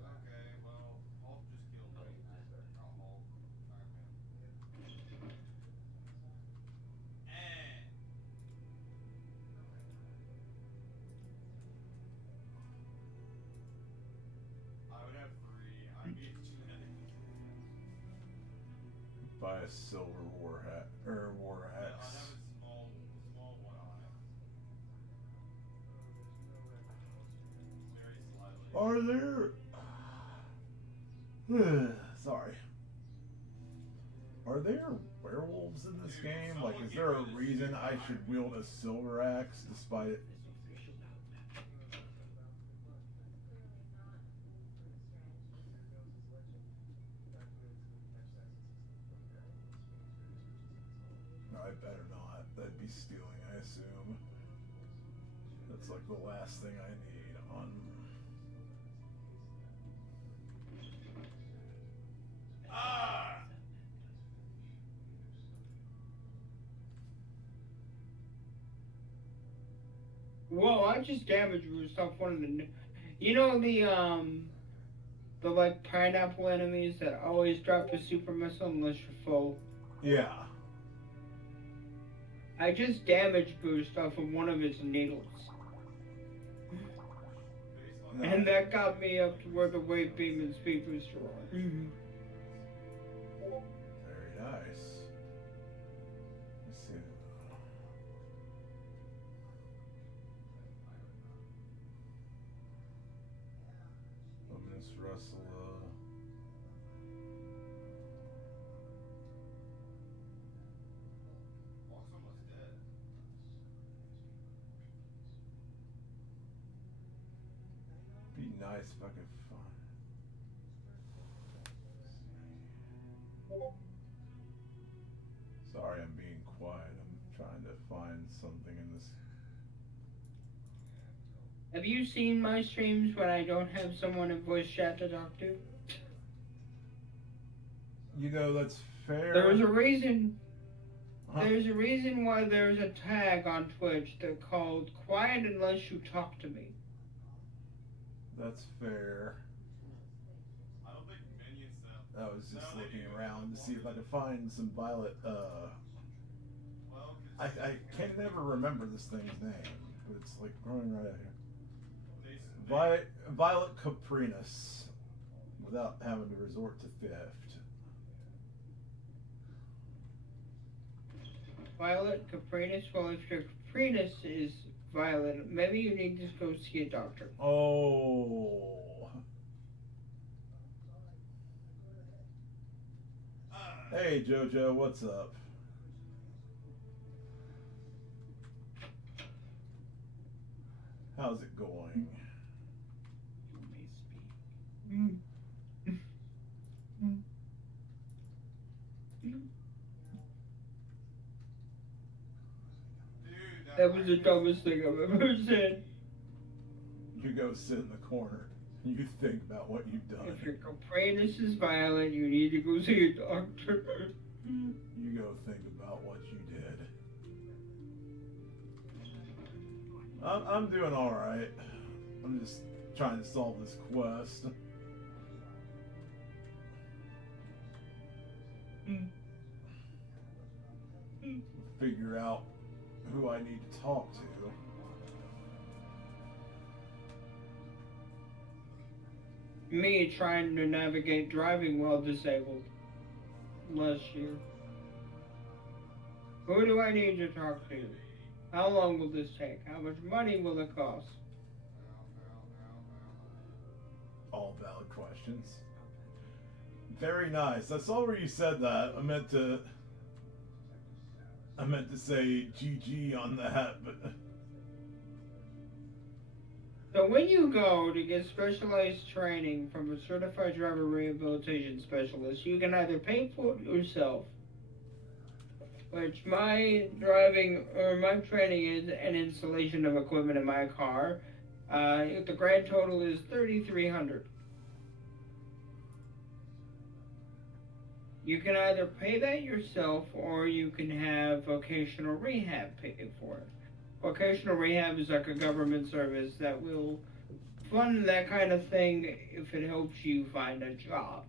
Okay, well, I'll just kill me. I'll I would have 3. I'd be genetic. Buy a silver war hat or war I'd have axe. a small one on it. Very slightly. Are there? Sorry. Are there werewolves in this game? Like, is there a reason I should wield a silver axe despite it? No, I better not. That'd be stealing, I assume. That's like the last thing I need on. Ah! Whoa, I just damaged myself one of the... You know the like pineapple enemies that always drop a super missile unless you're full? Yeah. I just damaged Boost off of one of its needles. No. And that got me up to where the wave beam and speed booster are. Very nice. Let's see. Miss Russell. Walk's almost dead. Be nice if I could find. Sorry, I'm being quiet. I'm trying to find something in this. Have you seen my streams when I don't have someone in voice chat to talk to? You know, that's fair. There's a reason. Huh? There's a reason why there's a tag on Twitch that called "Quiet unless you talk to me." That's fair. I don't think minions sell. I was just No, they looking do. around to see if I could find some Violet. Well, I can never remember this thing's name, but it's like growing right out here. Violet Caprinus, without having to resort to theft. violet, caprinus. Well, if your caprinus is violet, maybe you need to go see a doctor. Oh. Hey, Jojo, what's up? How's it going? You may speak. Mm. Dude, That was the dumbest thing I've ever said. You go sit in the corner. You think about what you've done. If your caprinus is violet, you need to go see a doctor. You go think about what you did. I'm doing all right. I'm just trying to solve this quest. Figure out who I need to talk to. Me trying to navigate driving while disabled last year. Who do I need to talk to? How long will this take? How much money will it cost? All valid questions. Very nice. I saw where you said that. I meant to say GG on that, but So when you go to get specialized training from a certified driver rehabilitation specialist, you can either pay for it yourself, which my training is an installation of equipment in my car. The grand total is $3,300. You can either pay that yourself or you can have vocational rehab pay for it. Vocational rehab is like a government service that will fund that kind of thing if it helps you find a job.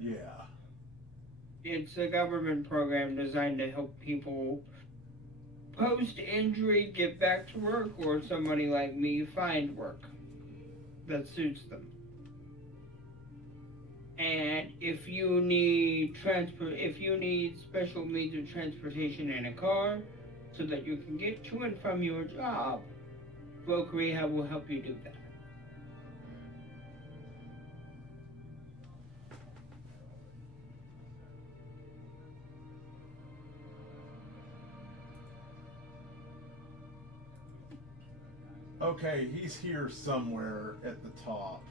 yeah. It's a government program designed to help people post-injury get back to work, or somebody like me find work that suits them. And if you need special means of transportation in a car so that you can get to and from your job, Voc Rehab will help you do that. Okay, he's here somewhere at the top.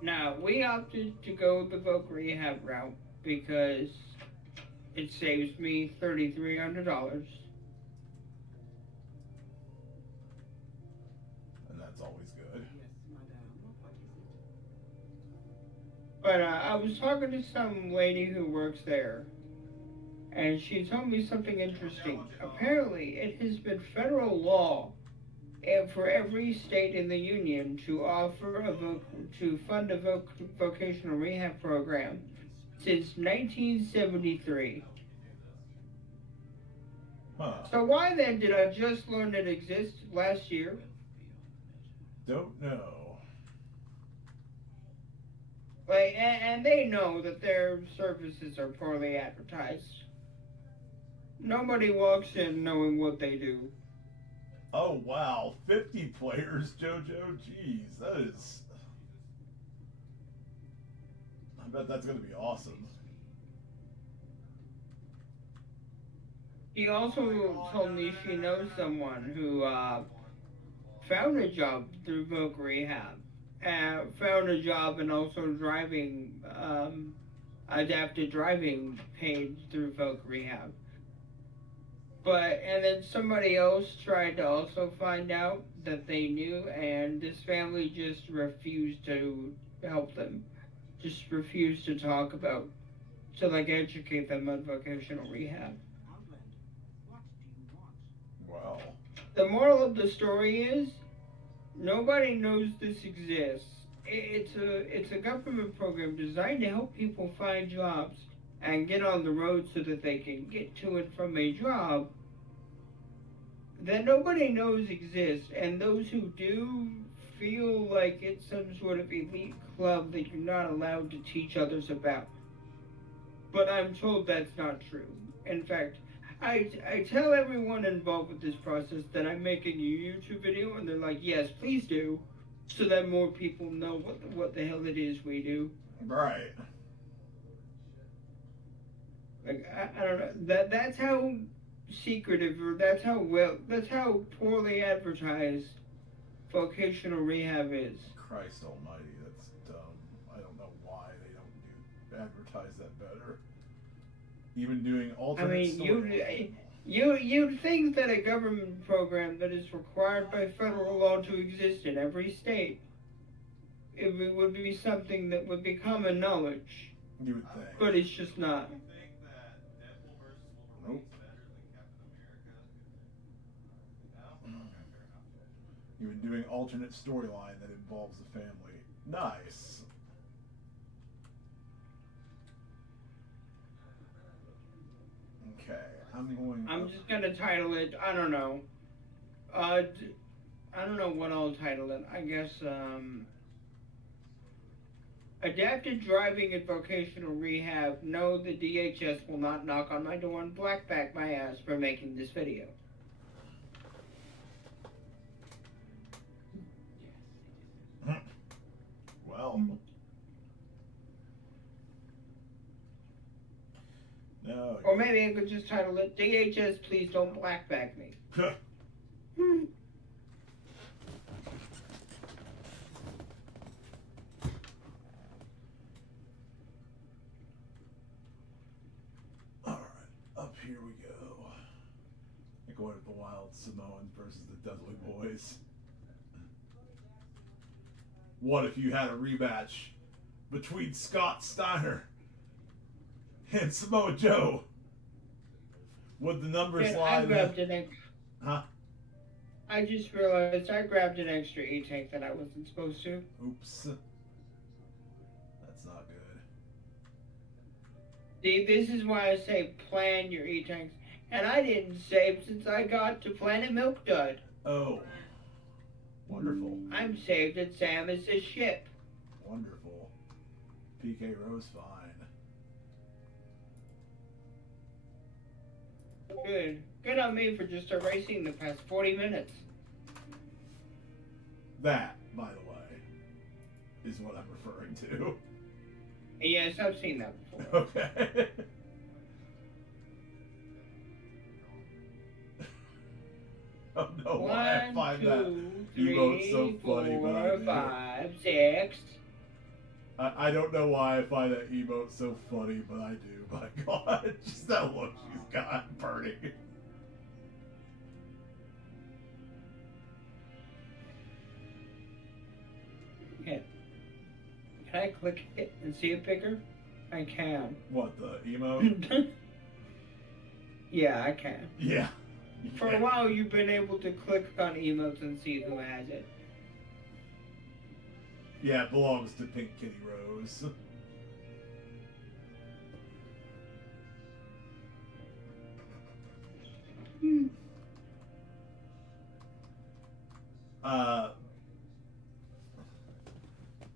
Now, we opted to go the Voc Rehab route because it saves me $3,300. And that's always good. Yes, madam. What is it? But I was talking to some lady who works there, and she told me something interesting. Apparently, it has been federal law for every state in the union to fund a vocational rehab program since 1973. Huh. So why then did I just learn it exists last year? Don't know. And they know that their services are poorly advertised. Nobody walks in knowing what they do. Oh wow, 50 players, Jojo. Jeez, that is. I bet that's gonna be awesome. She also told me she knows someone who found a job through Voc Rehab. Found a job and also driving, adapted driving paid through Voc Rehab. And then somebody else tried to also find out that they knew, and this family just refused to help them. Just refused to talk about, to educate them on vocational rehab. Outlander, what do you want? Wow. The moral of the story is, nobody knows this exists. It's a government program designed to help people find jobs and get on the road so that they can get to and from a job that nobody knows exists, and those who do feel like it's some sort of elite club that you're not allowed to teach others about. But I'm told that's not true. In fact, I tell everyone involved with this process that I'm making a YouTube video, and they're like, yes, please do, so that more people know what the hell it is we do. Right. Like, I don't know. That's how secretive, or that's how poorly advertised vocational rehab is. Christ almighty, that's dumb. I don't know why they don't advertise that better. Even doing I alternate mean, story. you'd think that a government program that is required by federal law to exist in every state, it would be something that would be common knowledge, You would think. but it's just not. You think that Deadpool versus Nope. Wolverine's better than Captain America? No? Okay, fair enough. Even doing alternate storyline that involves the family. Nice. Okay, I'm just gonna title it. I don't know. I don't know what I'll title it. I guess adapted driving and vocational rehab. No, the DHS will not knock on my door and blackback my ass for making this video. Well. No. Or maybe I could just title it DHS, please don't blackback me. Alright, up here we go. Going with the Wild Samoans versus the Dudley Boys. What if you had a rematch between Scott Steiner and Samoa Joe? Would the numbers And lie I grabbed an Huh? I just realized I grabbed an extra E-tank that I wasn't supposed to. Oops. That's not good. See, this is why I say plan your E-tanks. And I didn't save since I got to Planet Milk Dud. Oh. Wonderful. I'm saved at Samus's ship. Wonderful. PK Rose fine. Good. Good on me for just erasing the past 40 minutes. That, by the way, is what I'm referring to. Yes, I've seen that before. Okay. I don't know why I find that 1, 2, emote so 3, funny, but I 4, do. 5, 6. I don't know why I find that emote so funny, but I do. My God, just that look she's got burning. Yeah. Can I click it and see it bigger? I can. What, the emote? Yeah, I can. Yeah. For a while, you've been able to click on emotes and see who has it. Yeah, it belongs to Pink Kitty Rose.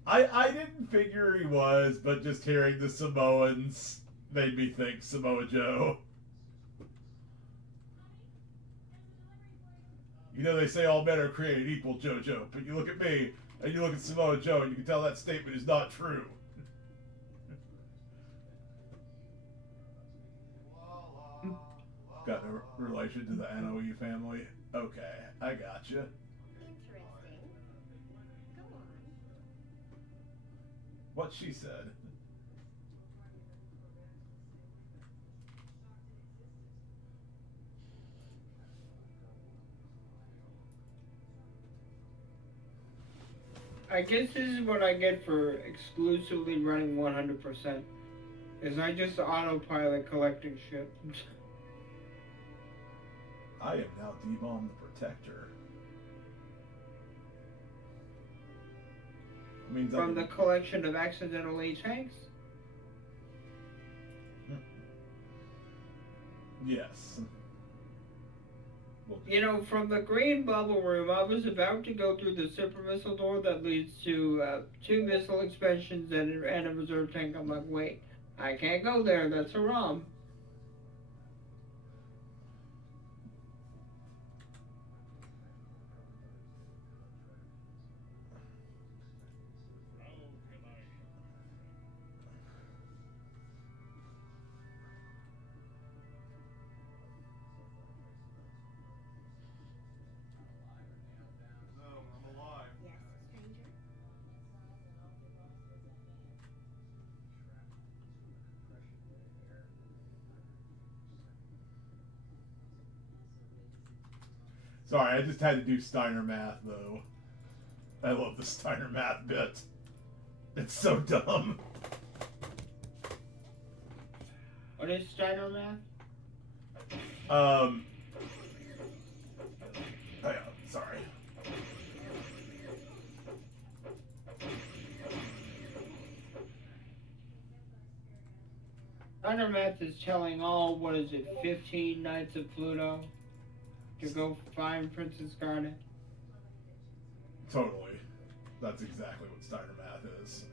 I didn't figure he was, but just hearing the Samoans made me think Samoa Joe. You know, they say all men are created equal, JoJo, but you look at me and you look at Samoa Joe and you can tell that statement is not true. Got no relation to the Anoe family? Okay, I gotcha. Interesting. Go on. What she said. I guess this is what I get for exclusively running 100%. Is I just autopilot collecting shit. I am now D-Bomb the Protector. Means I From the can... collection of accidental E-tanks? Yes. We'll do. You know, from the green bubble room, I was about to go through the super missile door that leads to two missile expansions and a reserve tank. I'm like, wait, I can't go there. That's a ROM. No, I'm alive. Yes, stranger? Sorry, I just had to do Steiner math though. I love the Steiner math bit. It's so dumb. What is Steiner math? Hang on, sorry. Steiner math is telling all, what is it, 15 Knights of Pluto to go find Princess Garnet. Totally. That's exactly what Steiner math is.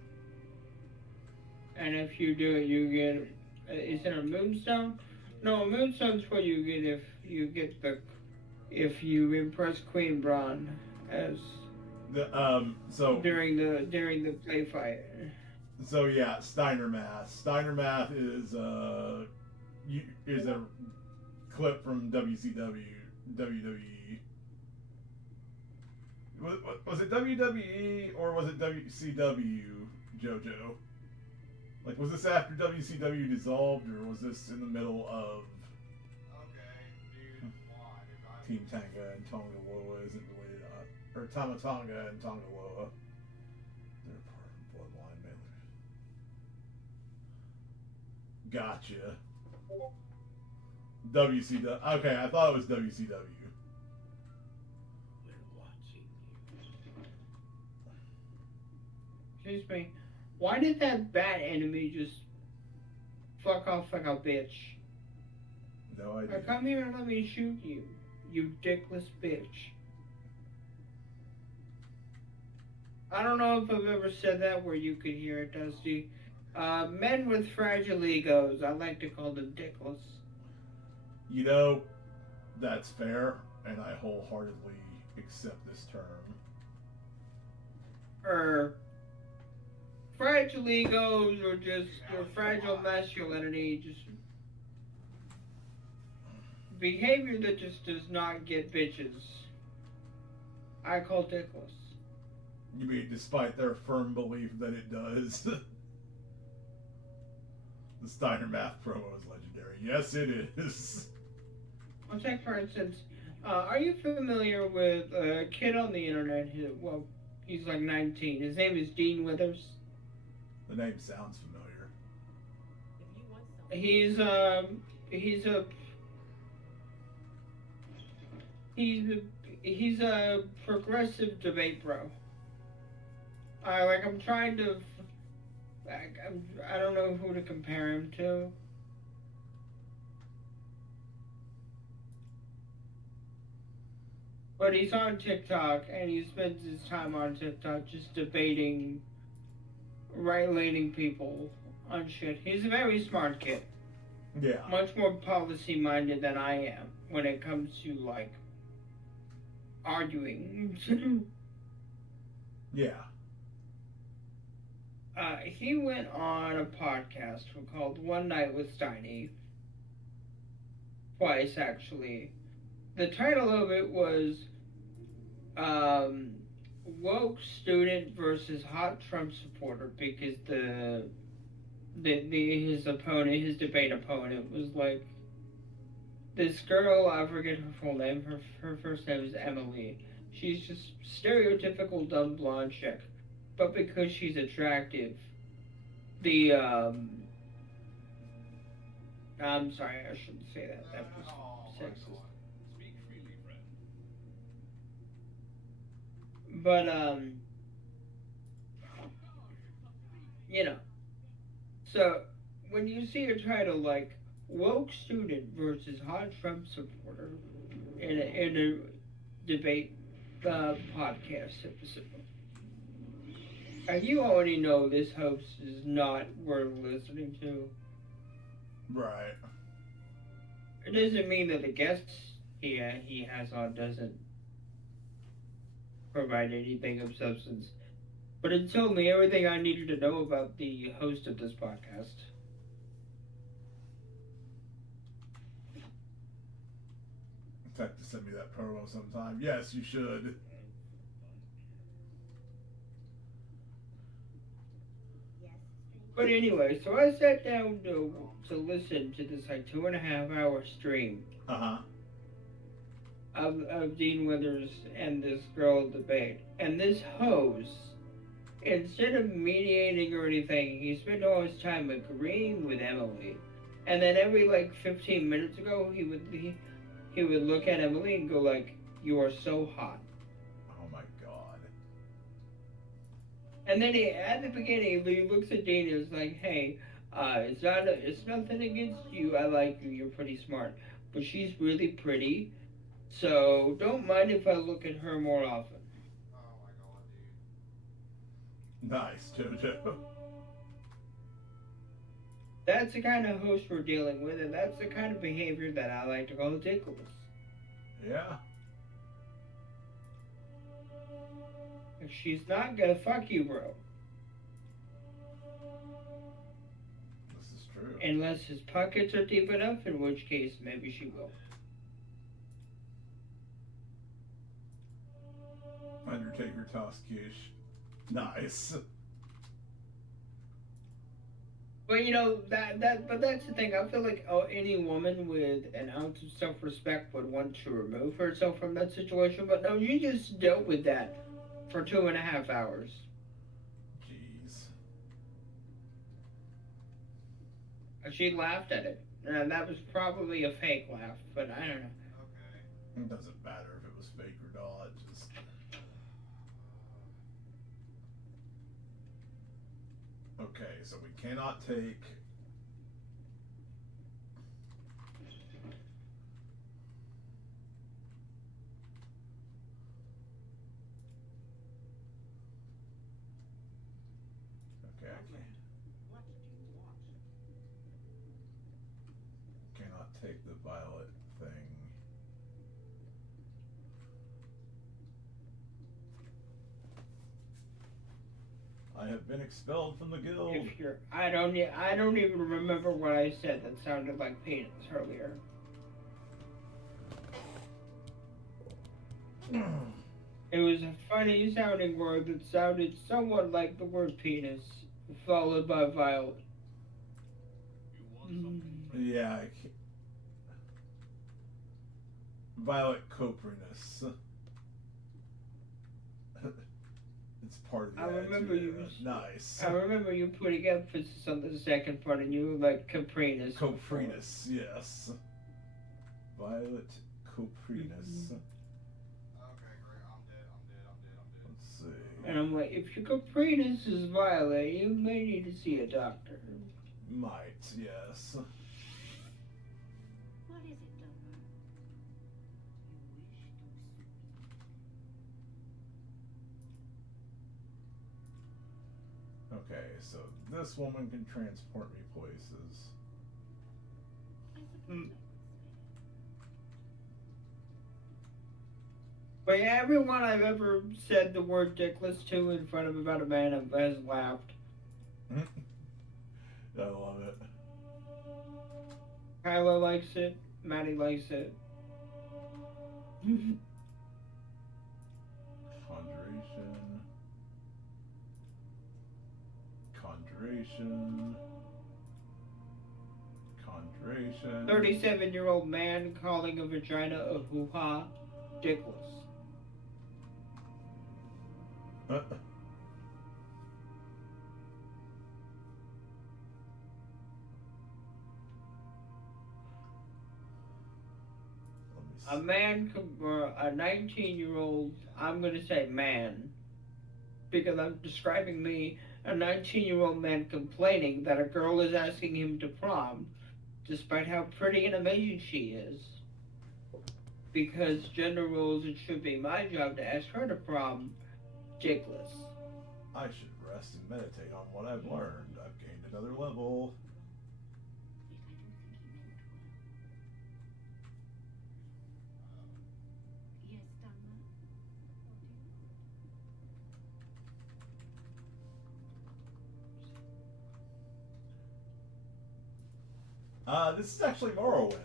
And if you do it, you get. Is it a moonstone? No, a moonstone's what you get if you get the. If you impress Queen Braun as So during the play fight. So yeah, Steiner math. Steiner math is a clip from WCW, WWE. Was it WWE or was it WCW, JoJo? Like, was this after WCW dissolved or was this in the middle of Okay, dude, why? If I- Team Tanga and Tonga Loa isn't related to, or Tama Tonga and Tonga Loa? They're part of Bloodline, man. Gotcha. WCW. Okay, I thought it was WCW. Excuse me. Why did that bat enemy just fuck off like a bitch? No Now idea. come here and let me shoot you, you dickless bitch. I don't know if I've ever said that where you could hear it, Dusty. Men with fragile egos, I like to call them dickless. You know, that's fair, and I wholeheartedly accept this term. Fragile egos or just or fragile masculinity, just behavior that just does not get bitches. I call dickless. You mean despite their firm belief that it does? The Steiner math promo is legendary. Yes, it is. I'll take for instance, are you familiar with a kid on the internet who, he's like 19. His name is Dean Withers. The name sounds familiar. He's a progressive debate bro. I'm trying to, I don't know who to compare him to. But he's on TikTok, and he spends his time on TikTok just debating right-leaning people on shit. He's a very smart kid. Yeah. Much more policy-minded than I am when it comes to, like, arguing. Yeah. He went on a podcast called One Night with Steiny. Twice, actually. The title of it was Woke Student versus Hot Trump Supporter, because his debate opponent was like this girl, I forget her full name, her first name is Emily. She's just stereotypical dumb blonde chick. But because she's attractive, I'm sorry, I shouldn't say that. That was sexist. Speak freely, friend. But, you know. So, when you see a title like woke student versus hot Trump supporter in a debate podcast episode. And you already know this host is not worth listening to. Right. It doesn't mean that the guest he has on doesn't provide anything of substance. But it told me everything I needed to know about the host of this podcast. Have to send me that promo sometime. Yes, you should. Yes, But anyway, so I sat down to listen to this like 2.5 hour stream Uh huh. of Dean Withers and this girl debate. And this host, instead of mediating or anything, he spent all his time agreeing with Emily. And then every like 15 minutes ago, he would look at Emily and go like, "You are so hot." Oh my god. And then at the beginning, he looks at Dean and is like, "Hey, it's nothing against you. I like you. You're pretty smart, but she's really pretty. So don't mind if I look at her more often." Oh my god, dude. Nice, JoJo. That's the kind of host we're dealing with, and that's the kind of behavior that I like to call ridiculous. Yeah. If she's not gonna fuck you, bro, This is true. unless his pockets are deep enough, in which case maybe she will. Undertaker toss quiche. Nice. But you know but that's the thing. I feel like any woman with an ounce of self-respect would want to remove herself from that situation. But no, you just dealt with that for 2.5 hours. Jeez. And she laughed at it, and that was probably a fake laugh. But I don't know. Okay. It doesn't matter if it was fake or not. Just. Okay, so we cannot take. Okay, I What did you want? cannot take the violet thing. I have been expelled from the guild. If you're, I don't even remember what I said that sounded like penis earlier. It was a funny sounding word that sounded somewhat like the word penis, followed by violet. You want something? Yeah, violet copriness. It's part of the I remember attitude. you- Nice. I remember you putting emphasis on the second part, and you were like Caprinus. Coprinus, yes. Violet coprinus. Okay, great. I'm dead. Let's see. And I'm like, if your Caprinus is violet, you may need to see a doctor. Might, yes. What is it, Domer? You wish to Okay, so this woman can transport me places. I suppose Hmm. I could say. But yeah, everyone I've ever said the word dickless to in front of about a man has laughed. I love it. Kyla likes it. Maddie likes it. Conjuration. Conjuration. Conjuration. 37-year-old man calling a vagina a hoo-ha. Dickless. Let me A 19-year-old, I'm going to say man, because I'm describing me, a 19-year-old man complaining that a girl is asking him to prom, despite how pretty and amazing she is. Because gender roles, it should be my job to ask her to prom, dickless. I should rest and meditate on what I've learned. I've gained another level. Yes, Donna. This is actually Morrowind.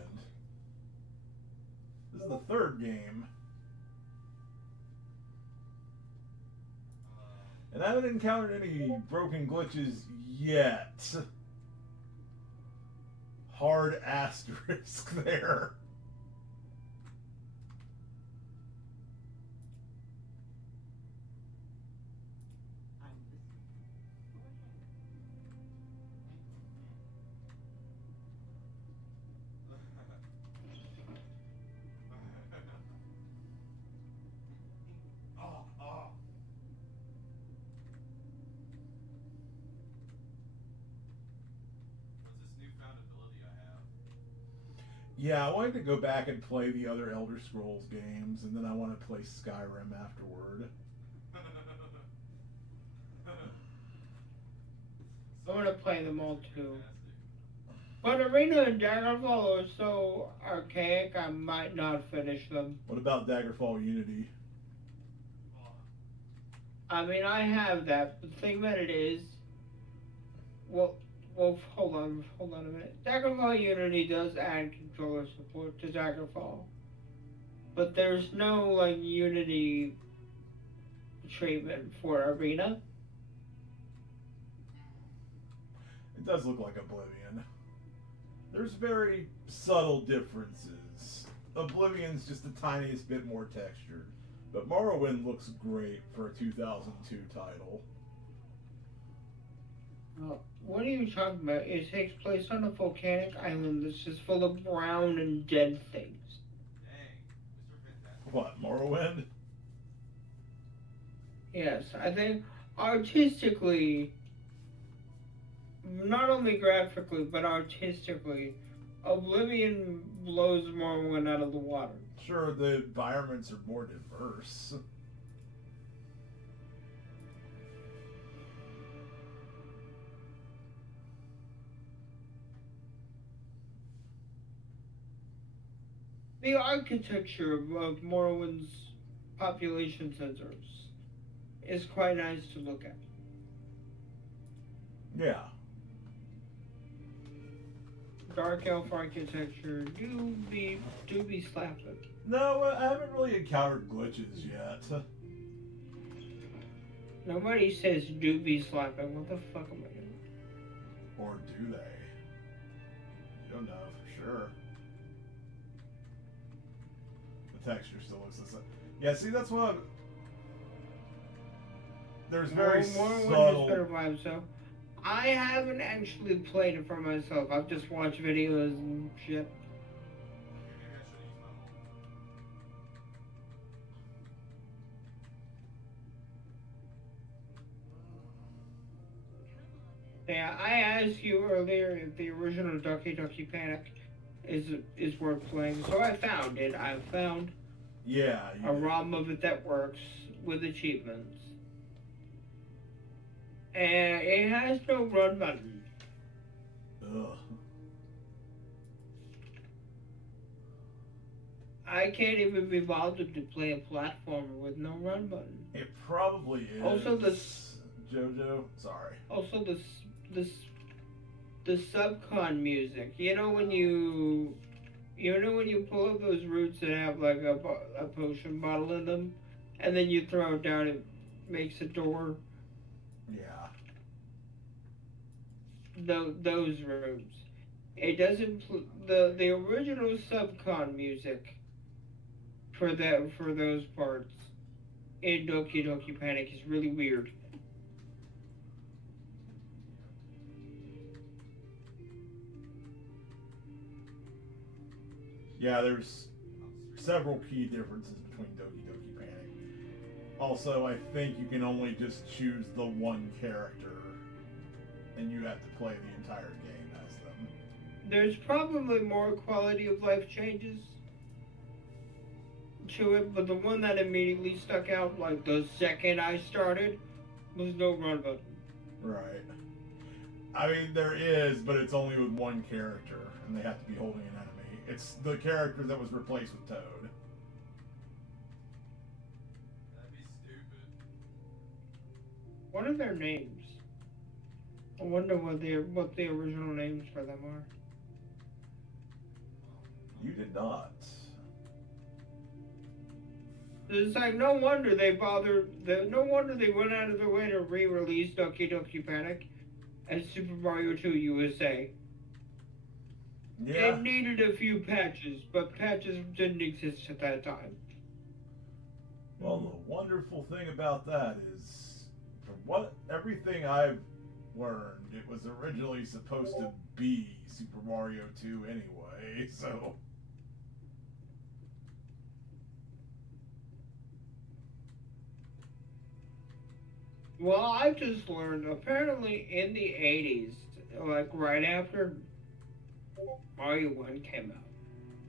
This is the third game. And I haven't encountered any broken glitches yet. Hard asterisk there. I'm listening. Oh, oh. What's this newfound ability I have? Yeah, I wanted to go back and play the other Elder Scrolls games, and then I want to play Skyrim afterward. I want to play them all too. Fantastic. But Arena and Daggerfall are so archaic, I might not finish them. What about Daggerfall Unity? Oh, I mean, I have that. But the thing about it is, well, hold on a minute. Daggerfall Unity does add controller support to Daggerfall, but there's no like Unity treatment for Arena. It does look like Oblivion. There's very subtle differences. Oblivion's just the tiniest bit more textured, but Morrowind looks great for a 2002 title. What are you talking about? It takes place on a volcanic island that's just full of brown and dead things. dang. Mr. Fantastic. What, Morrowind? Yes, I think artistically, not only graphically, but artistically, Oblivion blows Morrowind out of the water. Sure, the environments are more diverse. The architecture of Morrowind's population centers is quite nice to look at. Yeah. Dark elf architecture do be slapping. No, I haven't really encountered glitches yet. Nobody says do be slapping. What the fuck am I doing? Or do they? You don't know for sure. The texture still looks the same. Yeah, see, that's what there's very Morrowind subtle. is better vibes, so I haven't actually played it for myself. I've just watched videos and shit. Maybe I should use my mobile. Yeah, I asked you earlier if the original Ducky Ducky Panic is worth playing, so I found it. I found Yeah, you a did. ROM of it that works with achievements. And it has no run button. Ugh. I can't even be bothered to play a platformer with no run button. It probably is. Also, JoJo, sorry. Also, the subcon music. You know when you pull up those roots that have like a potion bottle in them, and then you throw it down, it makes a door. Yeah. Those roots. It doesn't. The original subcon music for those parts in Doki Doki Panic is really weird. Yeah, there's several key differences between Doki Doki Panic. Also, I think you can only just choose the one character, and you have to play the entire game as them. there's probably more quality of life changes to it, but the one that immediately stuck out, like the second I started, was no run button. Right. I mean, there is, but it's only with one character, and they have to be holding an enemy. It's the character that was replaced with Toad. That'd be stupid. What are their names? I wonder what the original names for them are. You did not. It's like no wonder they bothered. No wonder they went out of their way to re-release Doki Doki Panic as Super Mario 2 USA. Yeah. It needed a few patches, but patches didn't exist at that time. Well, the wonderful thing about that is, from what everything I've learned, it was originally supposed to be Super Mario 2 anyway, so. Well, I just learned apparently in the 80s, like right after Mario 1 came out,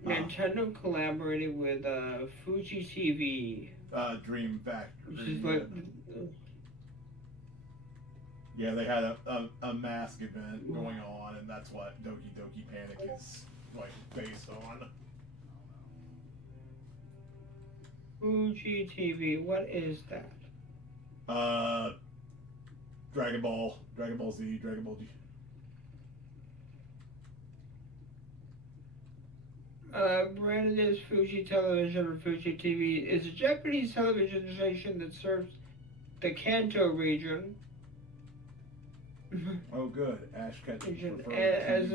Nintendo collaborated with Fuji TV, Dream Factory. which is like. Yeah, they had a mask event going on, and that's what Doki Doki Panic is like based on. Fuji TV, what is that? Dragon Ball Z, Dragon Ball G. Branded as Fuji Television or Fuji TV is a Japanese television station that serves the Kanto region. Oh, good. Ash Ketchum. As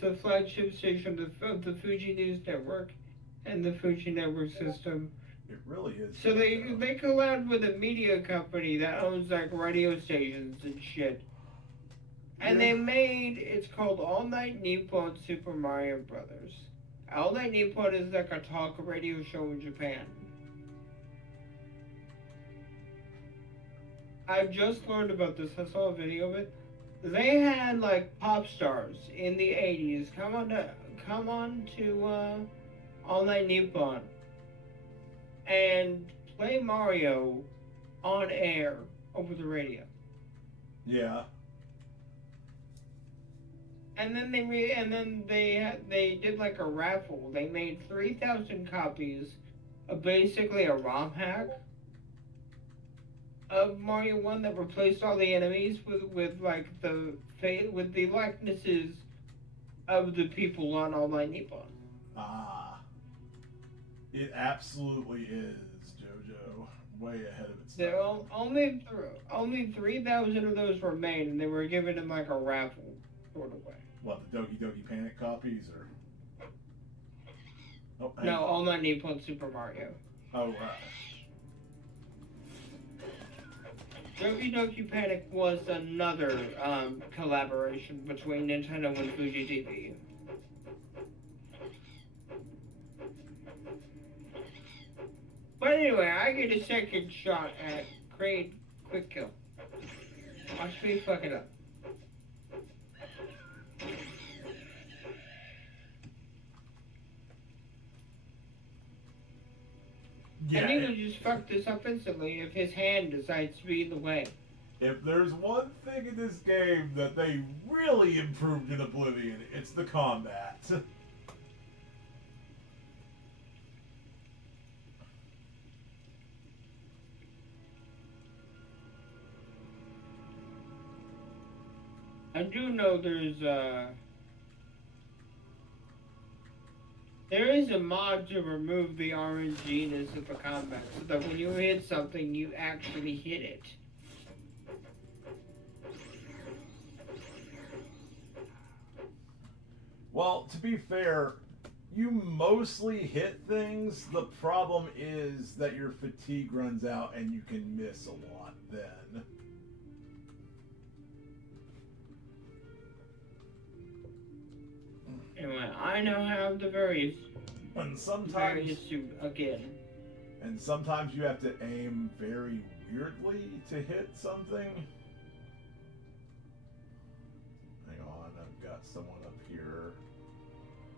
the flagship station of the Fuji News Network and the Fuji Network system. It really is. So they collab with a media company that owns like radio stations and shit. And they made, it's called All Night Nippon Super Mario Brothers. All Night Nippon is like a talk radio show in Japan. I just learned about this. I saw a video of it. They had like pop stars in the 80s come on to All Night Nippon and play Mario on air over the radio. Yeah. And then they did like a raffle. They made 3,000 copies of basically a ROM hack of Mario 1 that replaced all the enemies with the likenesses of the people on All Night Nippon. Ah. It absolutely is, JoJo. Way ahead of its time. There only 3,000 of those were made, and they were given in like a raffle sort of way. What, the Doki Doki Panic copies, or? Oh, hey. No, All Night Nippon Super Mario. Oh, right. Doki Doki Panic was another collaboration between Nintendo and Fuji TV. But anyway, I get a second shot at Quick Kill. Watch me fuck it up. Yeah, and he would just fuck this up instantly if his hand decides to be in the way. If there's one thing in this game that they really improved in Oblivion, it's the combat. I do know there is a mod to remove the RNG-ness of the combat, so that when you hit something, you actually hit it. Well, to be fair, you mostly hit things. The problem is that your fatigue runs out and you can miss a lot then. Anyway, I now have the various suit again. And sometimes you have to aim very weirdly to hit something. Hang on, I've got someone up here.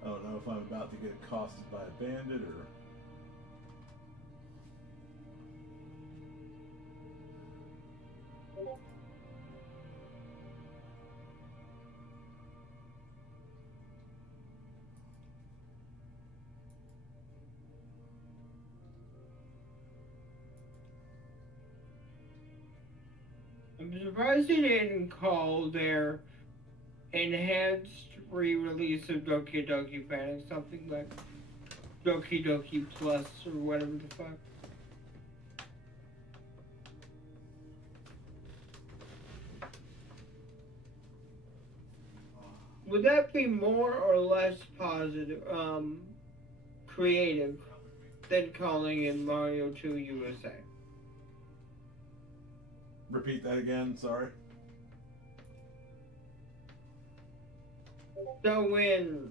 I don't know if I'm about to get accosted by a bandit or... I'm surprised they didn't call their enhanced re-release of Doki Doki Panic something like Doki Doki Plus or whatever the fuck. Would that be more or less positive, creative than calling it Mario 2 USA? Repeat that again, sorry. So when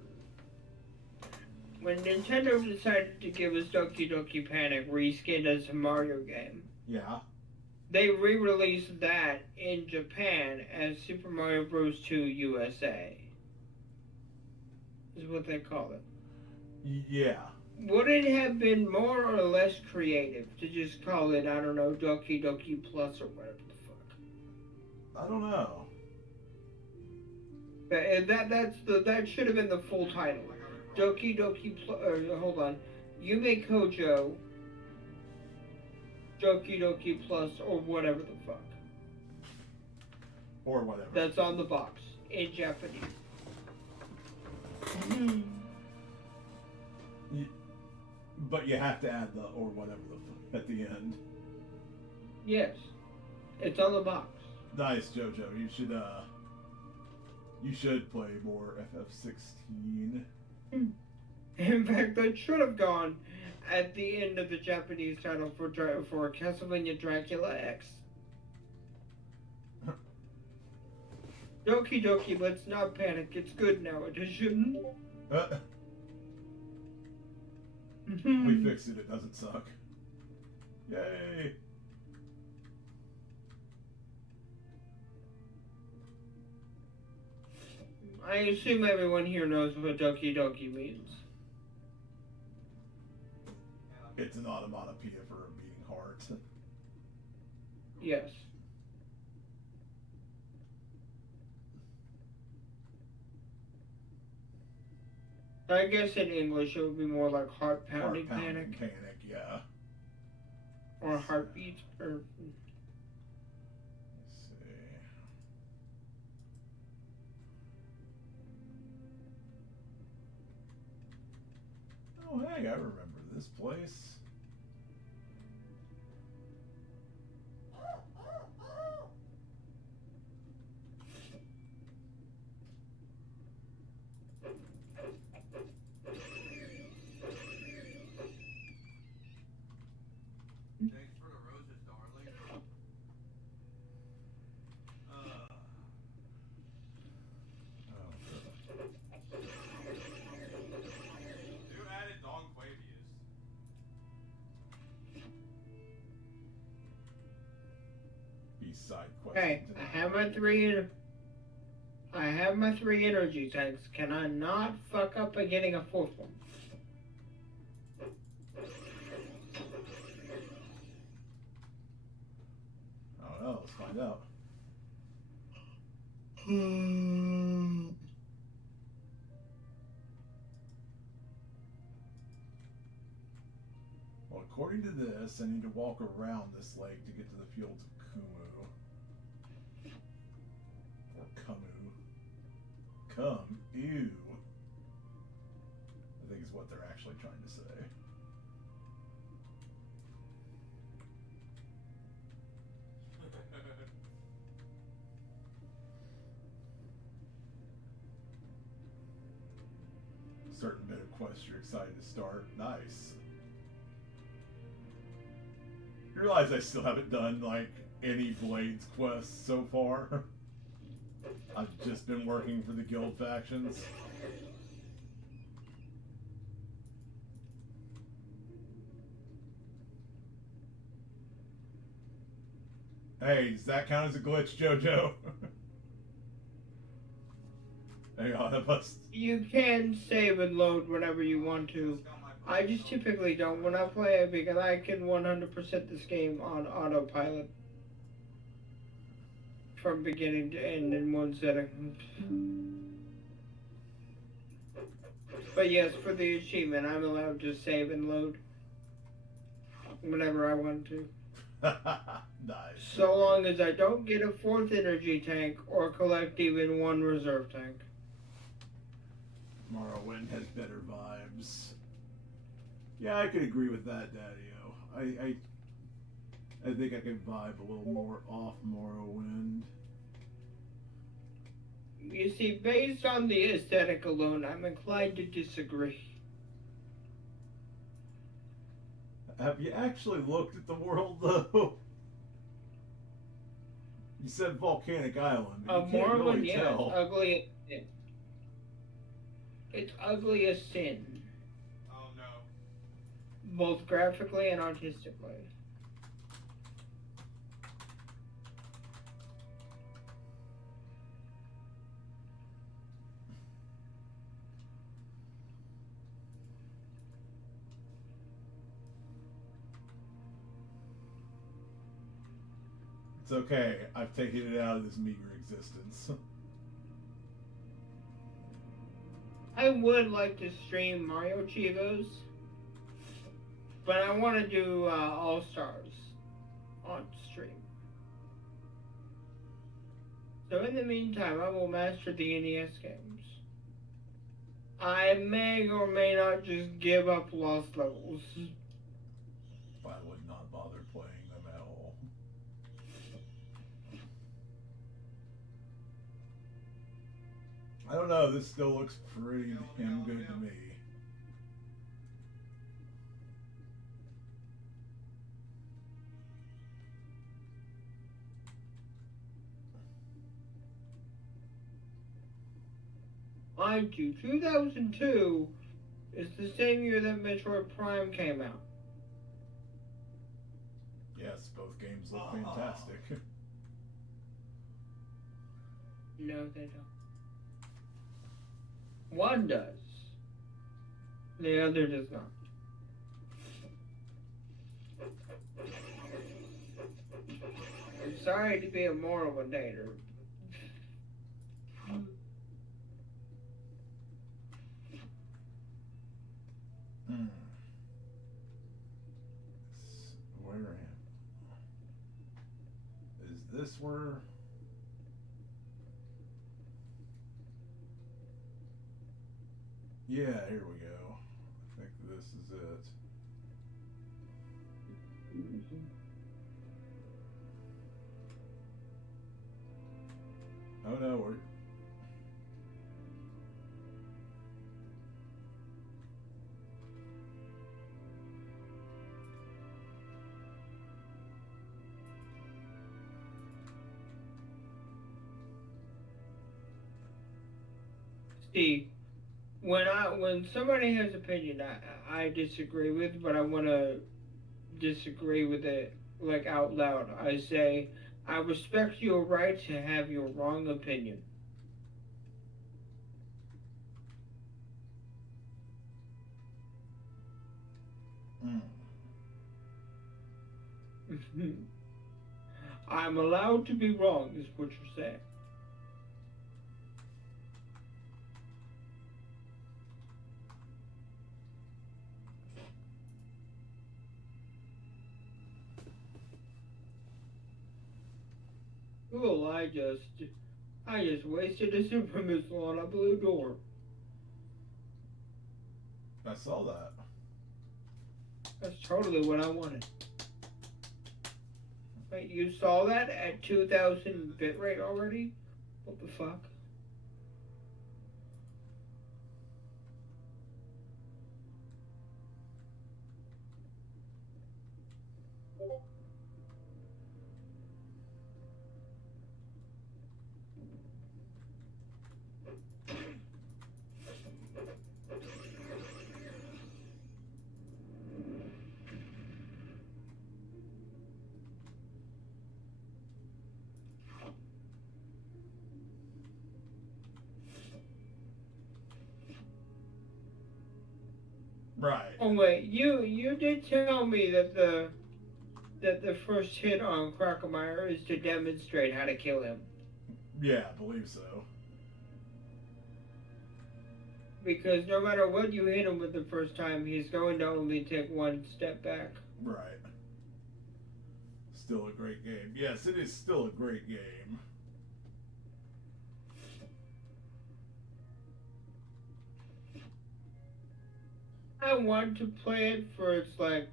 Nintendo decided to give us Doki Doki Panic reskinned as a Mario game, Yeah. they re-released that in Japan as Super Mario Bros. 2 USA. Is what they call it. Yeah. Would it have been more or less creative to just call it, I don't know, Doki Doki Plus or whatever the fuck? I don't know. That should have been the full title. Doki Doki Plus. Hold on. Yume Kojo. Doki Doki Plus or whatever the fuck. Or whatever. That's on the box in Japanese. But you have to add the or whatever the at the end. Yes, it's on the box. Nice, JoJo. You should play more FF16. In fact, that should have gone at the end of the Japanese title for Castlevania Dracula X. Doki Doki, let's not panic. It's good now, edition. We fixed it. It doesn't suck. Yay! I assume everyone here knows what Doki Doki means. It's an onomatopoeia for a beating heart. Yes. I guess in English it would be more like heart pounding panic. Panic, yeah. Or heartbeat, or... Let's see. Oh, hey, I remember this place. Thanks for the roses, darling. Who added Don Quavius? These side Hey, questions. I have my three energy tanks. Can I not fuck up by getting a fourth one? Oh no, let's find out. Well, according to this, I need to walk around this lake to get to the fields of Kumu. Or Kumu. Ew. I think is what they're actually trying to say. Certain bit of quest you're excited to start. Nice. You realize I still haven't done like any Blades quests so far? I've just been working for the guild factions. Hey, does that count as a glitch, JoJo? Hey, Hang on, I must. You can save and load whenever you want to. I just typically don't when I play it because I can 100% this game on autopilot from beginning to end in one setting. But yes, for the achievement, I'm allowed to save and load whenever I want to. Nice. So long as I don't get a fourth energy tank or collect even one reserve tank. Morrowind has better vibes. Yeah, I could agree with that, Daddy-O. I think I could vibe a little more off Morrowind. You see, based on the aesthetic alone, I'm inclined to disagree. Have you actually looked at the world, though? You said volcanic island. But you can't Morrowind, really yeah, tell. it's ugly as sin. It's ugly as sin, Oh no. both graphically and artistically. It's okay. I've taken it out of this meager existence. I would like to stream Mario Chivos, but I want to do All Stars on stream. So in the meantime, I will master the NES games. I may or may not just give up Lost Levels. I would not bother playing them at all. I don't know. This still looks pretty damn good to me. Mind you, 2002 is the same year that Metroid Prime came out. Yes, both games look fantastic. No, they don't. One does. The other does not. I'm sorry to be a Morrowind hater. Hmm. Where am? Is this where? Yeah, here we go. I think this is it. Oh no, we're. See, when somebody has opinion I disagree with, but I want to disagree with it like out loud. I say I respect your right to have your wrong opinion. I'm allowed to be wrong, is what you're saying. Well, I just wasted a super missile on a blue door. I saw that. That's totally what I wanted. Wait, you saw that at 2000 bitrate already? What the fuck? Right. Oh wait, you did tell me that the first hit on Crocomire is to demonstrate how to kill him. Yeah, I believe so. Because no matter what you hit him with the first time, he's going to only take one step back. Right. Still a great game. Yes, it is still a great game. I want to play it for its like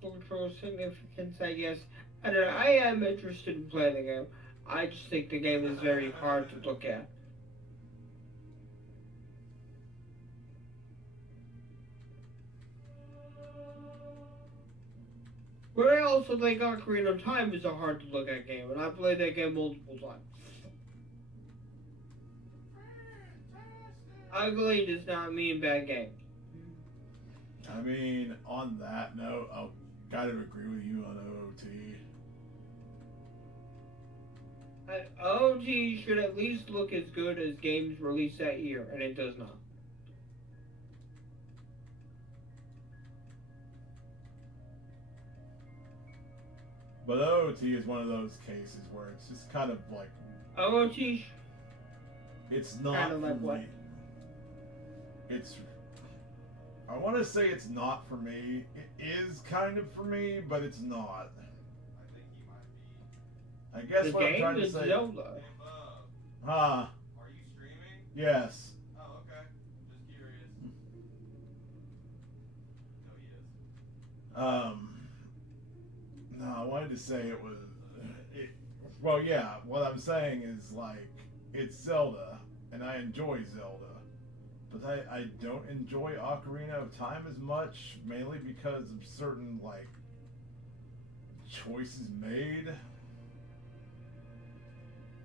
cultural significance, I guess. I don't know. I am interested in playing the game. I just think the game is very hard to look at. But I also think Ocarina of Time is a hard to look at game, and I've played that game multiple times. Ugly does not mean bad game. I mean, on that note, I'll kind of agree with you on OOT. OG should at least look as good as games released that year, and it does not. But OOT is one of those cases where it's just kind of like OOT, it's not kind of like for what? me. It's I want to say it's not for me. It is kind of for me, but it's not. I think he might be. I guess The what I'm game trying to is say. Zelda. Hey, Bub, Huh? are you streaming? Yes. Oh, okay. Just curious. No, he is. No, I wanted to say it was. Well, yeah. What I'm saying is like it's Zelda, and I enjoy Zelda, but I don't enjoy Ocarina of Time as much, mainly because of certain like choices made.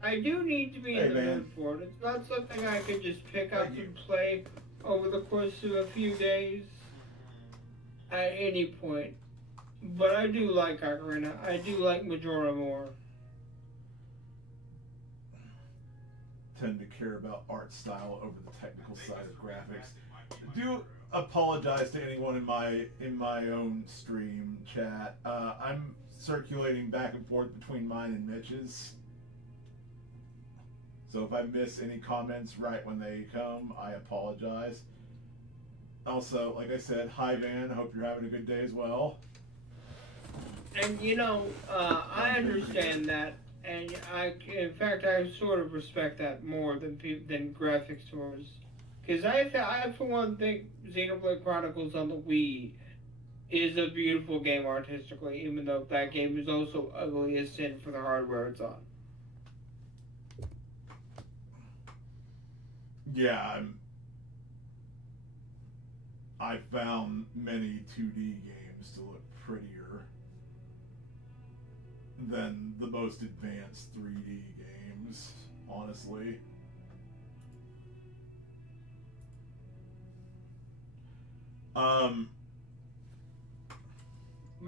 I do need to be Hey, in the man. mood for it. It's not something I could just pick up Thank you. and play over the course of a few days at any point. But I do like Ocarina. I do like Majora more. Tend to care about art style over the technical I think side of Mr. graphics. Fantastic might be my Do hero. apologize to anyone in my own stream chat. I'm circulating back and forth between mine and Mitch's. So if I miss any comments right when they come, I apologize. Also, like I said, hi Van. Hope you're having a good day as well. And you know, I understand that, and in fact, I sort of respect that more than graphics tours, because I for one think Xenoblade Chronicles on the Wii is a beautiful game artistically, even though that game is also ugly as sin for the hardware it's on. Yeah, I found many 2D games to look prettier than the most advanced 3D games, honestly. But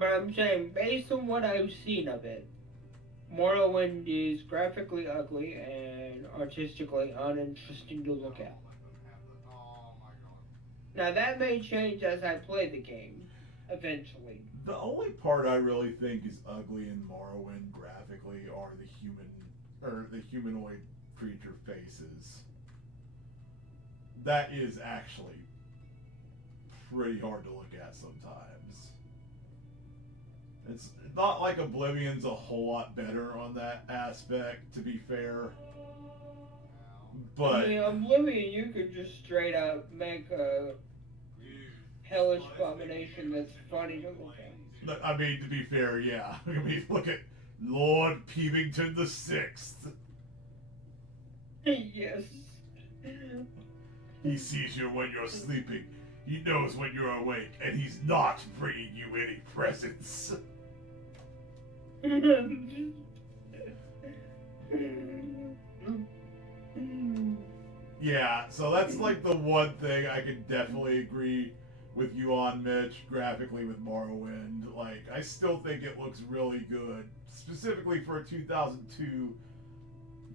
I'm saying, based on what I've seen of it, Morrowind is graphically ugly and artistically uninteresting to look at. Oh my god. Now that may change as I play the game, eventually. The only part I really think is ugly in Morrowind graphically are the humanoid creature faces. That is actually pretty hard to look at sometimes. It's not like Oblivion's a whole lot better on that aspect, to be fair. But I mean, Oblivion, you could just straight up make a Dude. hellish abomination that's funny to look at. I mean, to be fair, yeah. I mean, look at Lord Peevington the Sixth. Yes. He sees you when you're sleeping. He knows when you're awake, and he's not bringing you any presents. Yeah, so that's like the one thing I can definitely agree with you on, Mitch, graphically with Morrowind. Like, I still think it looks really good, specifically for a 2002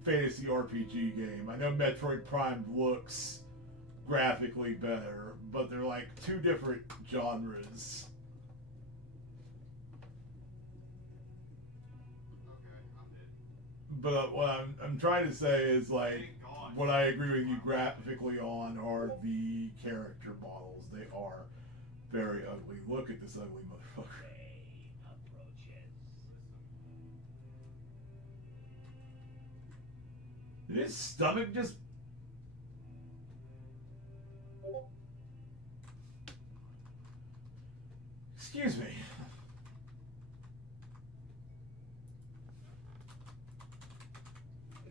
fantasy RPG game. I know Metroid Prime looks graphically better, but they're like two different genres. Okay, I'm dead. But what I'm trying to say is like Thank God. what I agree with you graphically on are the character models. They are very ugly. Look at this ugly motherfucker. Did his stomach just... Excuse me.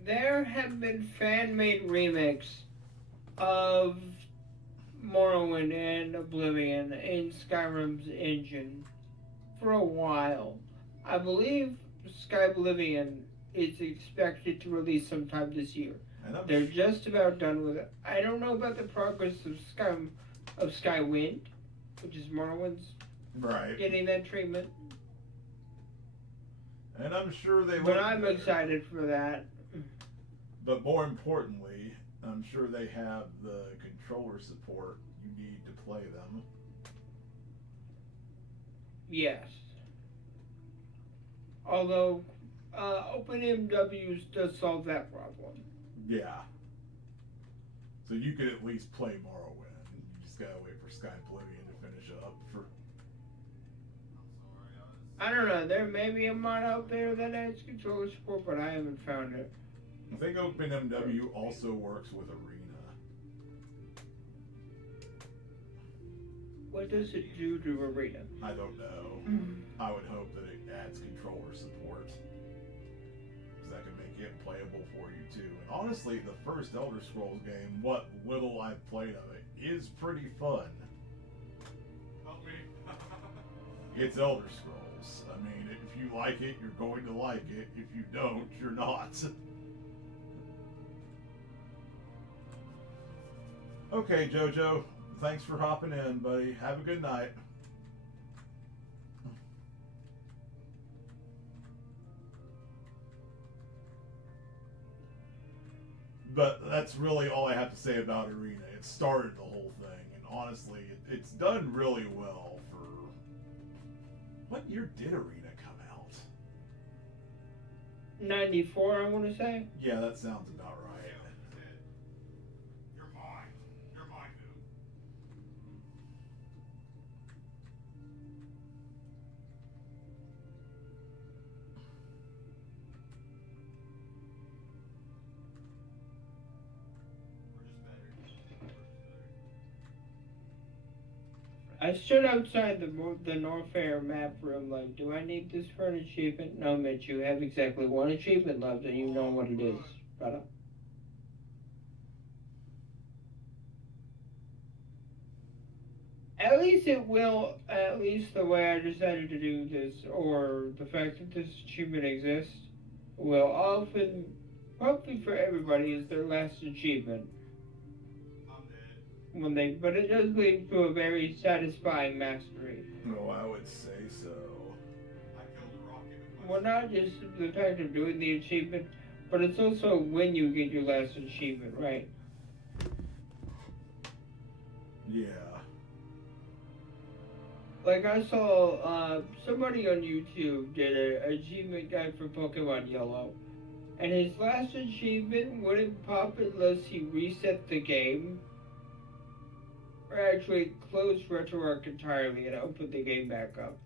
There have been fan-made remakes of Morrowind and Oblivion in Skyrim's engine for a while. I believe Sky Oblivion is expected to release sometime this year. And They're just about done with it. I don't know about the progress of Skywind, which is Morrowind's right. getting that treatment. And I'm sure they But look I'm better. excited for that. But more importantly, I'm sure they have the controller support you need to play them. Yes. Although, OpenMWs does solve that problem. Yeah. So you could at least play Morrowind. You just gotta wait for Sky Oblivion to finish up. For I don't know, there may be a mod out there that adds controller support, but I haven't found it. I think OpenMW also works with Arena. What does it do to Arena? I don't know. I would hope that it adds controller support. Because that can make it playable for you too. And honestly, the first Elder Scrolls game, what little I've played of it, is pretty fun. Help me. It's Elder Scrolls. I mean, if you like it, you're going to like it. If you don't, you're not. Okay, Jojo. Thanks for hopping in, buddy. Have a good night. But that's really all I have to say about Arena. It started the whole thing, and honestly, it's done really well for... What year did Arena come out? 94, I want to say. Yeah, that sounds about right. You're mine. You're mine, dude. We're just better. We're just better. I stood outside the Norfair map room like, do I need this for an achievement? No, Mitch, you have exactly one achievement left and you know what it is. Brother. At least it will, at least the way I decided to do this, or the fact that this achievement exists, will often, probably for everybody, is their last achievement. I'm dead. But it does lead to a very satisfying mastery. Oh, I would say so. I killed a rocket with my Well, not just the fact of doing the achievement, but it's also when you get your last achievement, right? Yeah. Like I saw somebody on YouTube did an achievement guide for Pokemon Yellow, and his last achievement wouldn't pop unless he reset the game, or actually closed RetroArch entirely and opened the game back up.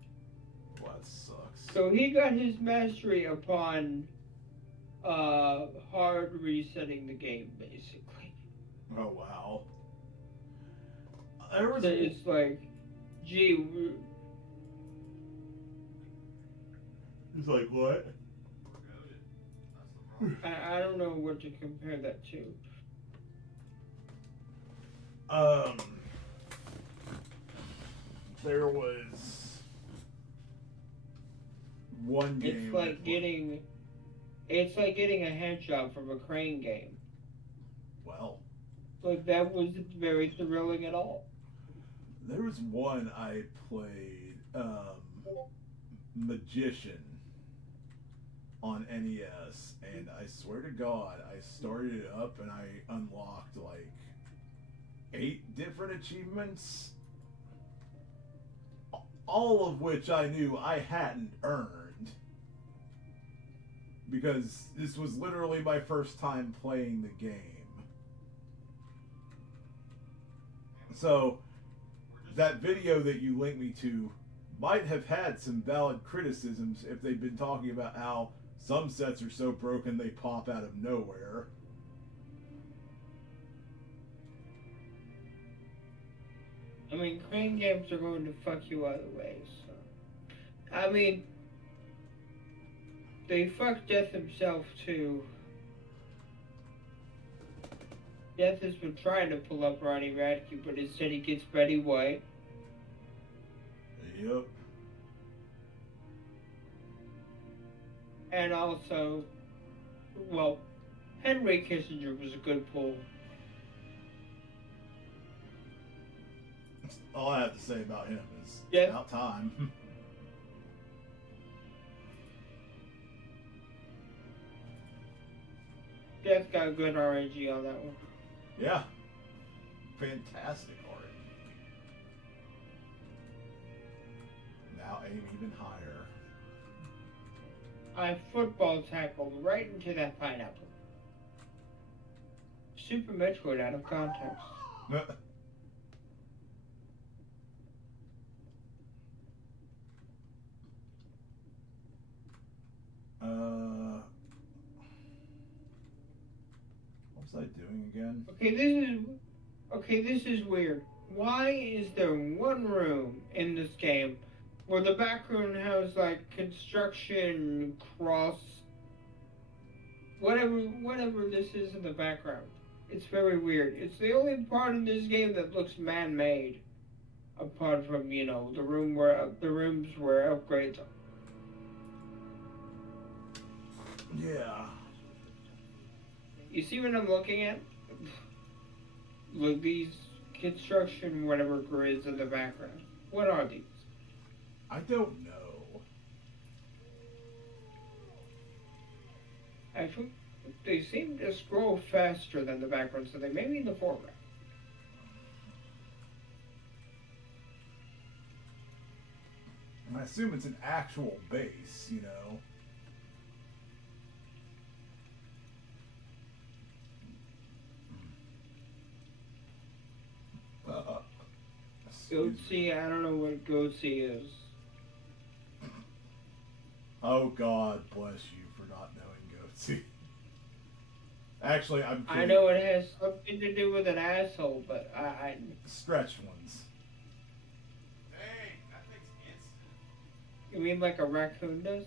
Well, that sucks. So he got his mastery upon hard resetting the game, basically. Oh, wow. There was... So it's like, gee, It's like, what? We're goated. That's the problem. I don't know what to compare that to. There was one game. It's like getting a headshot from a Crane game. Well, Like that wasn't very thrilling at all. there was one I played, Magician on NES, and I swear to God, I started it up and I unlocked like 8 different achievements, all of which I knew I hadn't earned because this was literally my first time playing the game. So that video that you linked me to might have had some valid criticisms if they'd been talking about how some sets are so broken they pop out of nowhere. I mean, crane games are going to fuck you other ways. So. I mean, they fucked Death himself too. Death has been trying to pull up Ronnie Radke, but instead he gets Betty White. Yep. And also, well, Henry Kissinger was a good pull. All I have to say about him is Yeah. it's about time. Death got a good RNG on that one. Yeah. Fantastic RNG. Now aim even higher. I football tackled right into that pineapple. Super Metroid out of context. What was I doing again? Okay, this is weird. Why is there one room in this game where the background has like construction cross whatever this is in the background? It's very weird. It's the only part in this game that looks man-made, apart from the rooms where upgrades are. Yeah. You see what I'm looking at? Look, these construction whatever grids in the background. What are these? I don't know. Actually, they seem to scroll faster than the background, so they may be in the foreground. I assume it's an actual base, you know. Goatsy, I don't know what Goatsy is. Oh God, bless you for not knowing Goatsy. Actually, I'm kidding. I know it has something to do with an asshole, but I Stretched ones. Dang, that thing's instant. you mean like a raccoon does?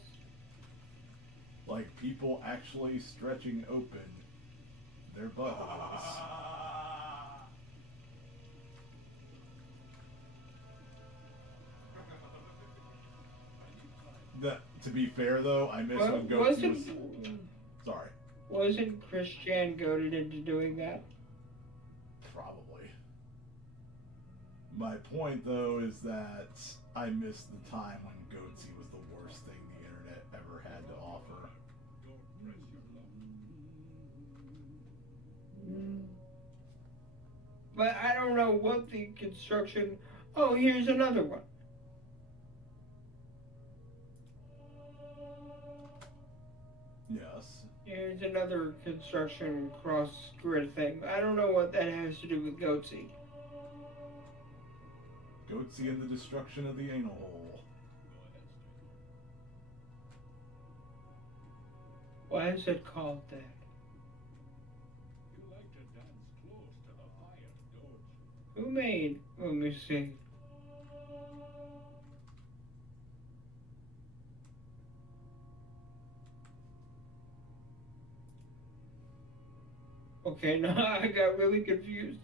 Like people actually stretching open their buttholes. To be fair though, I miss when Goatsy was... Sorry. Wasn't Christian goaded into doing that? Probably. My point though is that I miss the time when Goatsy was the worst thing the internet ever had to offer. But I don't know what the construction... Oh, here's another one. Yes. Here's another construction cross-grid thing. I don't know what that has to do with Goatsy. Goatsy and the destruction of the anal hole. Why is it called that? You like to dance close to the fire, don't you? Who made... Let me see. Okay, now I got really confused.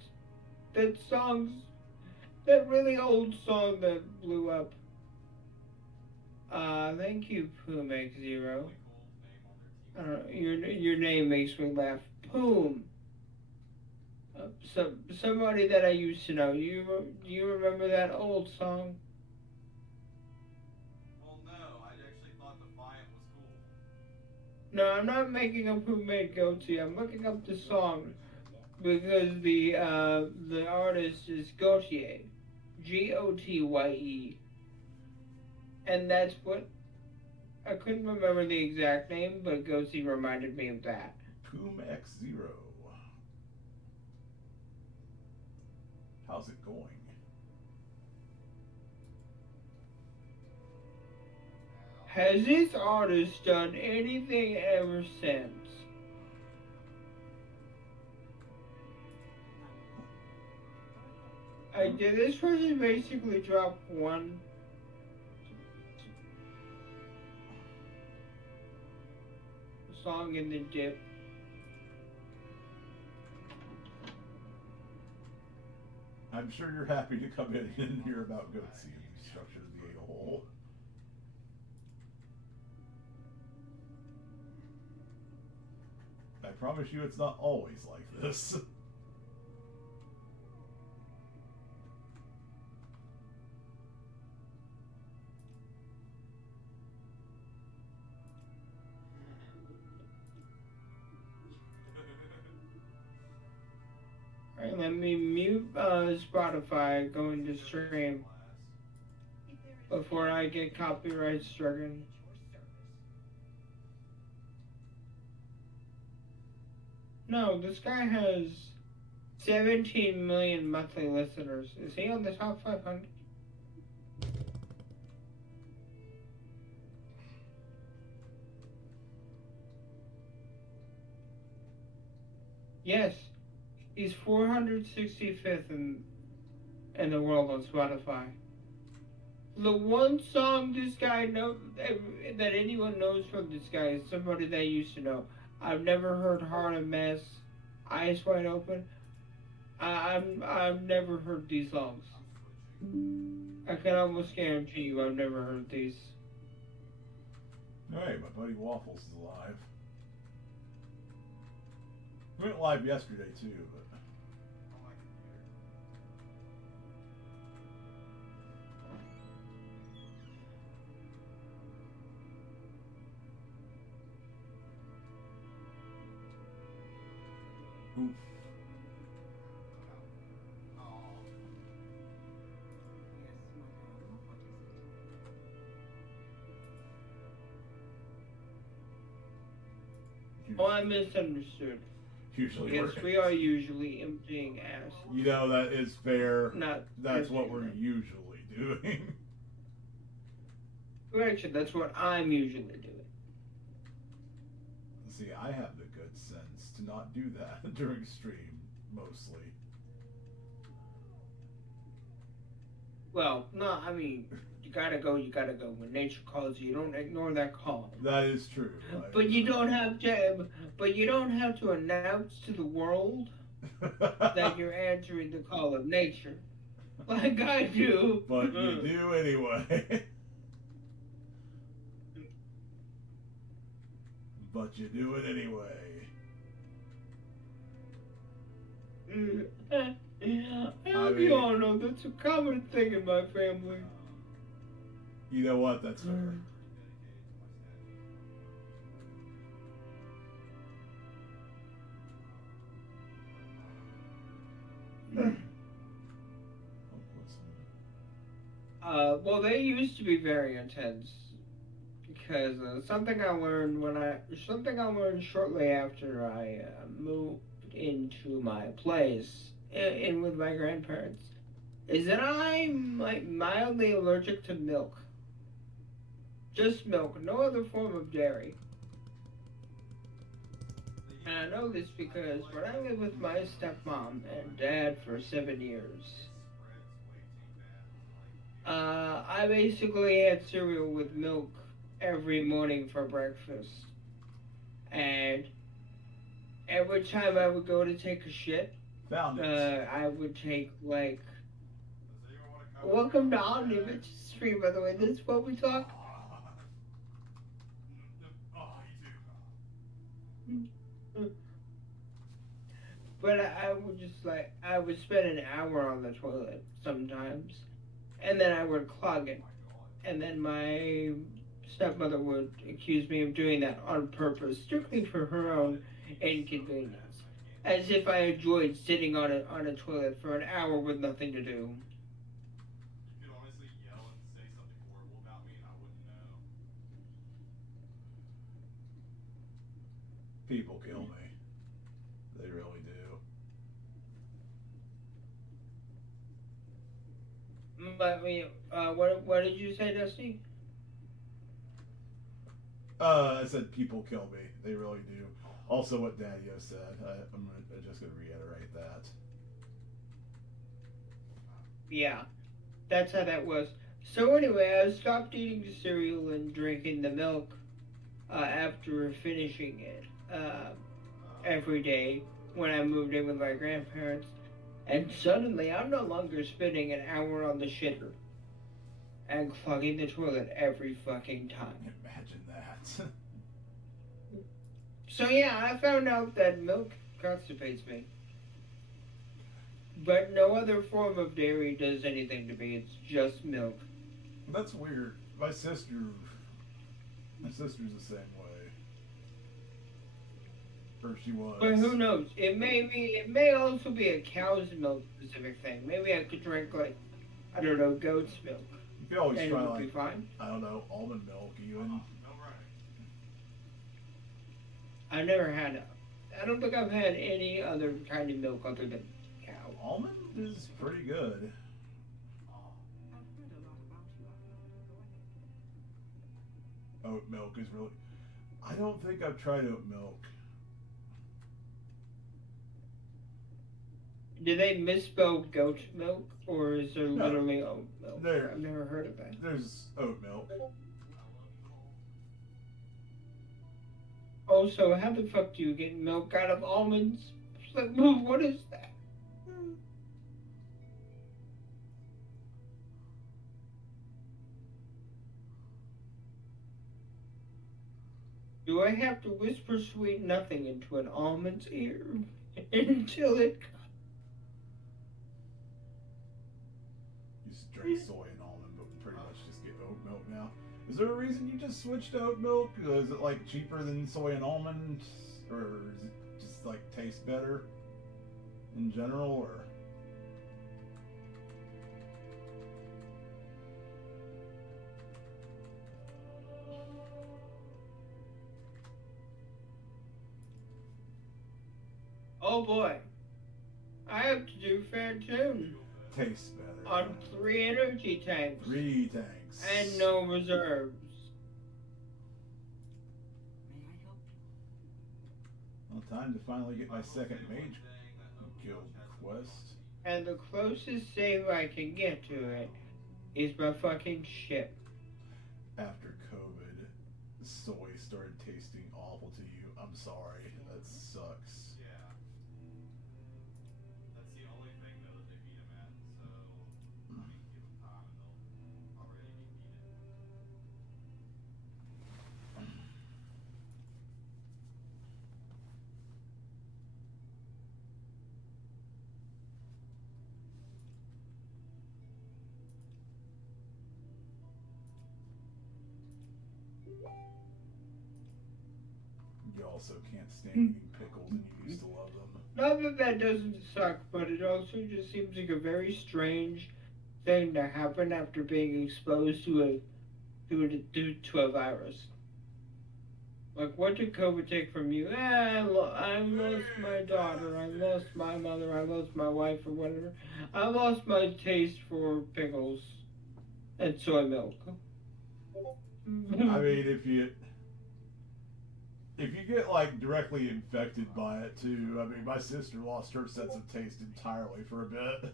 That really old song that blew up. Thank you, Pumek Zero. I don't know, your name makes me laugh. Poom. Somebody that I used to know. Do you remember that old song? Well, no, I actually thought Defiant was cool. No, I'm not making up who made Goatsy. I'm looking up the song. because the artist is Gautier, Gotye, and that's what I couldn't remember the exact name, but Gautier reminded me of that. Poom X Zero. How's it going? Has this artist done anything ever since? I did this person basically drop one song in the dip. I'm sure you're happy to come in and hear about Goatsy and the structure of the a-hole. I promise you it's not always like this. Alright, let me mute Spotify going to stream before I get copyright stricken. No, this guy has 17 million monthly listeners. Is he on the top 500? Yes. He's 465th in the world on Spotify. The one song this guy knows that anyone knows from this guy is somebody they used to know. I've never heard Heart a Mess, Eyes Wide Open. I've never heard these songs. I can almost guarantee you I've never heard these. Hey, my buddy Waffles is alive. We went live yesterday too, but oof. Oh, I misunderstood. Usually Yes, we are usually emptying ass. You know, that is fair. Not That's what we're emptying. usually doing. Correction, that's what I'm usually doing. See, I have the good sense to not do that during stream, mostly. Well, no, I mean, you gotta go. When nature calls you, don't ignore that call. That is true. But you don't have to. But you don't have to announce to the world that you're answering the call of nature, like I do. But you do anyway. But you do it anyway. I hope you all know that's a common thing in my family. You know what? That's fair. Well, they used to be very intense because something I learned shortly after I moved into my place in with my grandparents is that I'm like mildly allergic to milk. Just milk, no other form of dairy. And I know this because when I lived with my stepmom and dad for 7 years, I basically had cereal with milk every morning for breakfast. And every time I would go to take a shit, Found it. I would take like. Welcome to Omnibus Stream, by the way. This is what we talk. But I would just like I would spend an hour on the toilet sometimes, and then I would clog it, and then my stepmother would accuse me of doing that on purpose, strictly for her own inconvenience. as if I enjoyed sitting on a toilet for an hour with nothing to do. You could honestly yell and say something horrible about me and I wouldn't know. People kill me. They really do. But I mean, what did you say, Dusty? I said people kill me. They really do. Also, what Daddy-O said. I'm just gonna reiterate that. Yeah, that's how that was. So anyway, I stopped eating the cereal and drinking the milk after finishing it every day when I moved in with my grandparents. And suddenly, I'm no longer spending an hour on the shitter and clogging the toilet every fucking time. Imagine that. So yeah, I found out that milk constipates me. But no other form of dairy does anything to me. It's just milk. That's weird. My sister's the same way. Or she was. But who knows? It may also be a cow's milk specific thing. Maybe I could drink like, I don't know, goat's milk. You could always And it try would be like, fine. I don't know, almond milk even. No right. I never had a, I don't think I've had any other kind of milk other than cow. Almond is pretty good. Oat milk is really. I don't think I've tried oat milk. Do they misspell goat milk, or is there No. literally oat milk? There. I've never heard of that. There's oat milk. Also, how the fuck do you get milk out of almonds? Like, what is that? Do I have to whisper sweet nothing into an almond's ear until it? You just drink soy and almond, but pretty much just get oat milk now. Is there a reason you just switched to oat milk? Is it like cheaper than soy and almond, or is it just like taste better in general, or? Oh boy, I have to do fair tune Tastes better. on 3 energy tanks 3 tanks. and no reserves. May I help you? Well, time to finally get my second mage guild quest. And the closest save I can get to it is my fucking ship. After COVID, soy started tasting awful to you. I'm sorry. That sucks. Yeah. That's the only thing though that they beat him at, so I mean give him time and they'll already be beaten. You also can't stand eating pickles, and you used to love them. Not that that doesn't suck, but it also just seems like a very strange thing to happen after being exposed to a virus. Like, what did COVID take from you? I lost my daughter, I lost my mother, I lost my wife, or whatever. I lost my taste for pickles and soy milk. I mean, if you get like directly infected by it too, I mean, my sister lost her sense of taste entirely for a bit.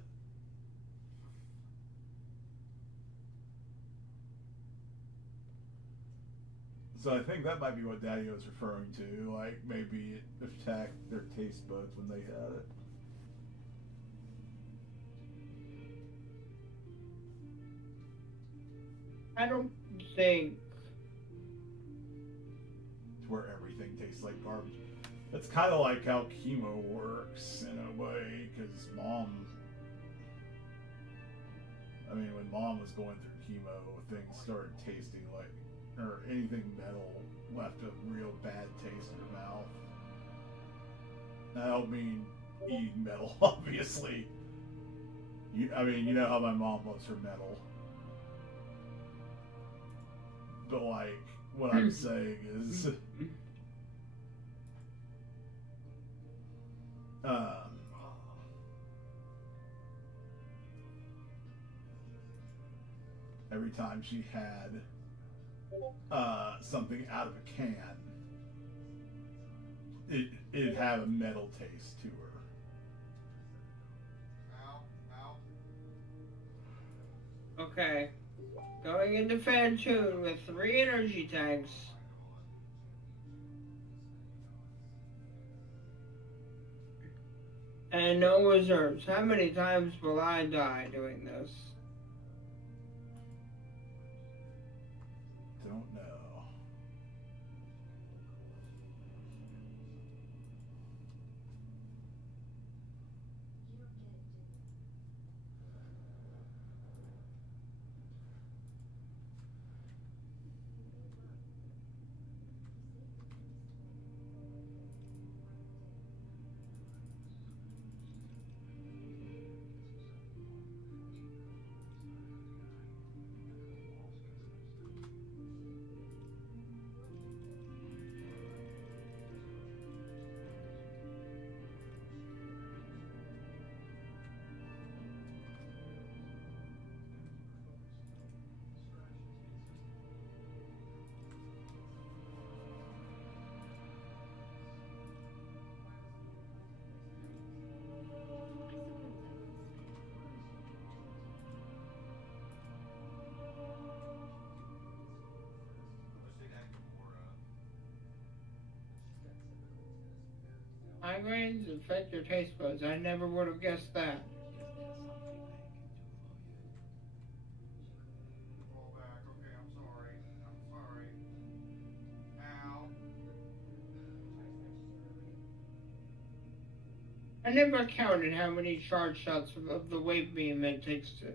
So I think that might be what Daddy was referring to. Like maybe it attacked their taste buds when they had it. I don't think. To where everything tastes like garbage. It's kind of like how chemo works in a way, because I mean, when Mom was going through chemo, things started tasting like, or anything metal left a real bad taste in her mouth. I don't mean eating metal, obviously. I mean, you know how my mom loves her metal. But, like, what I'm saying is... every time she had something out of a can, it'd have a metal taste to her. Ow, ow. Okay. Going into Fantoon with 3 energy tanks. And no reserves. How many times will I die doing this? Don't know. I wish they'd add Gamora. Migraines affect your taste buds. I never would have guessed that. Fall back. Okay, I'm sorry. I'm sorry. Ow. I never counted how many charge shots of the wave beam it takes to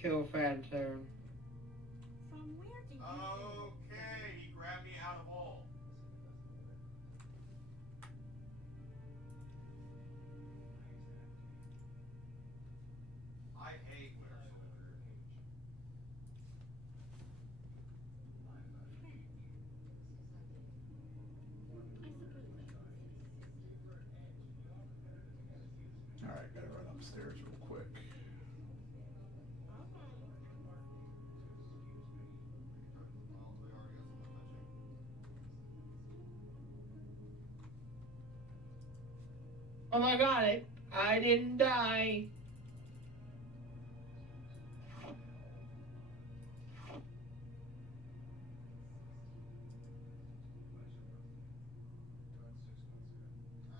kill Fantoon. From where do you Okay, he grabbed me out of all. I hate Winter Soldier. Alright, gotta run upstairs real quick. Well, they already got someone fetching. Oh, I got it. I didn't die.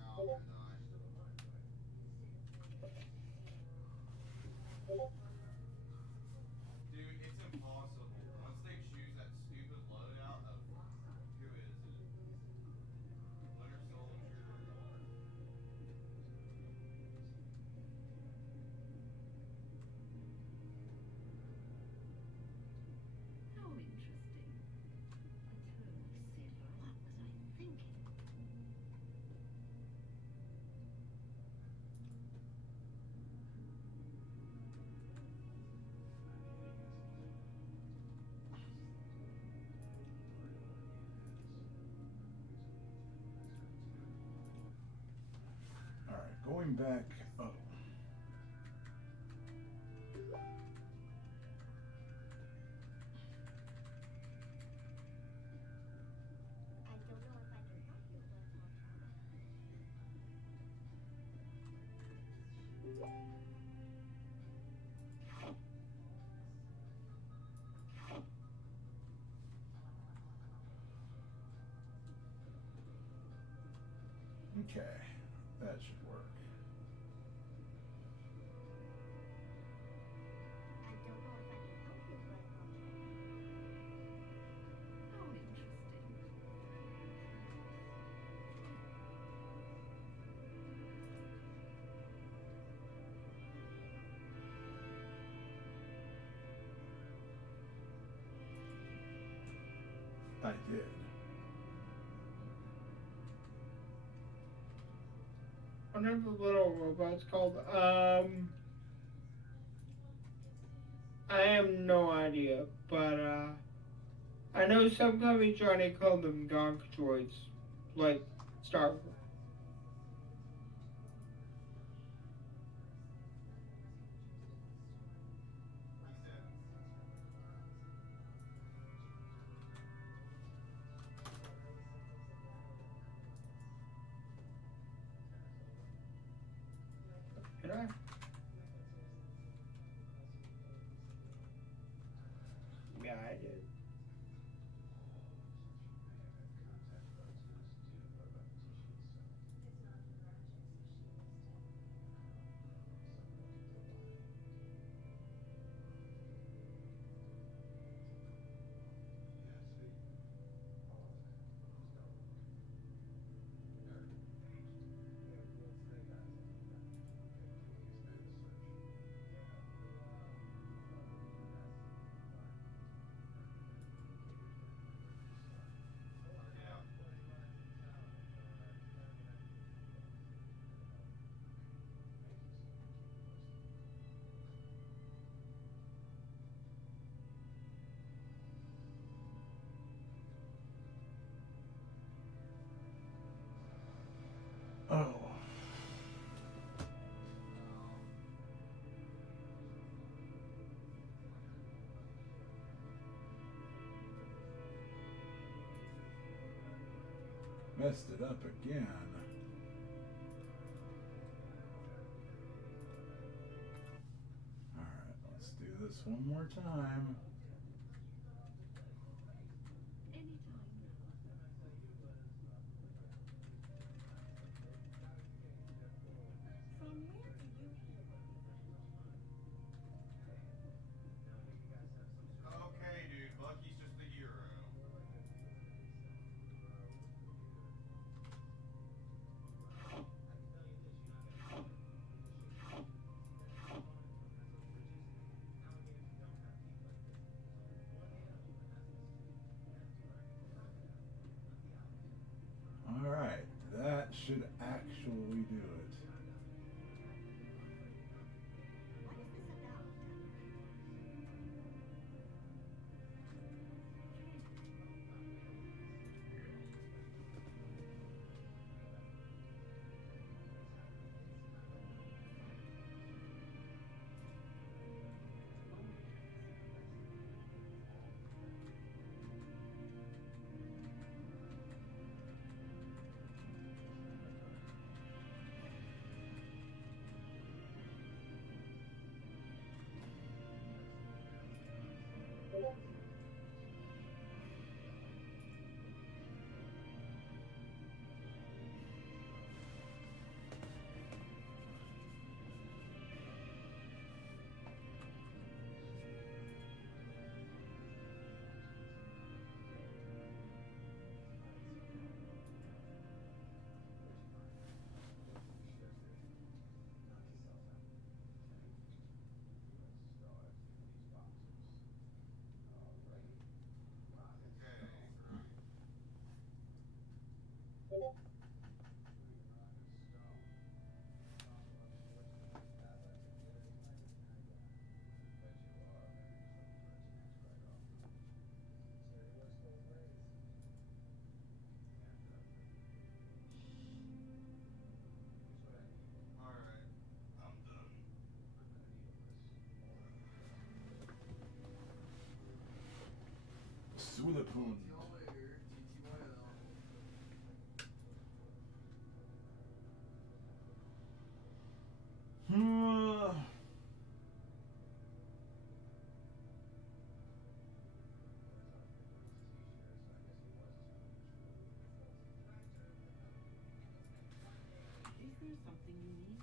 Ow, I'm gonna die. Dude, it's impossible. Once they choose that stupid loadout of who is it? Winter Soldier. How interesting. Eternally silly. What was I thinking? Alright, going back. Oh. I don't know if I can help you, but I'll try. Okay, that should work. I don't know if I can help you, but I'll try. How interesting. I did. one of the little robots called? I have no idea, but I know some companies trying to call them gonk droids, like Star Wars. He said, Did I? Yeah, I did. yeah. Oh. Messed it up again. Alright, let's do this one more time. From where do you hear? Okay, dude. Bucky's just the hero. Alright, that should actually do it. What is this about? Okay, great. Alright, I'm done. Sulapun. Hmm. Is there something you need?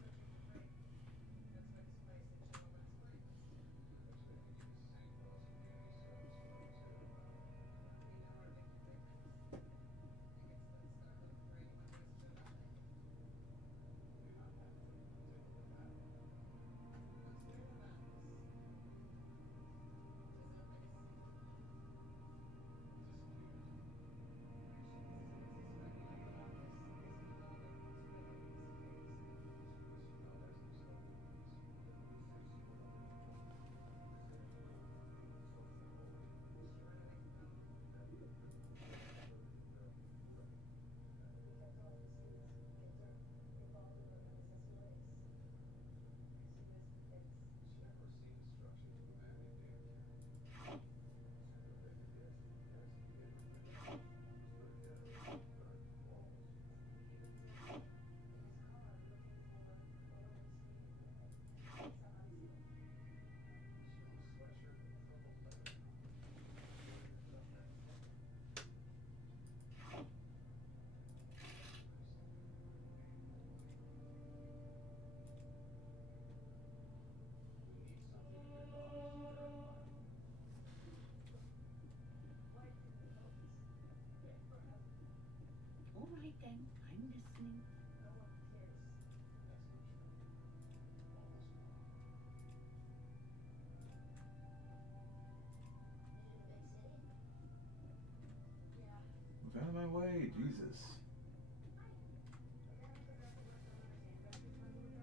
again. I'm listening. Move out of my way, Jesus.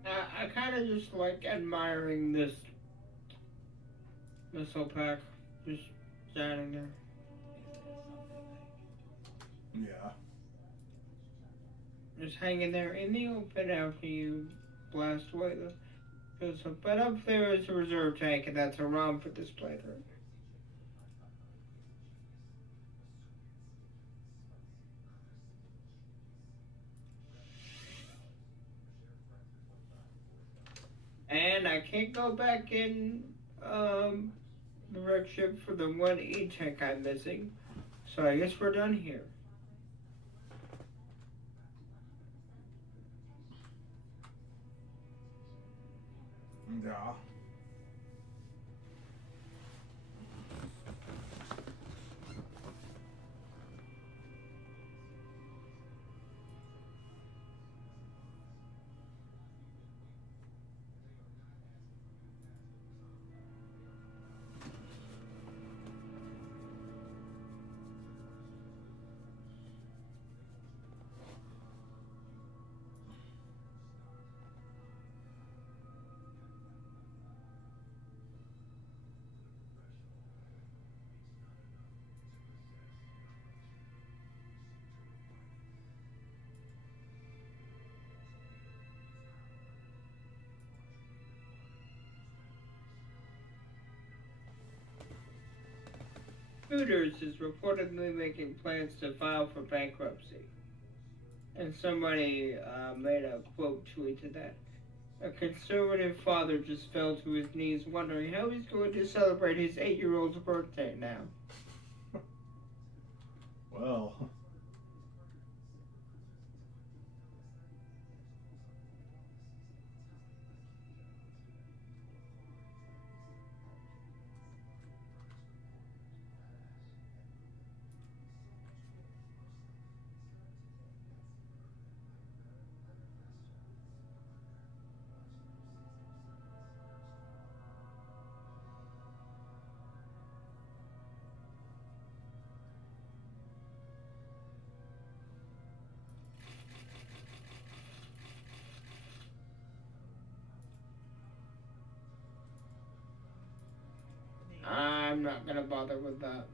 I kind of just like admiring this missile pack just standing there. Yeah. Just hanging there in the open after you blast away the missile. But up there is a reserve tank, and that's a ROM for this playthrough. And I can't go back in the wreck ship for the one E-tank I'm missing. So I guess we're done here. Yeah. Hooters is reportedly making plans to file for bankruptcy. And somebody made a quote tweet to that. A conservative father just fell to his knees wondering how he's going to celebrate his 8-year-old's birthday now. Well. I'm not gonna bother with that.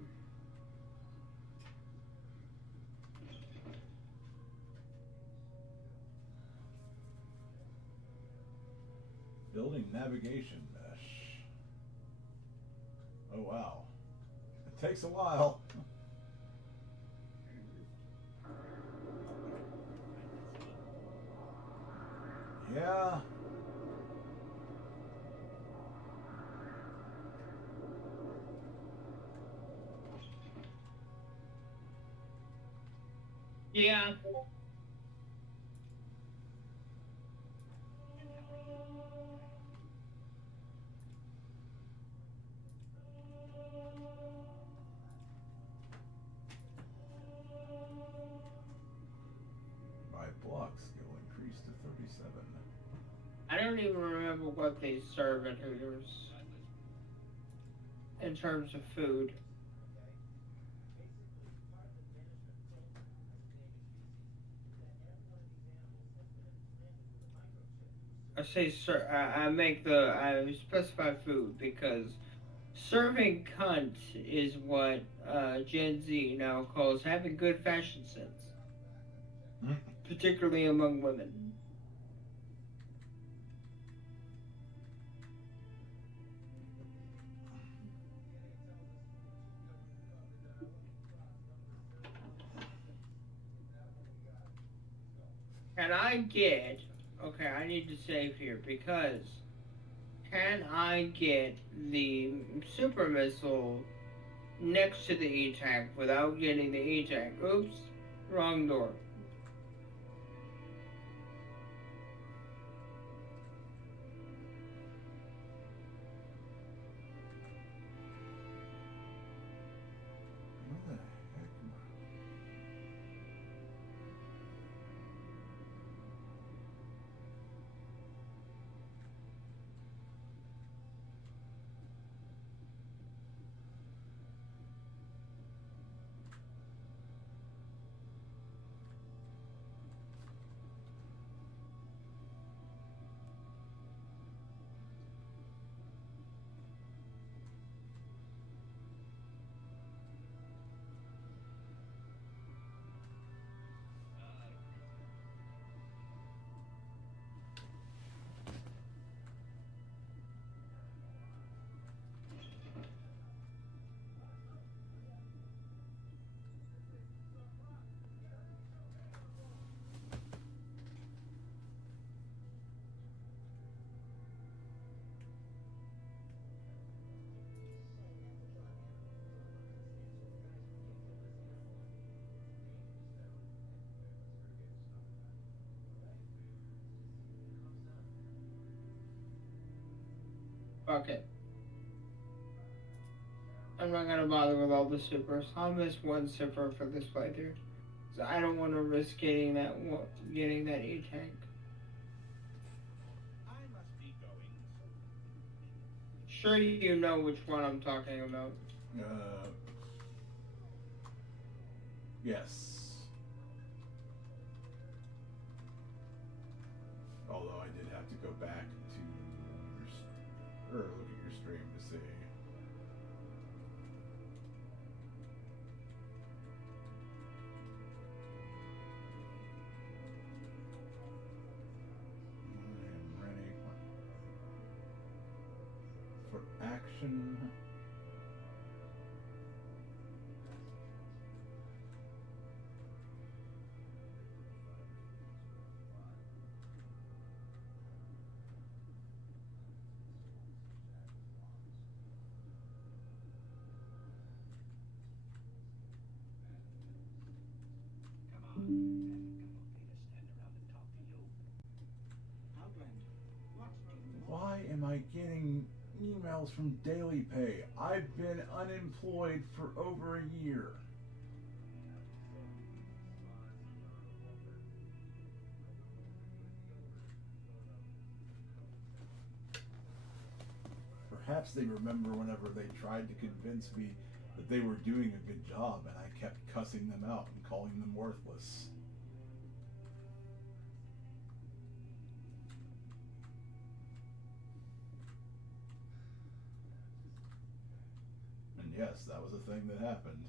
Building navigation mesh. Oh wow. It takes a while. Yeah. Yeah. My block skill increased to 37. I don't even remember what they serve at Hooters in terms of food. I say I specify food because serving cunt is what Gen Z now calls having good fashion sense, particularly among women. Can I get, okay, I need to save here because can I get the super missile next to the E-tank without getting the E-tank? Oops, wrong door. What the heck? Fuck it. I'm not gonna bother with all the supers. I'll miss one super for this playthrough. So I don't want to risk getting that E tank. I must be going. Sure, you know which one I'm talking about. Yes. Although I did have to go back to your, or look at your stream to see. I am ready for action. Come on. Come on, me to stand around and talk to you. Outlander, what do you want? Why am I getting emails from Daily Pay? I've been unemployed for over a year. Perhaps they remember whenever they tried to convince me that they were doing a good job and I kept cussing them out and calling them worthless. And yes, that was a thing that happened.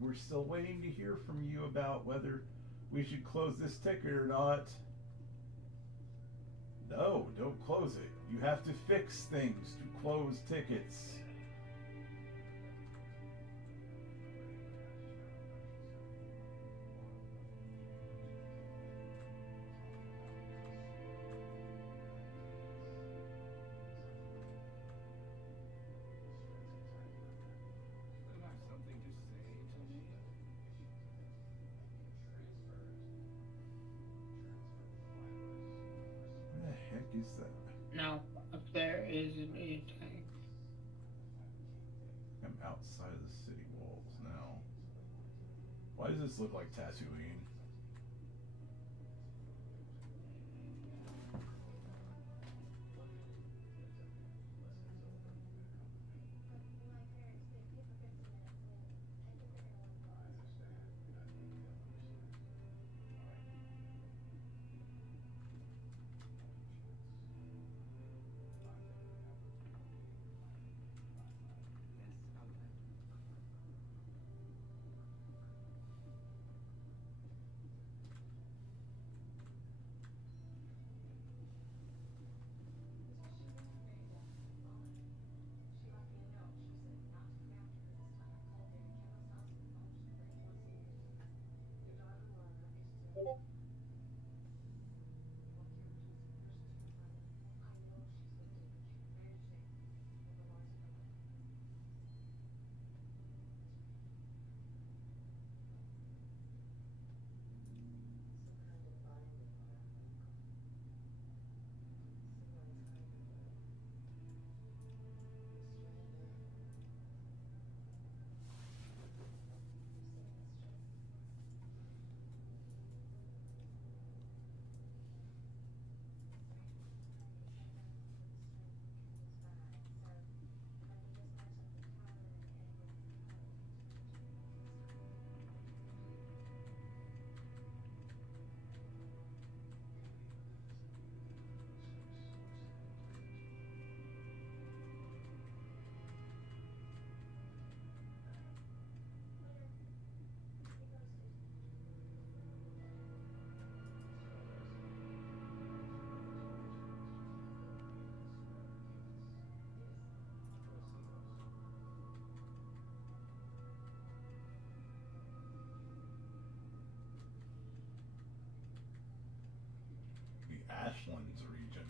We're still waiting to hear from you about whether we should close this ticket or not. No, don't close it. You have to fix things to close tickets. You have something to say to me? What the heck is that? Now, up there is an E tank. I'm outside of the city walls now. Why does this look like Tatooine? Yes, Outlander. Ashland's region.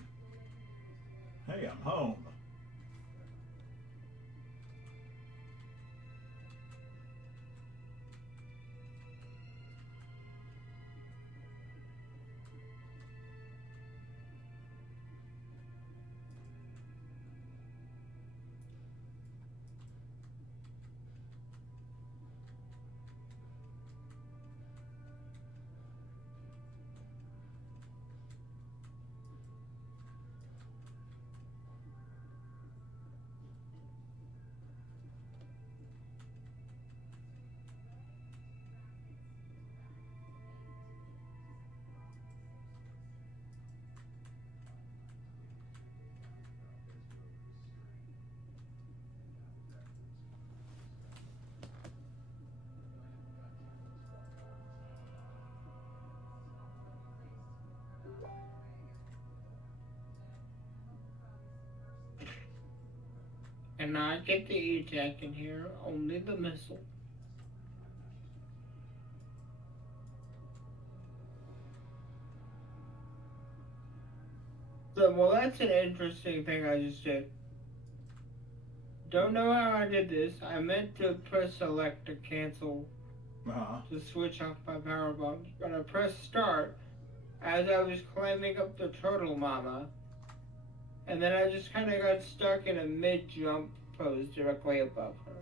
Hey, I'm home. And not get the eject in here, only the missile. So, well, that's an interesting thing I just did. Don't know how I did this. I meant to press select to cancel, to switch off my power bombs, but I pressed start as I was climbing up the turtle mama, and then I just kind of got stuck in a mid-jump pose directly above her.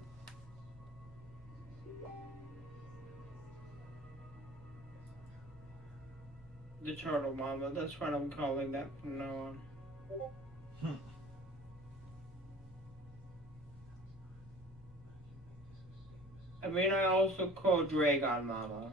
The turtle mama, that's what I'm calling that from now on. I mean, I also call Dragon Mama.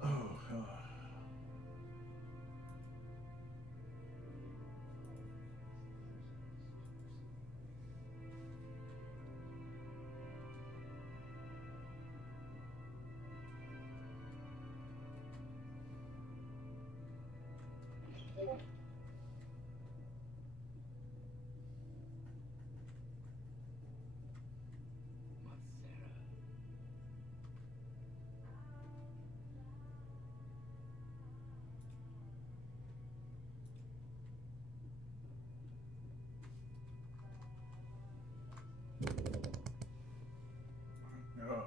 Oh, God. Oh, God.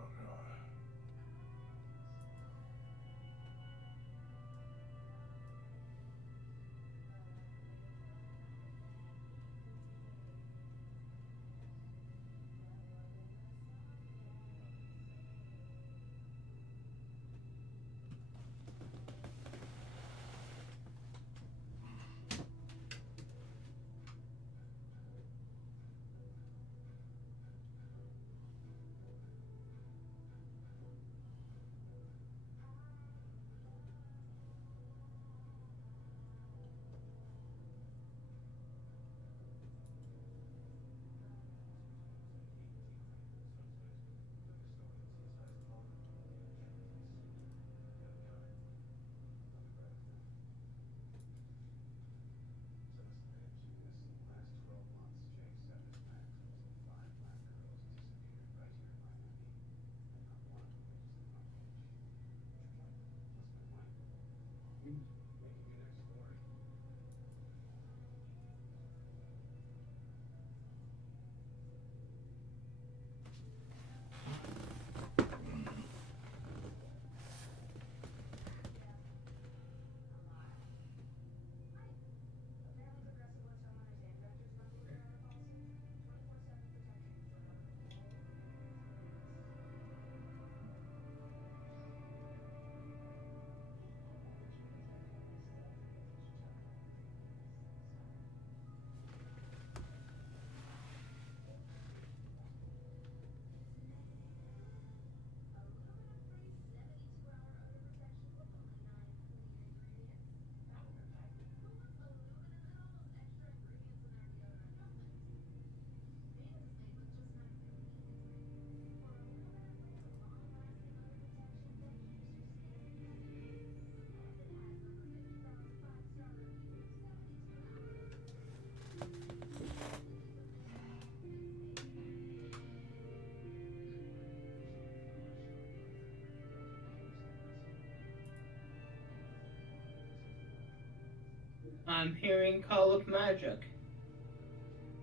I'm hearing Call of Magic.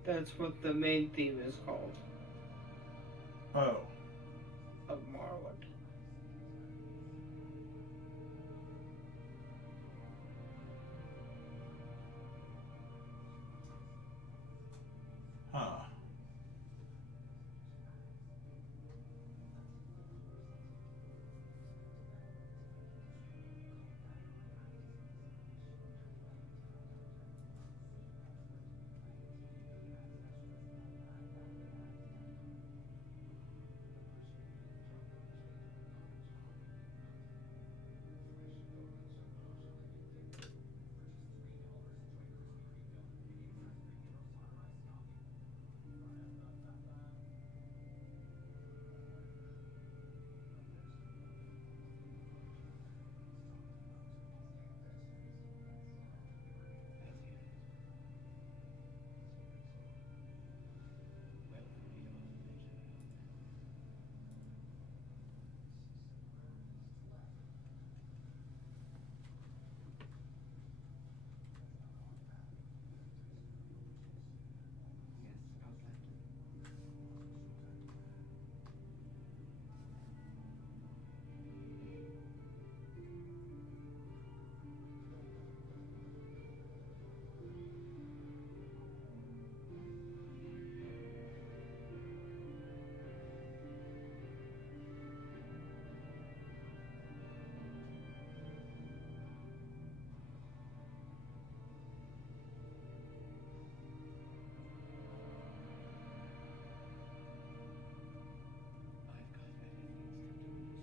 That's what the main theme is called Oh. of Morrowind. Huh. Yes, Outlander. I've got many things to do, so if you don't mind,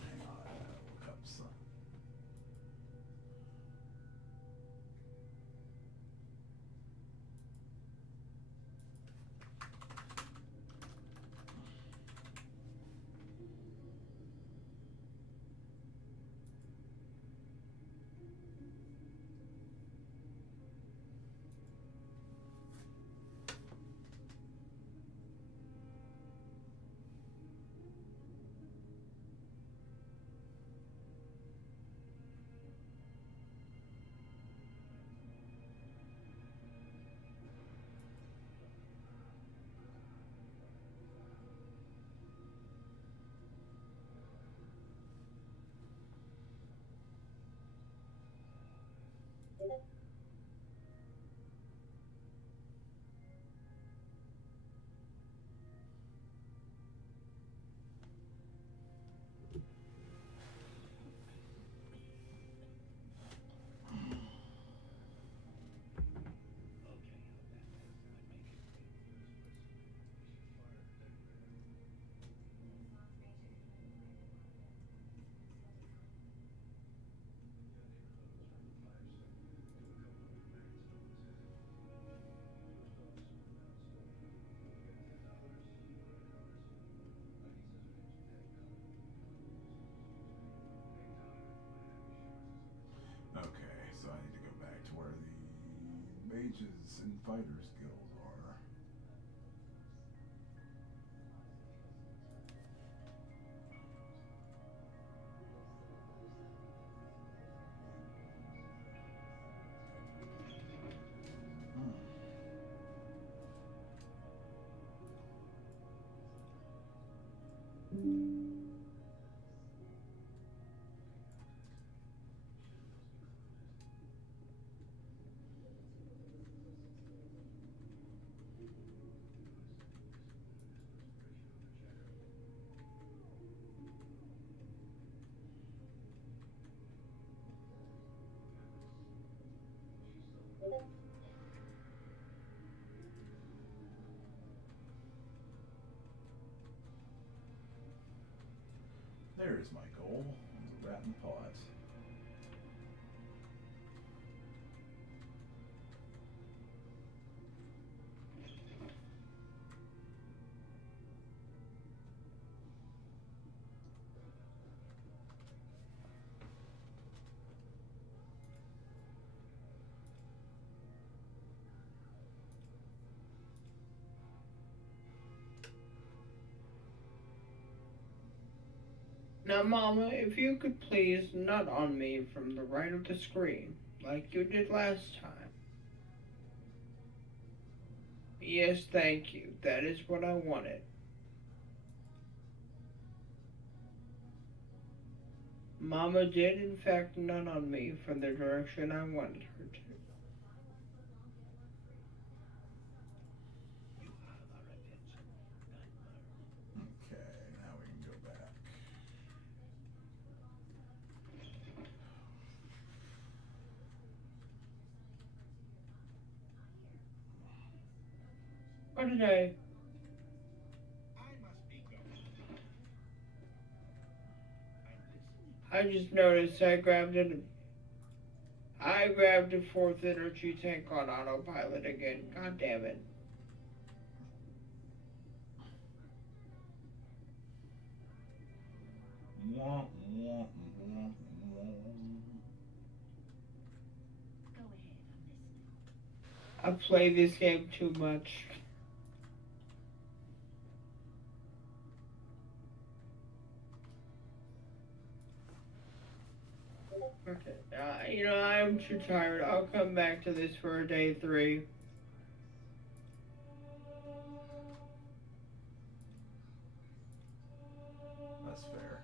Hang on, I gotta look up some. okay, Outlander, I make it. Okay, so I need to go back to where the mages and fighters guilds are. Hmm. There's my goal. The rat in the pot. Now, Mama, if you could please nut on me from the right of the screen, like you did last time. Yes, thank you. That is what I wanted. Mama did, in fact, nut on me from the direction I wanted her to. You have our attention, Nightmare. Okay, now we can go back. What did I? I must be going. I'm listening. I just noticed I grabbed it. I grabbed a fourth energy tank on autopilot again. God damn it. Mwah, mwah, mwah, mwah. Go ahead, I'm listening. I play this game too much. Okay. I'm too tired. I'll come back to this for day 3. That's fair.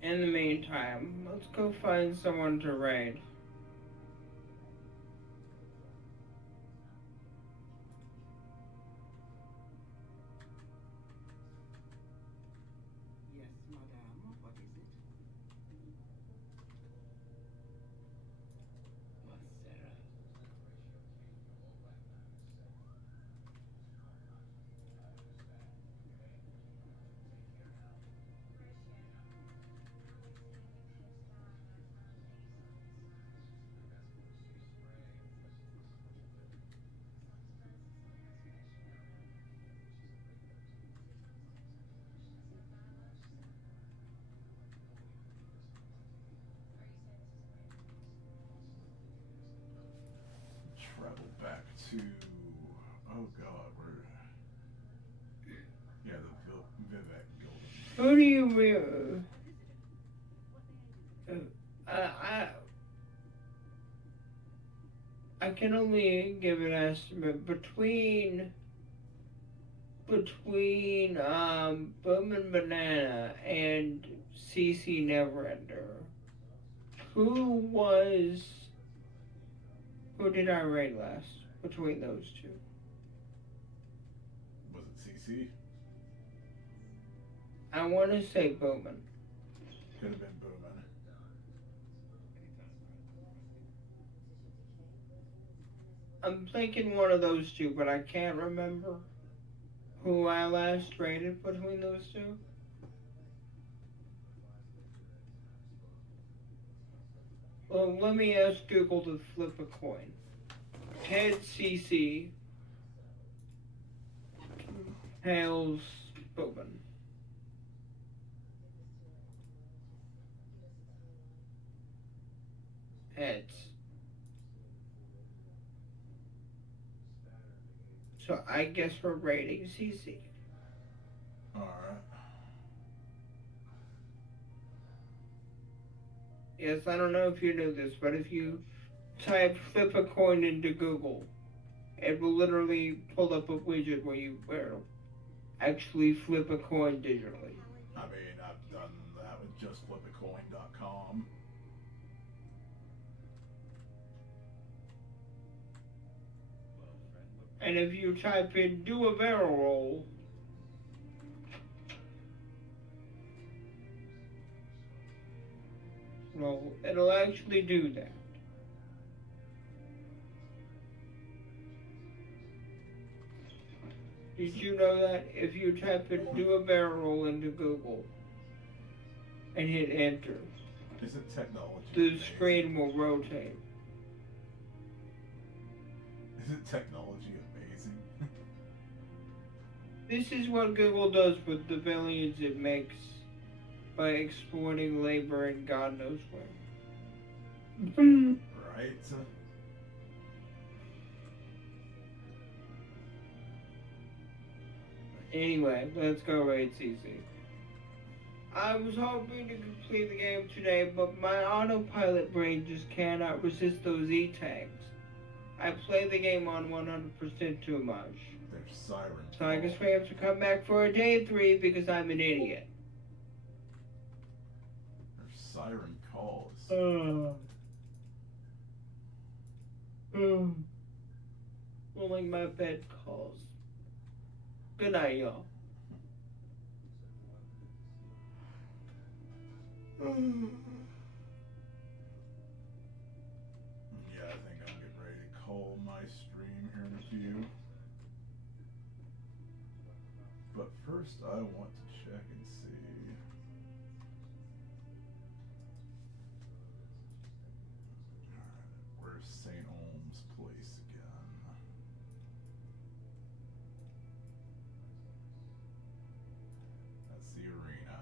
In the meantime, let's go find someone to raid. Yes, madame, what is it? Sarah. Travel back to. Oh god, where. Yeah, the Vivek building. Who do you I can only give an estimate between Boom and Banana and CC Neverender. Who did I raid last between those two? Was it CC? I want to say Bowman. Could have been Bowman. I'm thinking one of those two, but I can't remember who I last raided between those two. Well, let me ask Google to flip a coin. Ted CC, Hales Bowman. Heads. So I guess we're rating CC. Alright. Yes, I don't know if you knew this, but if you type flip a coin into Google, it will literally pull up a widget where you actually flip a coin digitally. I mean, I've done that with justflipacoin.com. And if you type in do a barrel roll, roll, it'll actually do that. Did you know that if you type in do a barrel roll into Google and hit enter, Isn't technology the amazing? screen will rotate? Isn't technology amazing? This is what Google does with the billions it makes by exploiting labor in God knows where. Right? Anyway, let's go raid CC. I was hoping to complete the game today, but my autopilot brain just cannot resist those E-tags. I play the game on 100% too much. There's siren. So I guess we have to come back for a day 3 because I'm an idiot. There's siren calls. Well, like my bed calls. Good night, y'all. Yeah, I think I'm getting ready to call my stream here in a few. But first, I want to check and see. Alright, where's St. Olm's place again? That's the arena.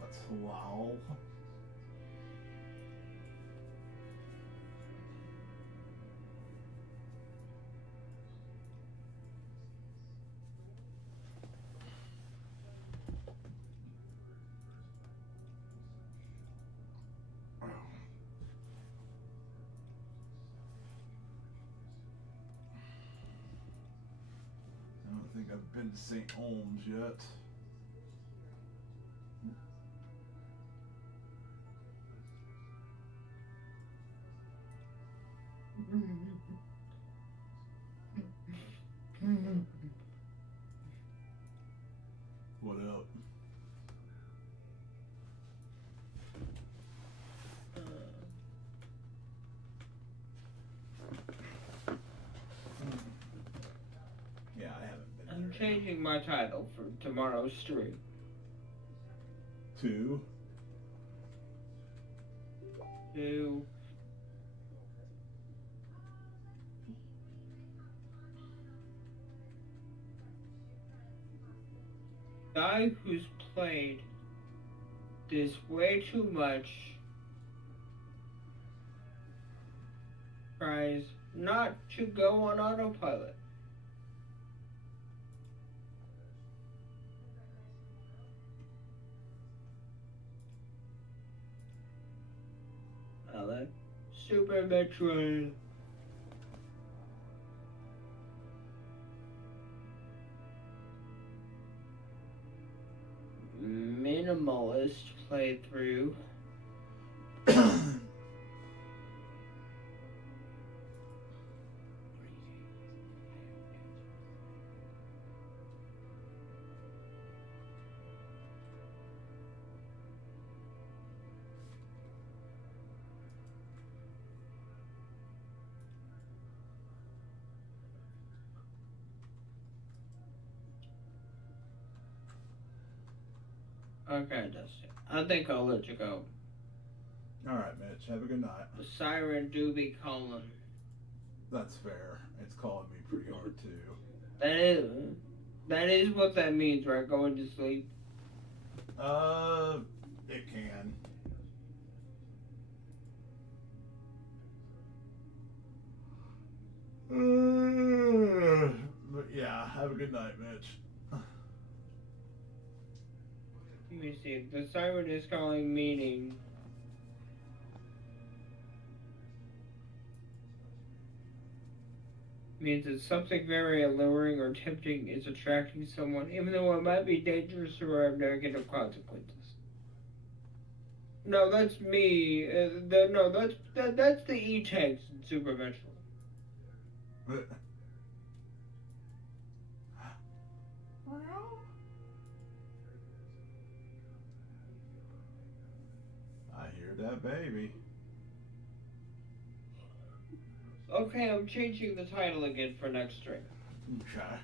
That's halal. I don't think I've been to St. Olm's yet. What up? Yeah, I haven't been I'm there. changing my title for tomorrow's stream. 2. To guy who's played this way too much tries not to go on autopilot. Super Metroid. Minimalist playthrough. Okay, Dustin. I think I'll let you go. Alright, Mitch. Have a good night. The siren do be calling. That's fair. It's calling me pretty hard, too. That is what that means, right? Going to sleep. It can. But yeah, have a good night, Mitch. Let me see. The siren is calling, meaning means that something very alluring or tempting is attracting someone, even though it might be dangerous or have negative consequences. No, that's me. No, that's the E-tanks in Super Metro. Well, I hear that baby. Okay, I'm changing the title again for next stream. Okay.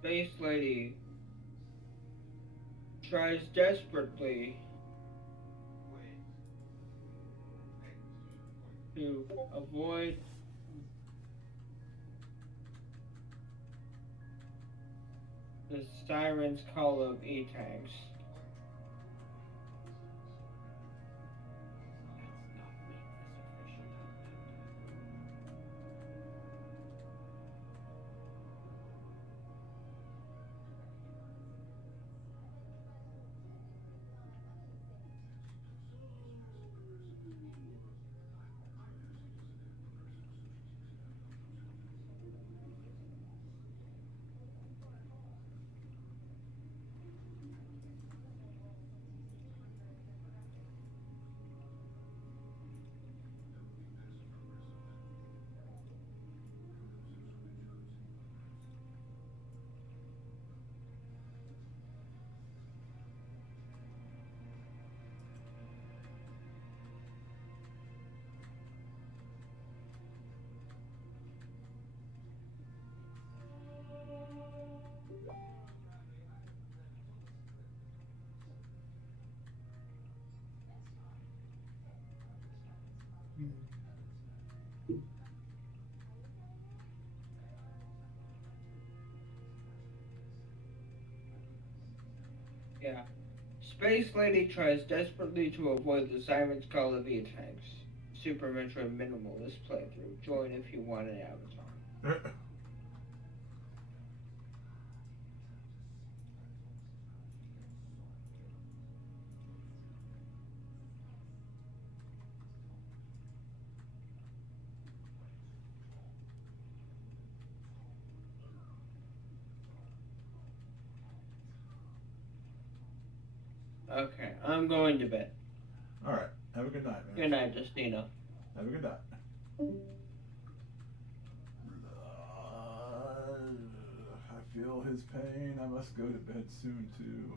Space Lady tries desperately Wait. to avoid the siren's call of E-tanks. Let's not make this official. Yeah. Space Lady tries desperately to avoid the siren's call of E-tanks. Super Metro Minimalist playthrough. Join if you want an avatar. Okay, I'm going to bed. All right. Have a good night, man. Good night, Justina. Have a good night. I feel his pain. I must go to bed soon too.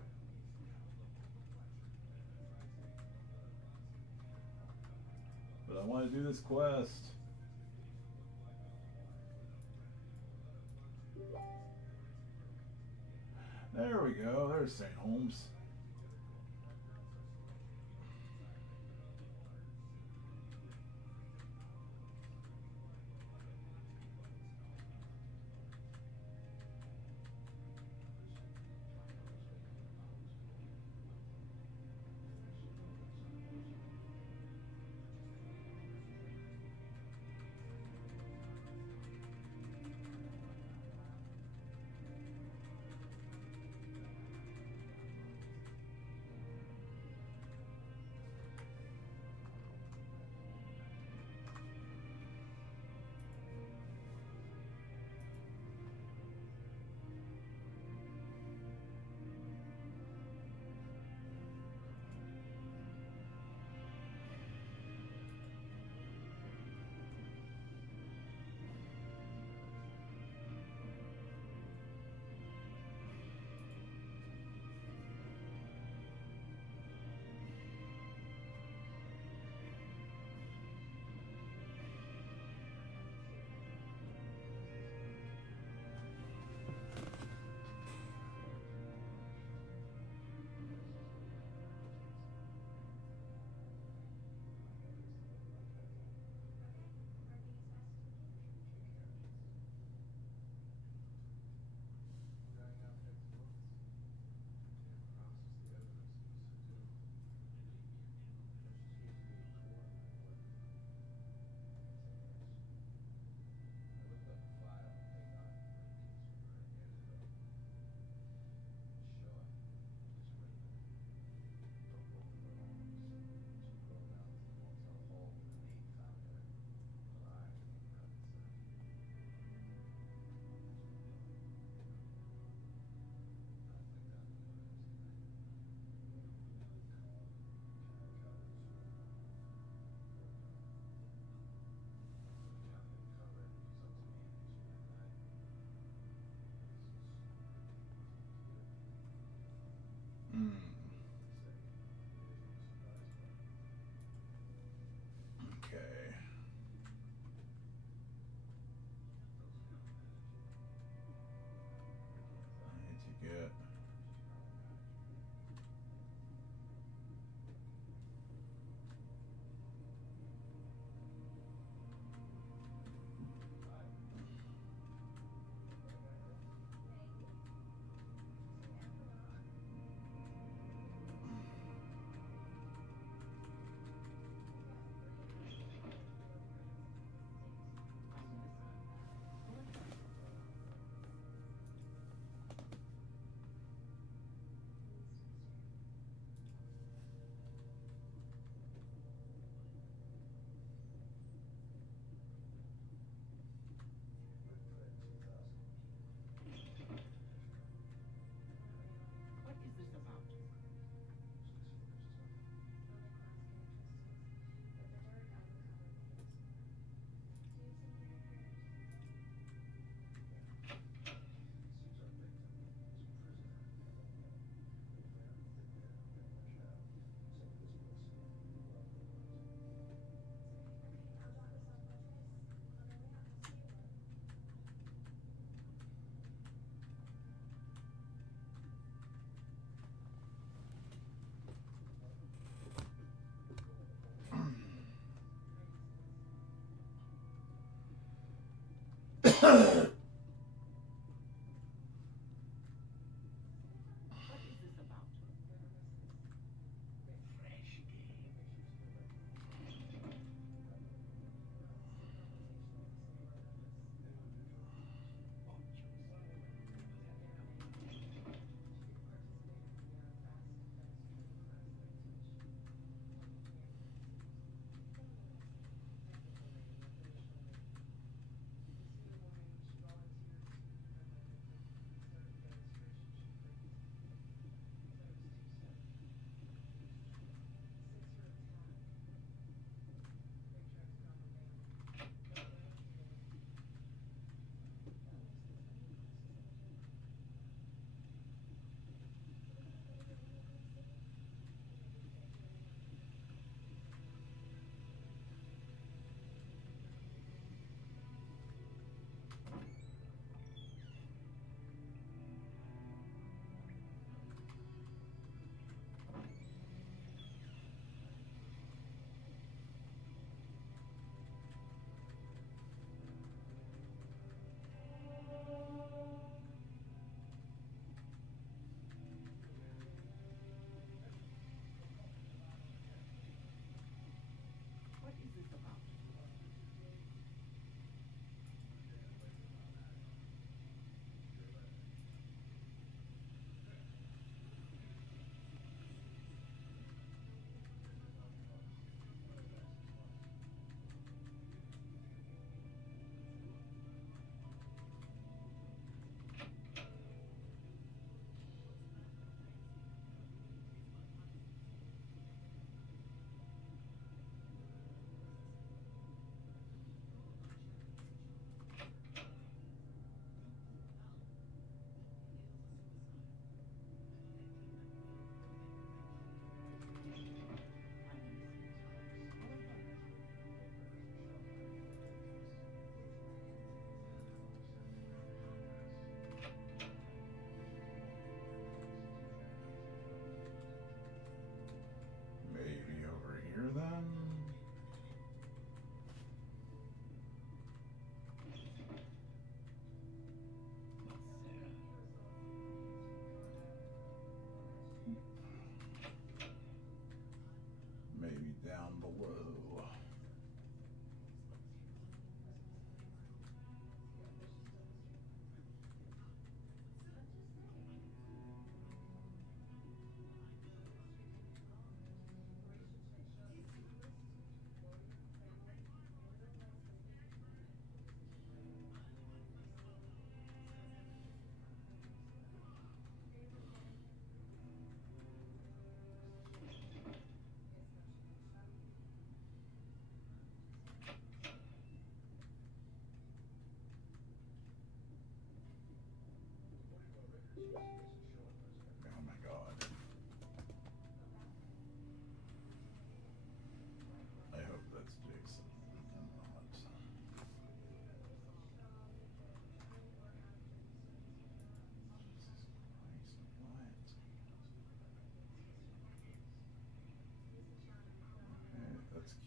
But I want to do this quest. There we go. There's St. Holmes.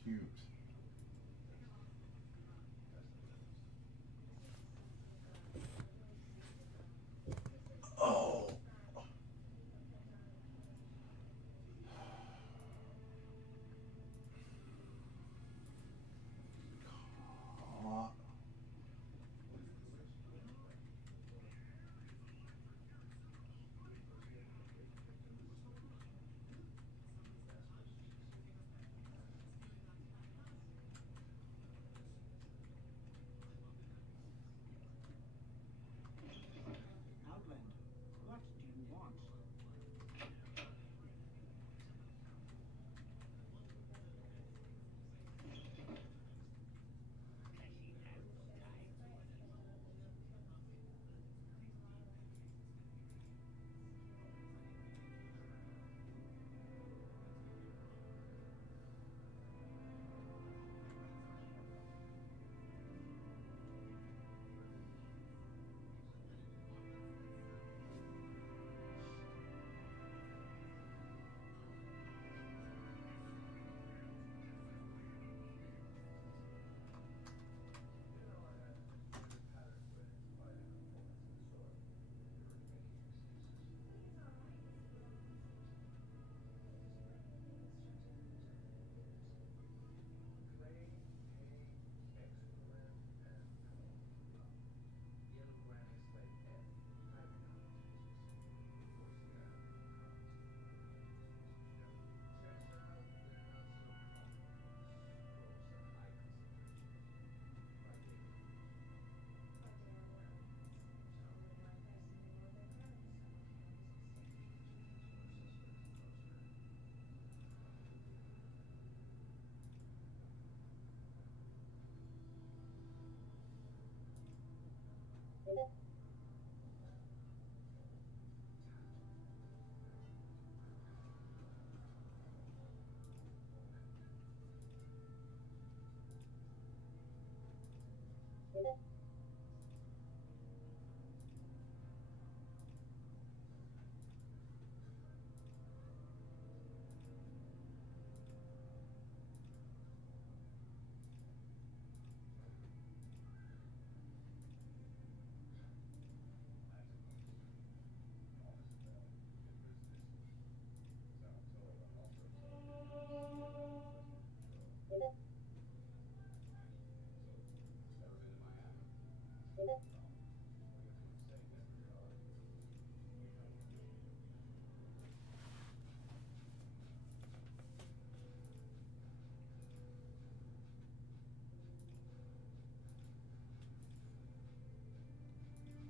cute. Oh. Oh. Outlander, what do you want?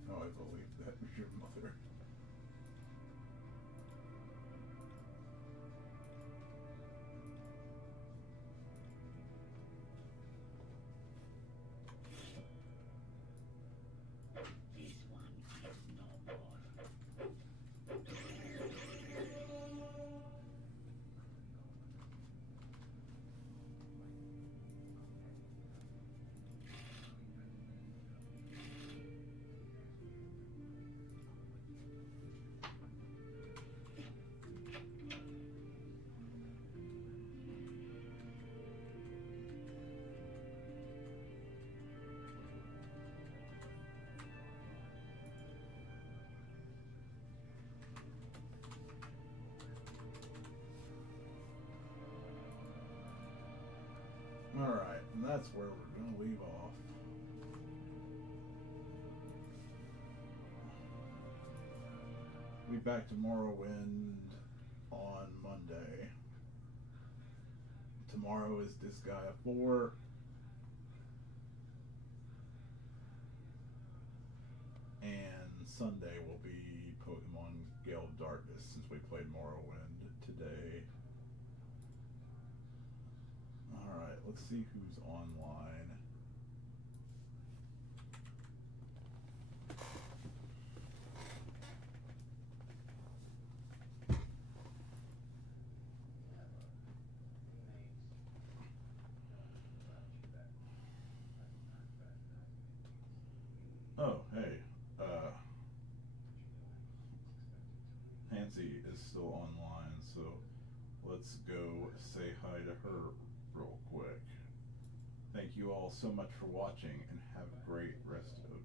Oh, I believe that was your mother. This one is no more. Alright, and that's where we're going to leave off. We'll be back to Morrowind on Monday. Tomorrow is Disgaea 4. And Sunday will be Pokemon Gale of Darkness, since we played Morrowind today. Alright, let's see who's online. Oh, hey, Hansi is still online, so let's go say hi to her real quick. thank you all so much for watching, and have a great rest of